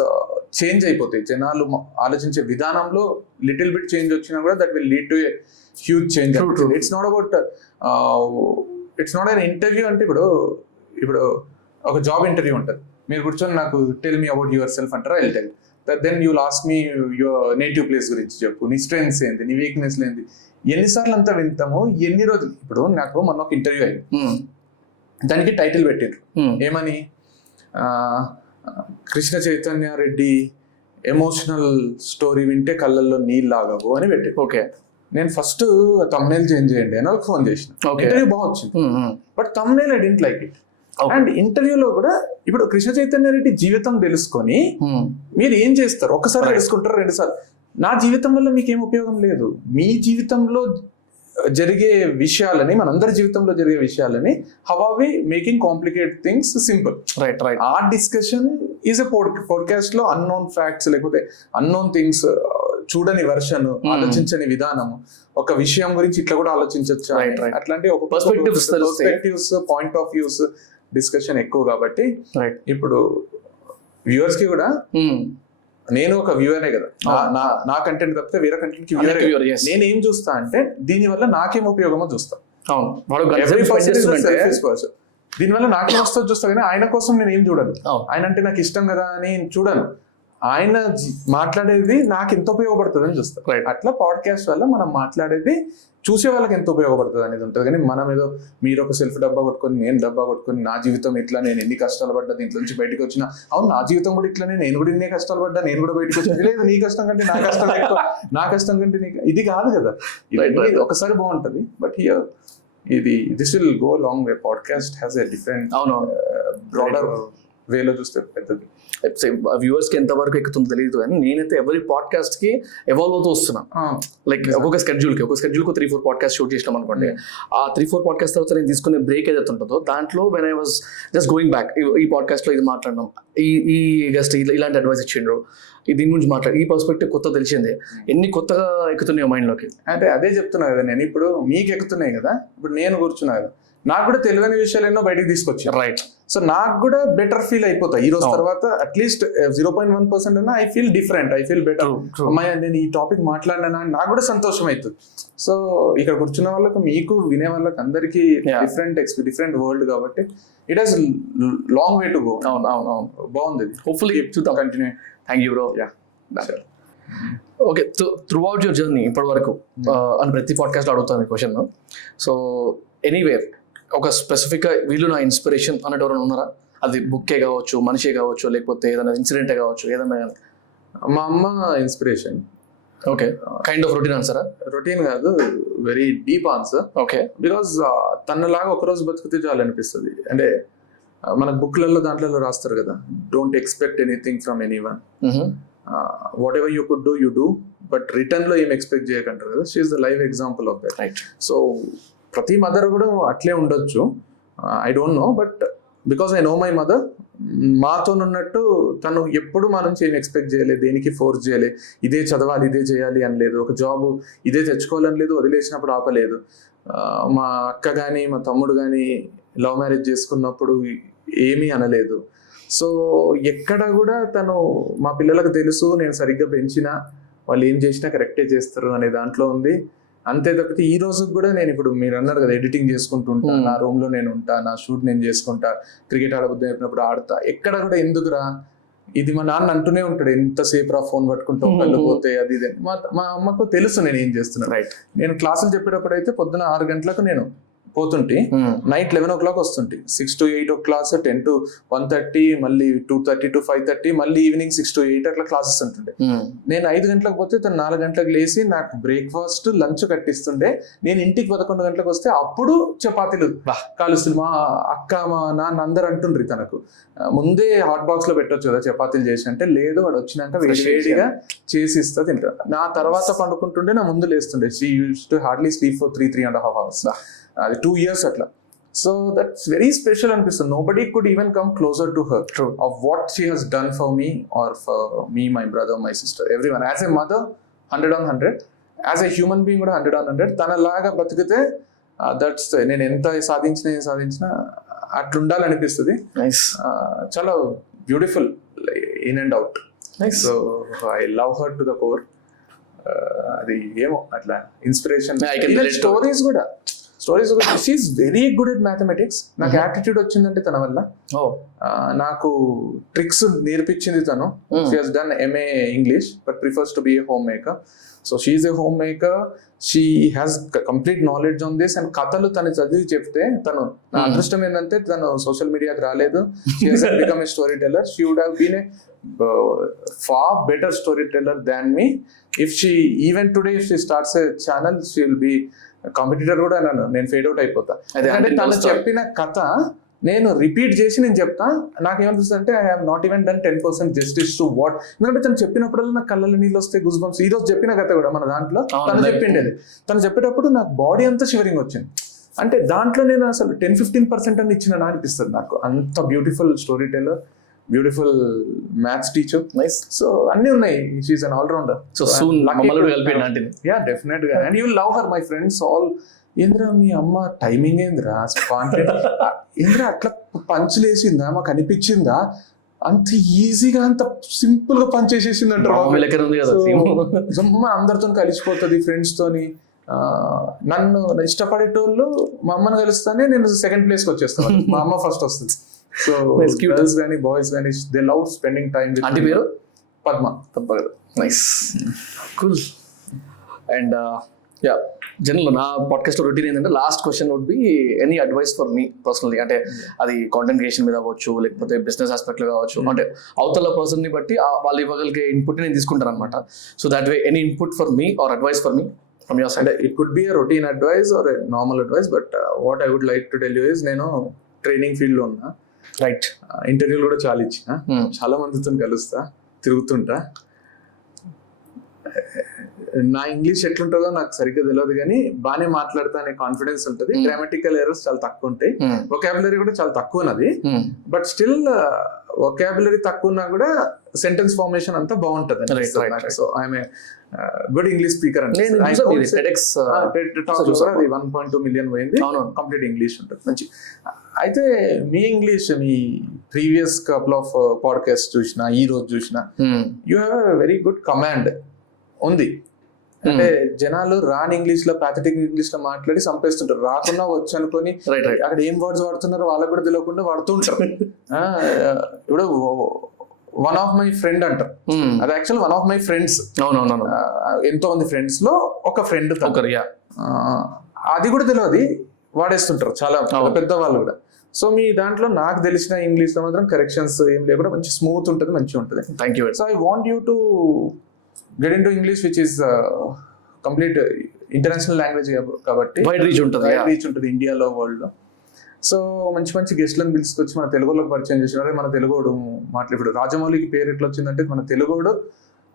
చేంజ్ అయిపోతాయి. జనాలు ఆలోచించే విధానంలో లిటిల్ బిట్ చేంజ్ వచ్చినా కూడా that will lead to a huge change. It's not about it's not an interview. అంటే ఇప్పుడు ఒక జాబ్ ఇంటర్వ్యూ ఉంటుంది, మీరు కూర్చొని నాకు tell me about yourself అంటారా, I'll tell. Then you last me your native place గురించి చెప్పు, నీ స్ట్రెంగ్స్ ఏంటి, నీ వీక్నెస్ ఏంటి. ఎన్నిసార్లు అంతా వింటాము, ఎన్ని రోజులు. ఇప్పుడు నాకు మొన్న ఒక ఇంటర్వ్యూ అయింది, దానికి టైటిల్ పెట్టారు ఏమని, కృష్ణ చైతన్య రెడ్డి ఎమోషనల్ స్టోరీ వింటే కళ్ళల్లో నీళ్ళు ఆగవు అని పెట్టారు. ఓకే, నేను ఫస్ట్ తమ్నైల్ చేంజ్ చేయండి అని వాళ్ళకి ఫోన్ చేసిన. ఇంటర్వ్యూ బాగా వచ్చింది, but thumbnail I didn't like it. And ఇంటర్వ్యూలో కూడా ఇప్పుడు కృష్ణ చైతన్య రెడ్డి జీవితం తెలుసుకొని మీరు ఏం చేస్తారు? ఒకసారి తెలుసుకుంటారు, 2 సార్లు. నా జీవితం వల్ల మీకేం ఉపయోగం లేదు. మీ జీవితంలో జరిగే విషయాలని, మనందరి జీవితంలో జరిగే విషయాలని, how are we making complicated things simple. Right. ఆ డిస్కషన్ ఈజ్ ఎ పోడ్కాస్ట్ లో అన్నోన్ ఫ్యాక్ట్స్ లేకపోతే అన్నోన్ థింగ్స్, చూడని వర్షన్, ఆలోచించని విధానము, ఒక విషయం గురించి ఇట్లా కూడా ఆలోచించవచ్చు. అట్లాంటి ఒక perspectives, point of views discussion ఎక్కువ. కాబట్టి ఇప్పుడు వ్యూవర్స్ కి కూడా, నేను ఒక వ్యూవరే కదా, నా కంటెంట్ తప్పితే వేరే కంటెంట్ కి వ్యూవర్. నేను ఏం చూస్తా అంటే దీని వల్ల నాకేం ఉపయోగమో చూస్తా. దీనివల్ల నాకేం వస్తుంది చూస్తా, కానీ ఆయన కోసం నేను ఏం చూడను. ఆయన అంటే నాకు ఇష్టం కదా అని చూడను, ఆయన మాట్లాడేది నాకు ఎంత ఉపయోగపడుతుంది అని చూస్తా. అట్లా పాడ్కాస్ట్ వల్ల మనం మాట్లాడేది చూసే వాళ్ళకి ఎంత ఉపయోగపడుతుంది అనేది ఉంటుంది. కానీ మనం ఏదో మీరు ఒక సెల్ఫ్ డబ్బా కొట్టుకొని నేను డబ్బా కొట్టుకొని నా జీవితం ఇట్లా, నేను ఎన్ని కష్టాలు పడ్డా దీంట్లో నుంచి బయటకు వచ్చినా, అవును నా జీవితం కూడా ఇట్లానే, నేను కూడా ఇన్నే కష్టాలు పడ్డా, నేను కూడా బయటకు వచ్చిన, లేదు నీ కష్టం కంటే నా కష్టం ఎక్కువ, నా కష్టం కంటే నీ, ఇది కాదు కదా. ఇది ఒకసారి బాగుంటది, బట్ హియర్ ఇది this will go long way. Podcast has a different broader వేలో చూస్తే పెద్దది. వ్యూవర్స్ కి ఎంత వరకు ఎక్కుతుందో తెలియదు, కానీ నేనైతే ఎవరి పాడ్కాస్ట్ కి ఎవాల్వ్ అవుతూ వస్తున్నా. లైక్ ఒక్కొక్క స్కెడ్యూల్ కి 3-4 పాడ్కాస్ట్ షూట్ చేసినాం అనుకోండి, ఆ 3-4 పాడ్కాస్ట్ తర్వాత నేను తీసుకునే బ్రేక్ ఏదైతే ఉంటుందో దాంట్లో when I was just going back, ఈ పాడ్కాస్ట్ లో ఇది మాట్లాడినాం, ఈ గెస్ట్ ఇలాంటి అడ్వైస్ ఇచ్చిండ్రు, దీని గురించి మాట్లాడి ఈ పర్స్పెక్టివ్ కొత్త తెలిసిందే, ఎన్ని కొత్తగా ఎక్కుతున్నాయి మైండ్ లోకి. అంటే అదే చెప్తున్నా కదా నేను, ఇప్పుడు మీకు ఎక్కుతున్నాయి కదా, ఇప్పుడు నేను కూర్చున్నా కదా, నాకు కూడా తెలియని విషయాలు ఎన్నో బయటకు తీసుకొచ్చి, రైట్. సో నాకు కూడా బెటర్ ఫీల్ అయిపోతా ఈ రోజు తర్వాత, అట్లీస్ట్ 0.1% అన్నా I feel different, I feel better. అమ్మాయి నేను ఈ టాపిక్ మాట్లాడినా నాకు కూడా సంతోషం అవుతుంది. సో ఇక్కడ కూర్చున్న వాళ్ళకు, మీకు వినే వాళ్ళకి అందరికి డిఫరెంట్ వరల్డ్ కాబట్టి it has long way to go. అవును బాగుంది. హోప్ఫుల్లీ చూద్దాం. Continue. Thank you bro. Okay, through out your journey ఇప్పటి వరకు అని ప్రతి పాడ్కాస్ట్ అడుగుతాను ఈ క్వశ్చన్. సో ఎనీవేర్ ఒక స్పెసిఫిక్గా వీళ్ళు నా ఇన్స్పిరేషన్ అన్నట్టు ఎవరైనా ఉన్నారా? అది బుక్కే కావచ్చు, మనిషే కావచ్చు, లేకపోతే ఏదైనా ఇన్సిడెంటే కావచ్చు, ఏదన్నా కానీ. మా అమ్మ inspiration. Okay, kind of routine ఆన్సరా? రొటీన్ కాదు, very deep answer. Okay, because తనలాగా ఒకరోజు బతికితే చాలు అనిపిస్తుంది. అంటే మన బుక్లలో దాంట్లో రాస్తారు కదా, don't expect anything from anyone, what ever you could do you do, but return లో ఏం ఎక్స్పెక్ట్ చేయకంటారు కదా. She is the live example of that. Right. So ప్రతి మదర్ కూడా అట్లే ఉండొచ్చు, I don't know, but because I know my mother, మాతో ఉన్నట్టు తను ఎప్పుడు మా నుంచి ఏం ఎక్స్పెక్ట్ చేయలేదు, దేనికి ఫోర్స్ చేయలేదు, ఇదే చదవాలి ఇదే చేయాలి అని లేదు, ఒక జాబ్ ఇదే తెచ్చుకోవాలని లేదు, వదిలేసినప్పుడు ఆపలేదు. మా అక్క కానీ మా తమ్ముడు కానీ లవ్ మ్యారేజ్ చేసుకున్నప్పుడు ఏమీ అనలేదు. సో ఎక్కడ కూడా తను, మా పిల్లలకు తెలుసు నేను సరిగ్గా పెంచినా వాళ్ళు ఏం చేసినా కరెక్టే చేస్తారు అనే దాంట్లో ఉంది. అంతే తప్పితే ఈ రోజు కూడా నేను, ఇప్పుడు మీరు అన్నారు కదా ఎడిటింగ్ చేసుకుంటుంటా, నా రూమ్ లో నేను ఉంటా, నా షూట్ నేను చేసుకుంటా, క్రికెట్ ఆడబుద్ధి అయినప్పుడు ఆడతా, ఎక్కడ కూడా ఎందుకురా ఇది మా నాన్న అంటూనే ఉంటాడు, ఎంతసేపు రా ఫోన్ పట్టుకుంటాం కళ్ళు పోతే అది ఇది. మా అమ్మకు తెలుసు నేను ఏం చేస్తున్నా. రైట్. నేను క్లాసులు చెప్పేటప్పుడు అయితే పొద్దున 6 గంటలకు నేను పోతుంటే నైట్ 11 o'clock వస్తుంటే, 6 to 8 క్లాస్, 10 to 1:30, మళ్ళీ 2:30 to 5:30, మళ్ళీ ఈవినింగ్ 6 to 8 అట్లా క్లాసెస్ ఉంటుండే. నేను 5 గంటలకు పోతే తను 4 గంటలకు లేసి నాకు బ్రేక్ఫాస్ట్ లంచ్ కట్టిస్తుండే. నేను ఇంటికి 11 గంటలకు వస్తే అప్పుడు చపాతీలు కాలుస్తుంది. మా అక్క మా నాన్న అందరు అంటుండ్రి తనకు, ముందే హాట్ బాక్స్ లో పెట్టొచ్చు కదా చపాతీలు చేసి అంటే, లేదు వాడు వచ్చినాక వేడిగా చేసి ఇస్తా తింటా. నా తర్వాత పండుకుంటుండే, నా ముందు లేస్తుండే. She used to hardly sleep for 3.5 hours. అది 2 years అట్లా. సో దట్స్ వెరీ స్పెషల్ అనిపిస్తుంది. Nobody could even come closer to her of what she has done for me or for me, my brother, my sister, everyone. As a mother 100 on 100, as a human being కూడా 100 on 100. తనలాగా బతికితే దట్స్, నేను ఎంత సాధించినా అట్లుండాలనిపిస్తుంది. చాలా beautiful in and out. So I love her to the core. అది ఏమో అట్లా ఇన్స్పిరేషన్. స్టోరీస్ కూడా she is very good at mathematics. నాకు యాటిట్యూడ్ వచ్చిందంటే తన వల్ల. నాకు ట్రిక్స్ నేర్పించింది తను. She has done MA English but prefers to be a homemaker. So she is a homemaker, she has complete knowledge on this. And కథలు తను చదివి చెప్తే, తను, నా అదృష్టం ఏంటంటే తను సోషల్ మీడియాకి రాలేదు. She has become a storyteller. She would have been a far better storyteller than me. If she even today if she starts a channel, she will be competitor కూడా. నేను ఫేడ్ అవుట్ అయిపోతా. అంటే తను చెప్పిన కథ నేను రిపీట్ చేసి నేను చెప్తా. నాకేమనిపిస్తుంది అంటే I have not even done 10% justice to what. ఎందుకంటే తను చెప్పినప్పుడల్లా నాకు కళ్ళలో నీళ్ళు వస్తే గూస్ బంప్స్. ఈ రోజు చెప్పిన కథ కూడా మన దాంట్లో తను చెప్పిండేది. తను చెప్పేటప్పుడు నాకు బాడీ అంతా షివరింగ్ వచ్చింది. అంటే దాంట్లో నేను అసలు 10-15% అని ఇచ్చిన అనిపిస్తుంది నాకు. అంత beautiful story teller, beautiful maths teacher. Nice. So అన్ని ఉన్నాయి. She is an all rounder. So soon మమ్మల్ని కలిపి, యా డెఫినెట్ గా. And you love her. My friends all, ఏంద్రా మీ అమ్మ టైమింగ్ ఏంద్రా, ఏంద్రా అట్లా పంచులు వేసిందా, మాకు అనిపించిందా, అంత ఈజీగా అంత సింపుల్ గా పని చేసేసింది అంటారు. అందరితో కలిసిపోతుంది, ఫ్రెండ్స్ తోని. నన్ను ఇష్టపడేటోళ్ళు మా అమ్మని కలుస్తానే నేను సెకండ్ ప్లేస్కి వచ్చేస్తాను. మా అమ్మ ఫస్ట్ వస్తుంది. సో గర్ల్స్ కానీ బాయ్స్ కానీ they love spending time with. అంటే పేరు పద్మ. తప్ప కదా. Nice, cool. And yeah general నా పాడ్కాస్ట్ రొటీన్ ఏంటంటే last question would be any advice for me personally, అంటే అది కాంటెంట్ క్రియేషన్ మీద అవ్వచ్చు, లేకపోతే బిజినెస్ ఆస్పెక్ట్ లో కావచ్చు, అంటే అవతల పర్సన్ ని బట్టి వాళ్ళు ఇవ్వగలిగే ఇన్పుట్ నేను తీసుకుంటాను అనమాట. So that way any input for me or advice for me from your side. It could be a routine advice or a normal advice, but what I would like to tell you is నేను ట్రైనింగ్ ఫీల్డ్ లో ఉన్నా, రైట్, ఇంటర్వ్యూలు కూడా చాలా ఇచ్చిన, చాలా మందితో కలుస్తా, తిరుగుతుంటా. నా ఇంగ్లీష్ ఎట్లుంటుందో నాకు సరిగ్గా తెలియదు కానీ బాగానే మాట్లాడతా అనే కాన్ఫిడెన్స్ ఉంటుంది. గ్రామటికల్ ఎర్రర్స్ చాలా తక్కువ ఉంటాయి, వొకాబులరీ కూడా చాలా తక్కువ ఉన్నది. బట్ స్టిల్ వొకాబులరీ తక్కువ ఉన్నా కూడా సెంటెన్స్ ఫార్మేషన్ అంతా బాగుంటది. So I'm good English speaker అంటే 1.2 million పోయింది, కంప్లీట్ ఇంగ్లీష్ ఉంటుంది మంచి. అయితే మీ ఇంగ్లీష్, మీ ప్రీవియస్ కపుల్ ఆఫ్ పాడ్కాస్ట్ చూసిన, ఈ రోజు చూసిన, you have a very good command ఉంది. అంటే జనాలు రాని ఇంగ్లీష్ లో, ప్యాథటిక్ ఇంగ్లీష్ లో మాట్లాడి సంపేస్తుంటారు. రాకుండా వచ్చు అనుకొని అక్కడ ఏం వర్డ్స్ వాడుతున్నారో వాళ్ళకి కూడా తెలియకుండా వాడుతూ ఉంటారు. ఇప్పుడు వన్ ఆఫ్ మై ఫ్రెండ్ అంటారు, అది actual one of my friends. ఎంతో మంది ఫ్రెండ్స్ లో ఒక ఫ్రెండ్, అది కూడా తెలియదు వాడేస్తుంటారు చాలా పెద్ద వాళ్ళు కూడా. సో మీ దాంట్లో నాకు తెలిసిన ఇంగ్లీష్ లో మాత్రం కరెక్షన్స్ ఏం లేకుండా మంచి స్మూత్ ఉంటుంది, మంచిగా ఉంటుంది. Thank you. So I want you to get into English, which is complete international language కాబట్టి వైడ్ రీచ్ ఉంటుంది ఇండియాలో, వరల్డ్ లో. సో మంచి మంచి గెస్ట్లను పిలుచుకొచ్చి మన తెలుగులోకి పరిచయం చేసినారే. మన తెలుగోడు మాట్లాడు, రాజమౌళికి పేరు ఎట్లా వచ్చిందంటే మన తెలుగోడు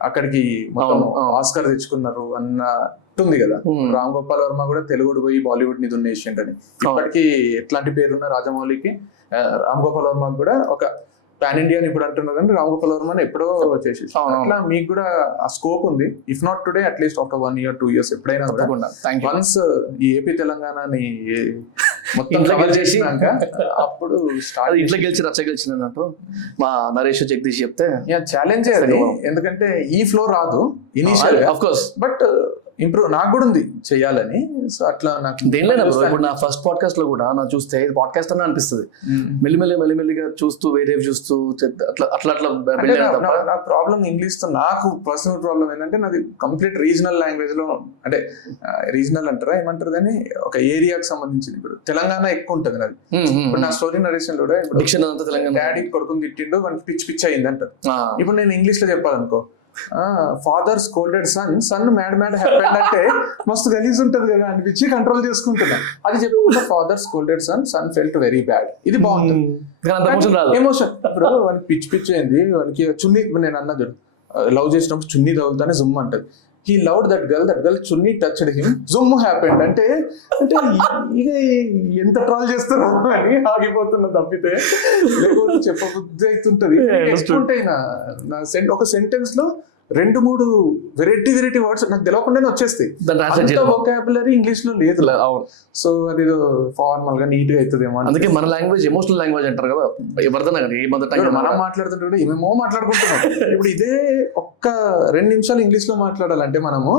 అక్కడికి మొత్తం ఆస్కార్ తెచ్చుకున్నారు అన్నట్టుంది కదా. రామ్ గోపాల్ వర్మ కూడా తెలుగుడు పోయి బాలీవుడ్ ని దున్నేసిండని. ఇప్పటికీ ఎట్లాంటి పేరున్న రాజమౌళికి, రామ్ గోపాల్ వర్మ కూడా ఒక పాన్ ఇండియా ఇప్పుడు అంటున్నారు, కానీ రామ్ గోపాల్ వర్మ ఎప్పుడో చేసేసి. అట్లా మీకు కూడా ఆ స్కోప్ ఉంది. If not today, at least after 1 year 2 years ఎప్పుడైనా కూడా వన్స్ ఈ ఏపీ తెలంగాణని మొత్తం చేసినాక అప్పుడు స్టార్ట్. ఇంట్లో గెలిచి రచ్చ గెలిచిన అన్నట్టు మా నరేష్ జగదీష్ చెప్తే ఛాలెంజ్ అది. ఎందుకంటే ఈ ఫ్లో రాదు initial, of course, but improve నాకు కూడా ఉంది చెయ్యాలని. సో అట్లా నాకు దేనిలో ఇప్పుడు నా ఫస్ట్ పాడ్కాస్ట్ లో కూడా నా చూస్తే ఇది పాడ్కాస్ట్ అని అనిపిస్తుంది. మెల్లిమెల్లిగా చూస్తూ వేరే చూస్తూ అట్లా నాకు ప్రాబ్లం ఇంగ్లీష్ తో, నాకు పర్సనల్ ప్రాబ్లం ఏంటంటే నాది కంప్లీట్ రీజనల్ లాంగ్వేజ్ లో, అంటే రీజనల్ అంటారా ఏమంటారు దాన్ని, ఒక ఏరియాకి సంబంధించింది. ఇప్పుడు తెలంగాణ ఎక్కువ ఉంటుంది నాది. ఇప్పుడు నా స్టోరీ నరేషన్ కూడా డాడీ కొడుకుని తిట్టిండు, వానికి పిచ్ అయింది అంటారు. ఇప్పుడు నేను ఇంగ్లీష్ లో చెప్పాలనుకో, father scolded son mad happened అంటే మస్తు గలీజ్ ఉంటది కదా అనిపించి కంట్రోల్ చేసుకుంటున్నా. అది చెప్పుకుంటా, father scolded son felt very bad, ఇది బాగుంటుంది. ఎమోషన్ ఇప్పుడు వానికి పిచ్ అయింది, వానికి చున్నీ, నేను అన్నది లవ్ చేసినప్పుడు చున్నీ తగులుతానే జుమ్ అంటది. He loved that girl chunni touched him, జుమ్ హ్యాపెండ్ అంటే ఇక ఎంత ట్రాల్ చేస్తున్నా అని ఆగిపోతున్నా తప్పితే, లేకపోతే చెప్పబుద్ధి అవుతుంటది. ఉంటాయి ఒక సెంటెన్స్ లో 2-3 వెరైటీ వర్డ్స్ నాకు తెలియకుండానే వచ్చేస్తాయి. వొకాబులరీ ఇంగ్లీష్ లో లేదు. సో అది ఫార్మల్ గా నీట్ గా అవుతుందేమో. అందుకే మన లాంగ్వేజ్ ఎమోషనల్ లాంగ్వేజ్ అంటారు కదా, ఎవరిదైనా ఏ మదర్ టంగ్ మనం మాట్లాడుతుంటే ఏమేమో మాట్లాడుకుంటున్నాం. ఇప్పుడు ఇదే ఒక్క 2 నిమిషాలు ఇంగ్లీష్ లో మాట్లాడాలంటే మనము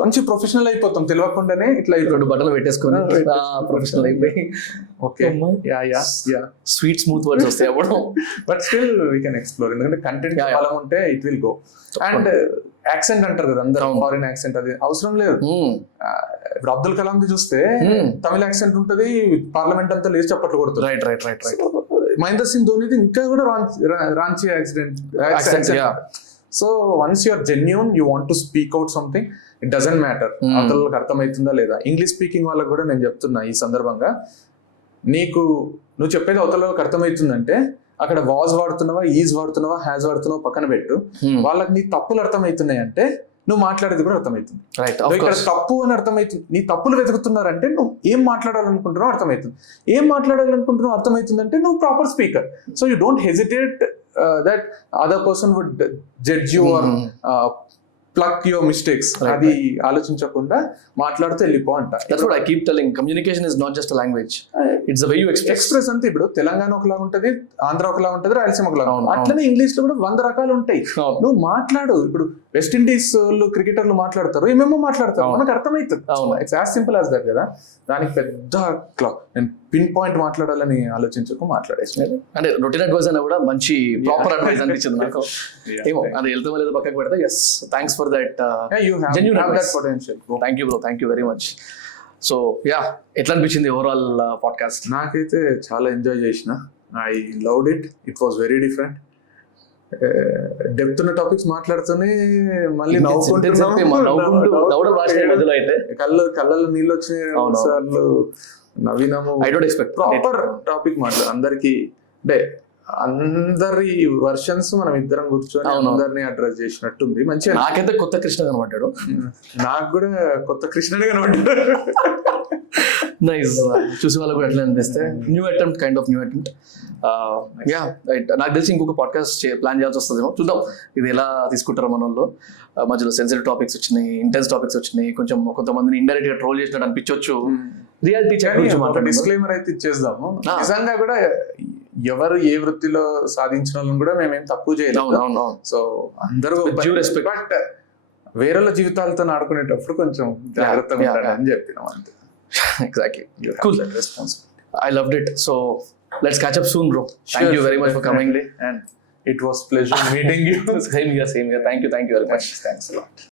మంచి ప్రొఫెషనల్ అయిపోతాం, తెలియకుండానే ఇట్లా 2 బట్టలు పెట్టేసుకొని ప్రొఫెషనల్ అయిపోయి. ఓకే, స్వీట్ స్మూత్ వర్డ్స్ వస్తాయి అప్పుడు. But still we can explore, ఎందుకంటే కంటెంట్ బలం ఉంటే it will go. And accent అంటారు కదా అందరూ, ఫారిన్ యాక్సెంట్, అది అవసరం లేదు. ఇప్పుడు అబ్దుల్ కలాం ది చూస్తే తమిళ యాక్సెంట్ ఉంటది, పార్లమెంట్ అంతా లేచి చప్పట్లు కొడుతుంది. రైట్. మహేందర్ సింగ్ ధోనిది ఇంకా కూడా Ranchi accent. So once you are genuine, you want to speak out something, it doesn't matter అవతలకు అర్థమవుతుందా లేదా. ఇంగ్లీష్ స్పీకింగ్ వాళ్ళకి కూడా నేను చెప్తున్నా ఈ సందర్భంగా, నువ్వు చెప్పేది అవతలకు అర్థమవుతుందంటే అక్కడ వాజ్ వాడుతున్నావా, ఈజ్ వాడుతున్నావా, హ్యాజ్ వాడుతున్నావా పక్కన పెట్టు. వాళ్ళకి నీ తప్పులు అర్థమవుతున్నాయి అంటే నువ్వు మాట్లాడేది కూడా అర్థమవుతుంది. ఇక్కడ తప్పు అని అర్థమవుతుంది. నీ తప్పులు వెతుకుతున్నారంటే నువ్వు ఏం మాట్లాడాలనుకుంటున్నావు అర్థమవుతుంది. ఏం మాట్లాడాలనుకుంటున్నావు అర్థమవుతుందంటే నువ్వు proper speaker. So you don't hesitate that other person would judge you or pluck your mistakes. అది ఆలోచించకుండా మాట్లాడుతూ వెళ్ళిపో అంట. That's what I keep telling. Communication is not just a language. It's the way you express. అంతే. ఇప్పుడు తెలంగాణ ఒకలా ఉంటది, ఆంధ్ర ఒకలా ఉంటది, రాయలసీమ ఒకలా ఉంటుంది. అట్లనే ఇంగ్లీష్ లో కూడా 100 రకాలు ఉంటాయి. నువ్వు మాట్లాడు. ఇప్పుడు వెస్ట్ ఇండీస్ వాళ్ళు క్రికెటర్లు మాట్లాడతారు, ఏమేమో మాట్లాడతారు, మనకు అర్థమవుతుంది. It's as simple as that కదా. దానికి పెద్ద నేను పిన్ పాయింట్ మాట్లాడాలని ఆలోచించకు మాట్లాడేసి అంటే రొటీన్ అడ్వైస్ అయినా కూడా మంచి ప్రాపర్ అడ్వైస్ అనిపించింది నాకు. Yeah, ఏమో అది వెళ్తామో లేదో పక్కకు పెడతా. Yes, thanks for that you have genuine that potential. Thank you bro, thank you very much. So yeah, ఎట్లా అనిపించింది ఓవరాల్ పాడ్కాస్ట్? నాకైతే చాలా ఎంజాయ్ చేసిన. I loved it. It was very different. Depth ఉన్న టాపిక్స్ మాట్లాడుతూనే మళ్ళీ కళ్ళలో నీళ్ళు వచ్చిన సార్లు నవ్వినాము. I don't expect proper topic మాట్లాడు అందరికి, అంటే అందరి వర్షన్స్ మనం ఇద్దరం కూర్చొని అందరినీ అడ్రస్ చేసినట్టుంది. మంచిగా నాకైతే కొత్త కృష్ణ కనబడ్డాడు. నాకు కూడా కొత్త కృష్ణుడే కనబడ్డాడు. నైస్, చూసి వాళ్ళకు కూడా ఎట్లా అనిపిస్తే new attempt, kind of new attempt. Yeah, నాకు తెలిసి ఇంకొక పాడ్కాస్ట్ ప్లాన్ చేయాల్సి వస్తుందేమో, చూద్దాం ఇది ఎలా తీసుకుంటారో మన వాళ్ళు. మధ్యలో సెన్సిటివ్ టాపిక్స్ వచ్చినాయి, ఇంటెన్స్ టాపిక్స్ వచ్చినాయి, కొంచెం కొంతమందిని ఇండైరెక్ట్ గా ట్రోల్ చేసినట్టు అనిపించవచ్చు. రియాలిటీ డిస్క్లైమర్ అయితే ఇచ్చేద్దాము. నిజంగా కూడా ఎవరు ఏ వృత్తిలో సాధించిన వాళ్ళని కూడా మేమేం తక్కువ చేయలేదు. సో అందరూ బట్ వేరే జీవితాలతో ఆడుకునేటప్పుడు కొంచెం జాగ్రత్తగా అని చెప్పినాం అంతే. Exactly. Cool. Responsibility. I loved it. So let's catch up soon, bro. Thank you very much for coming. And it was pleasure meeting you. Same here. Thank you very much. Thanks a lot.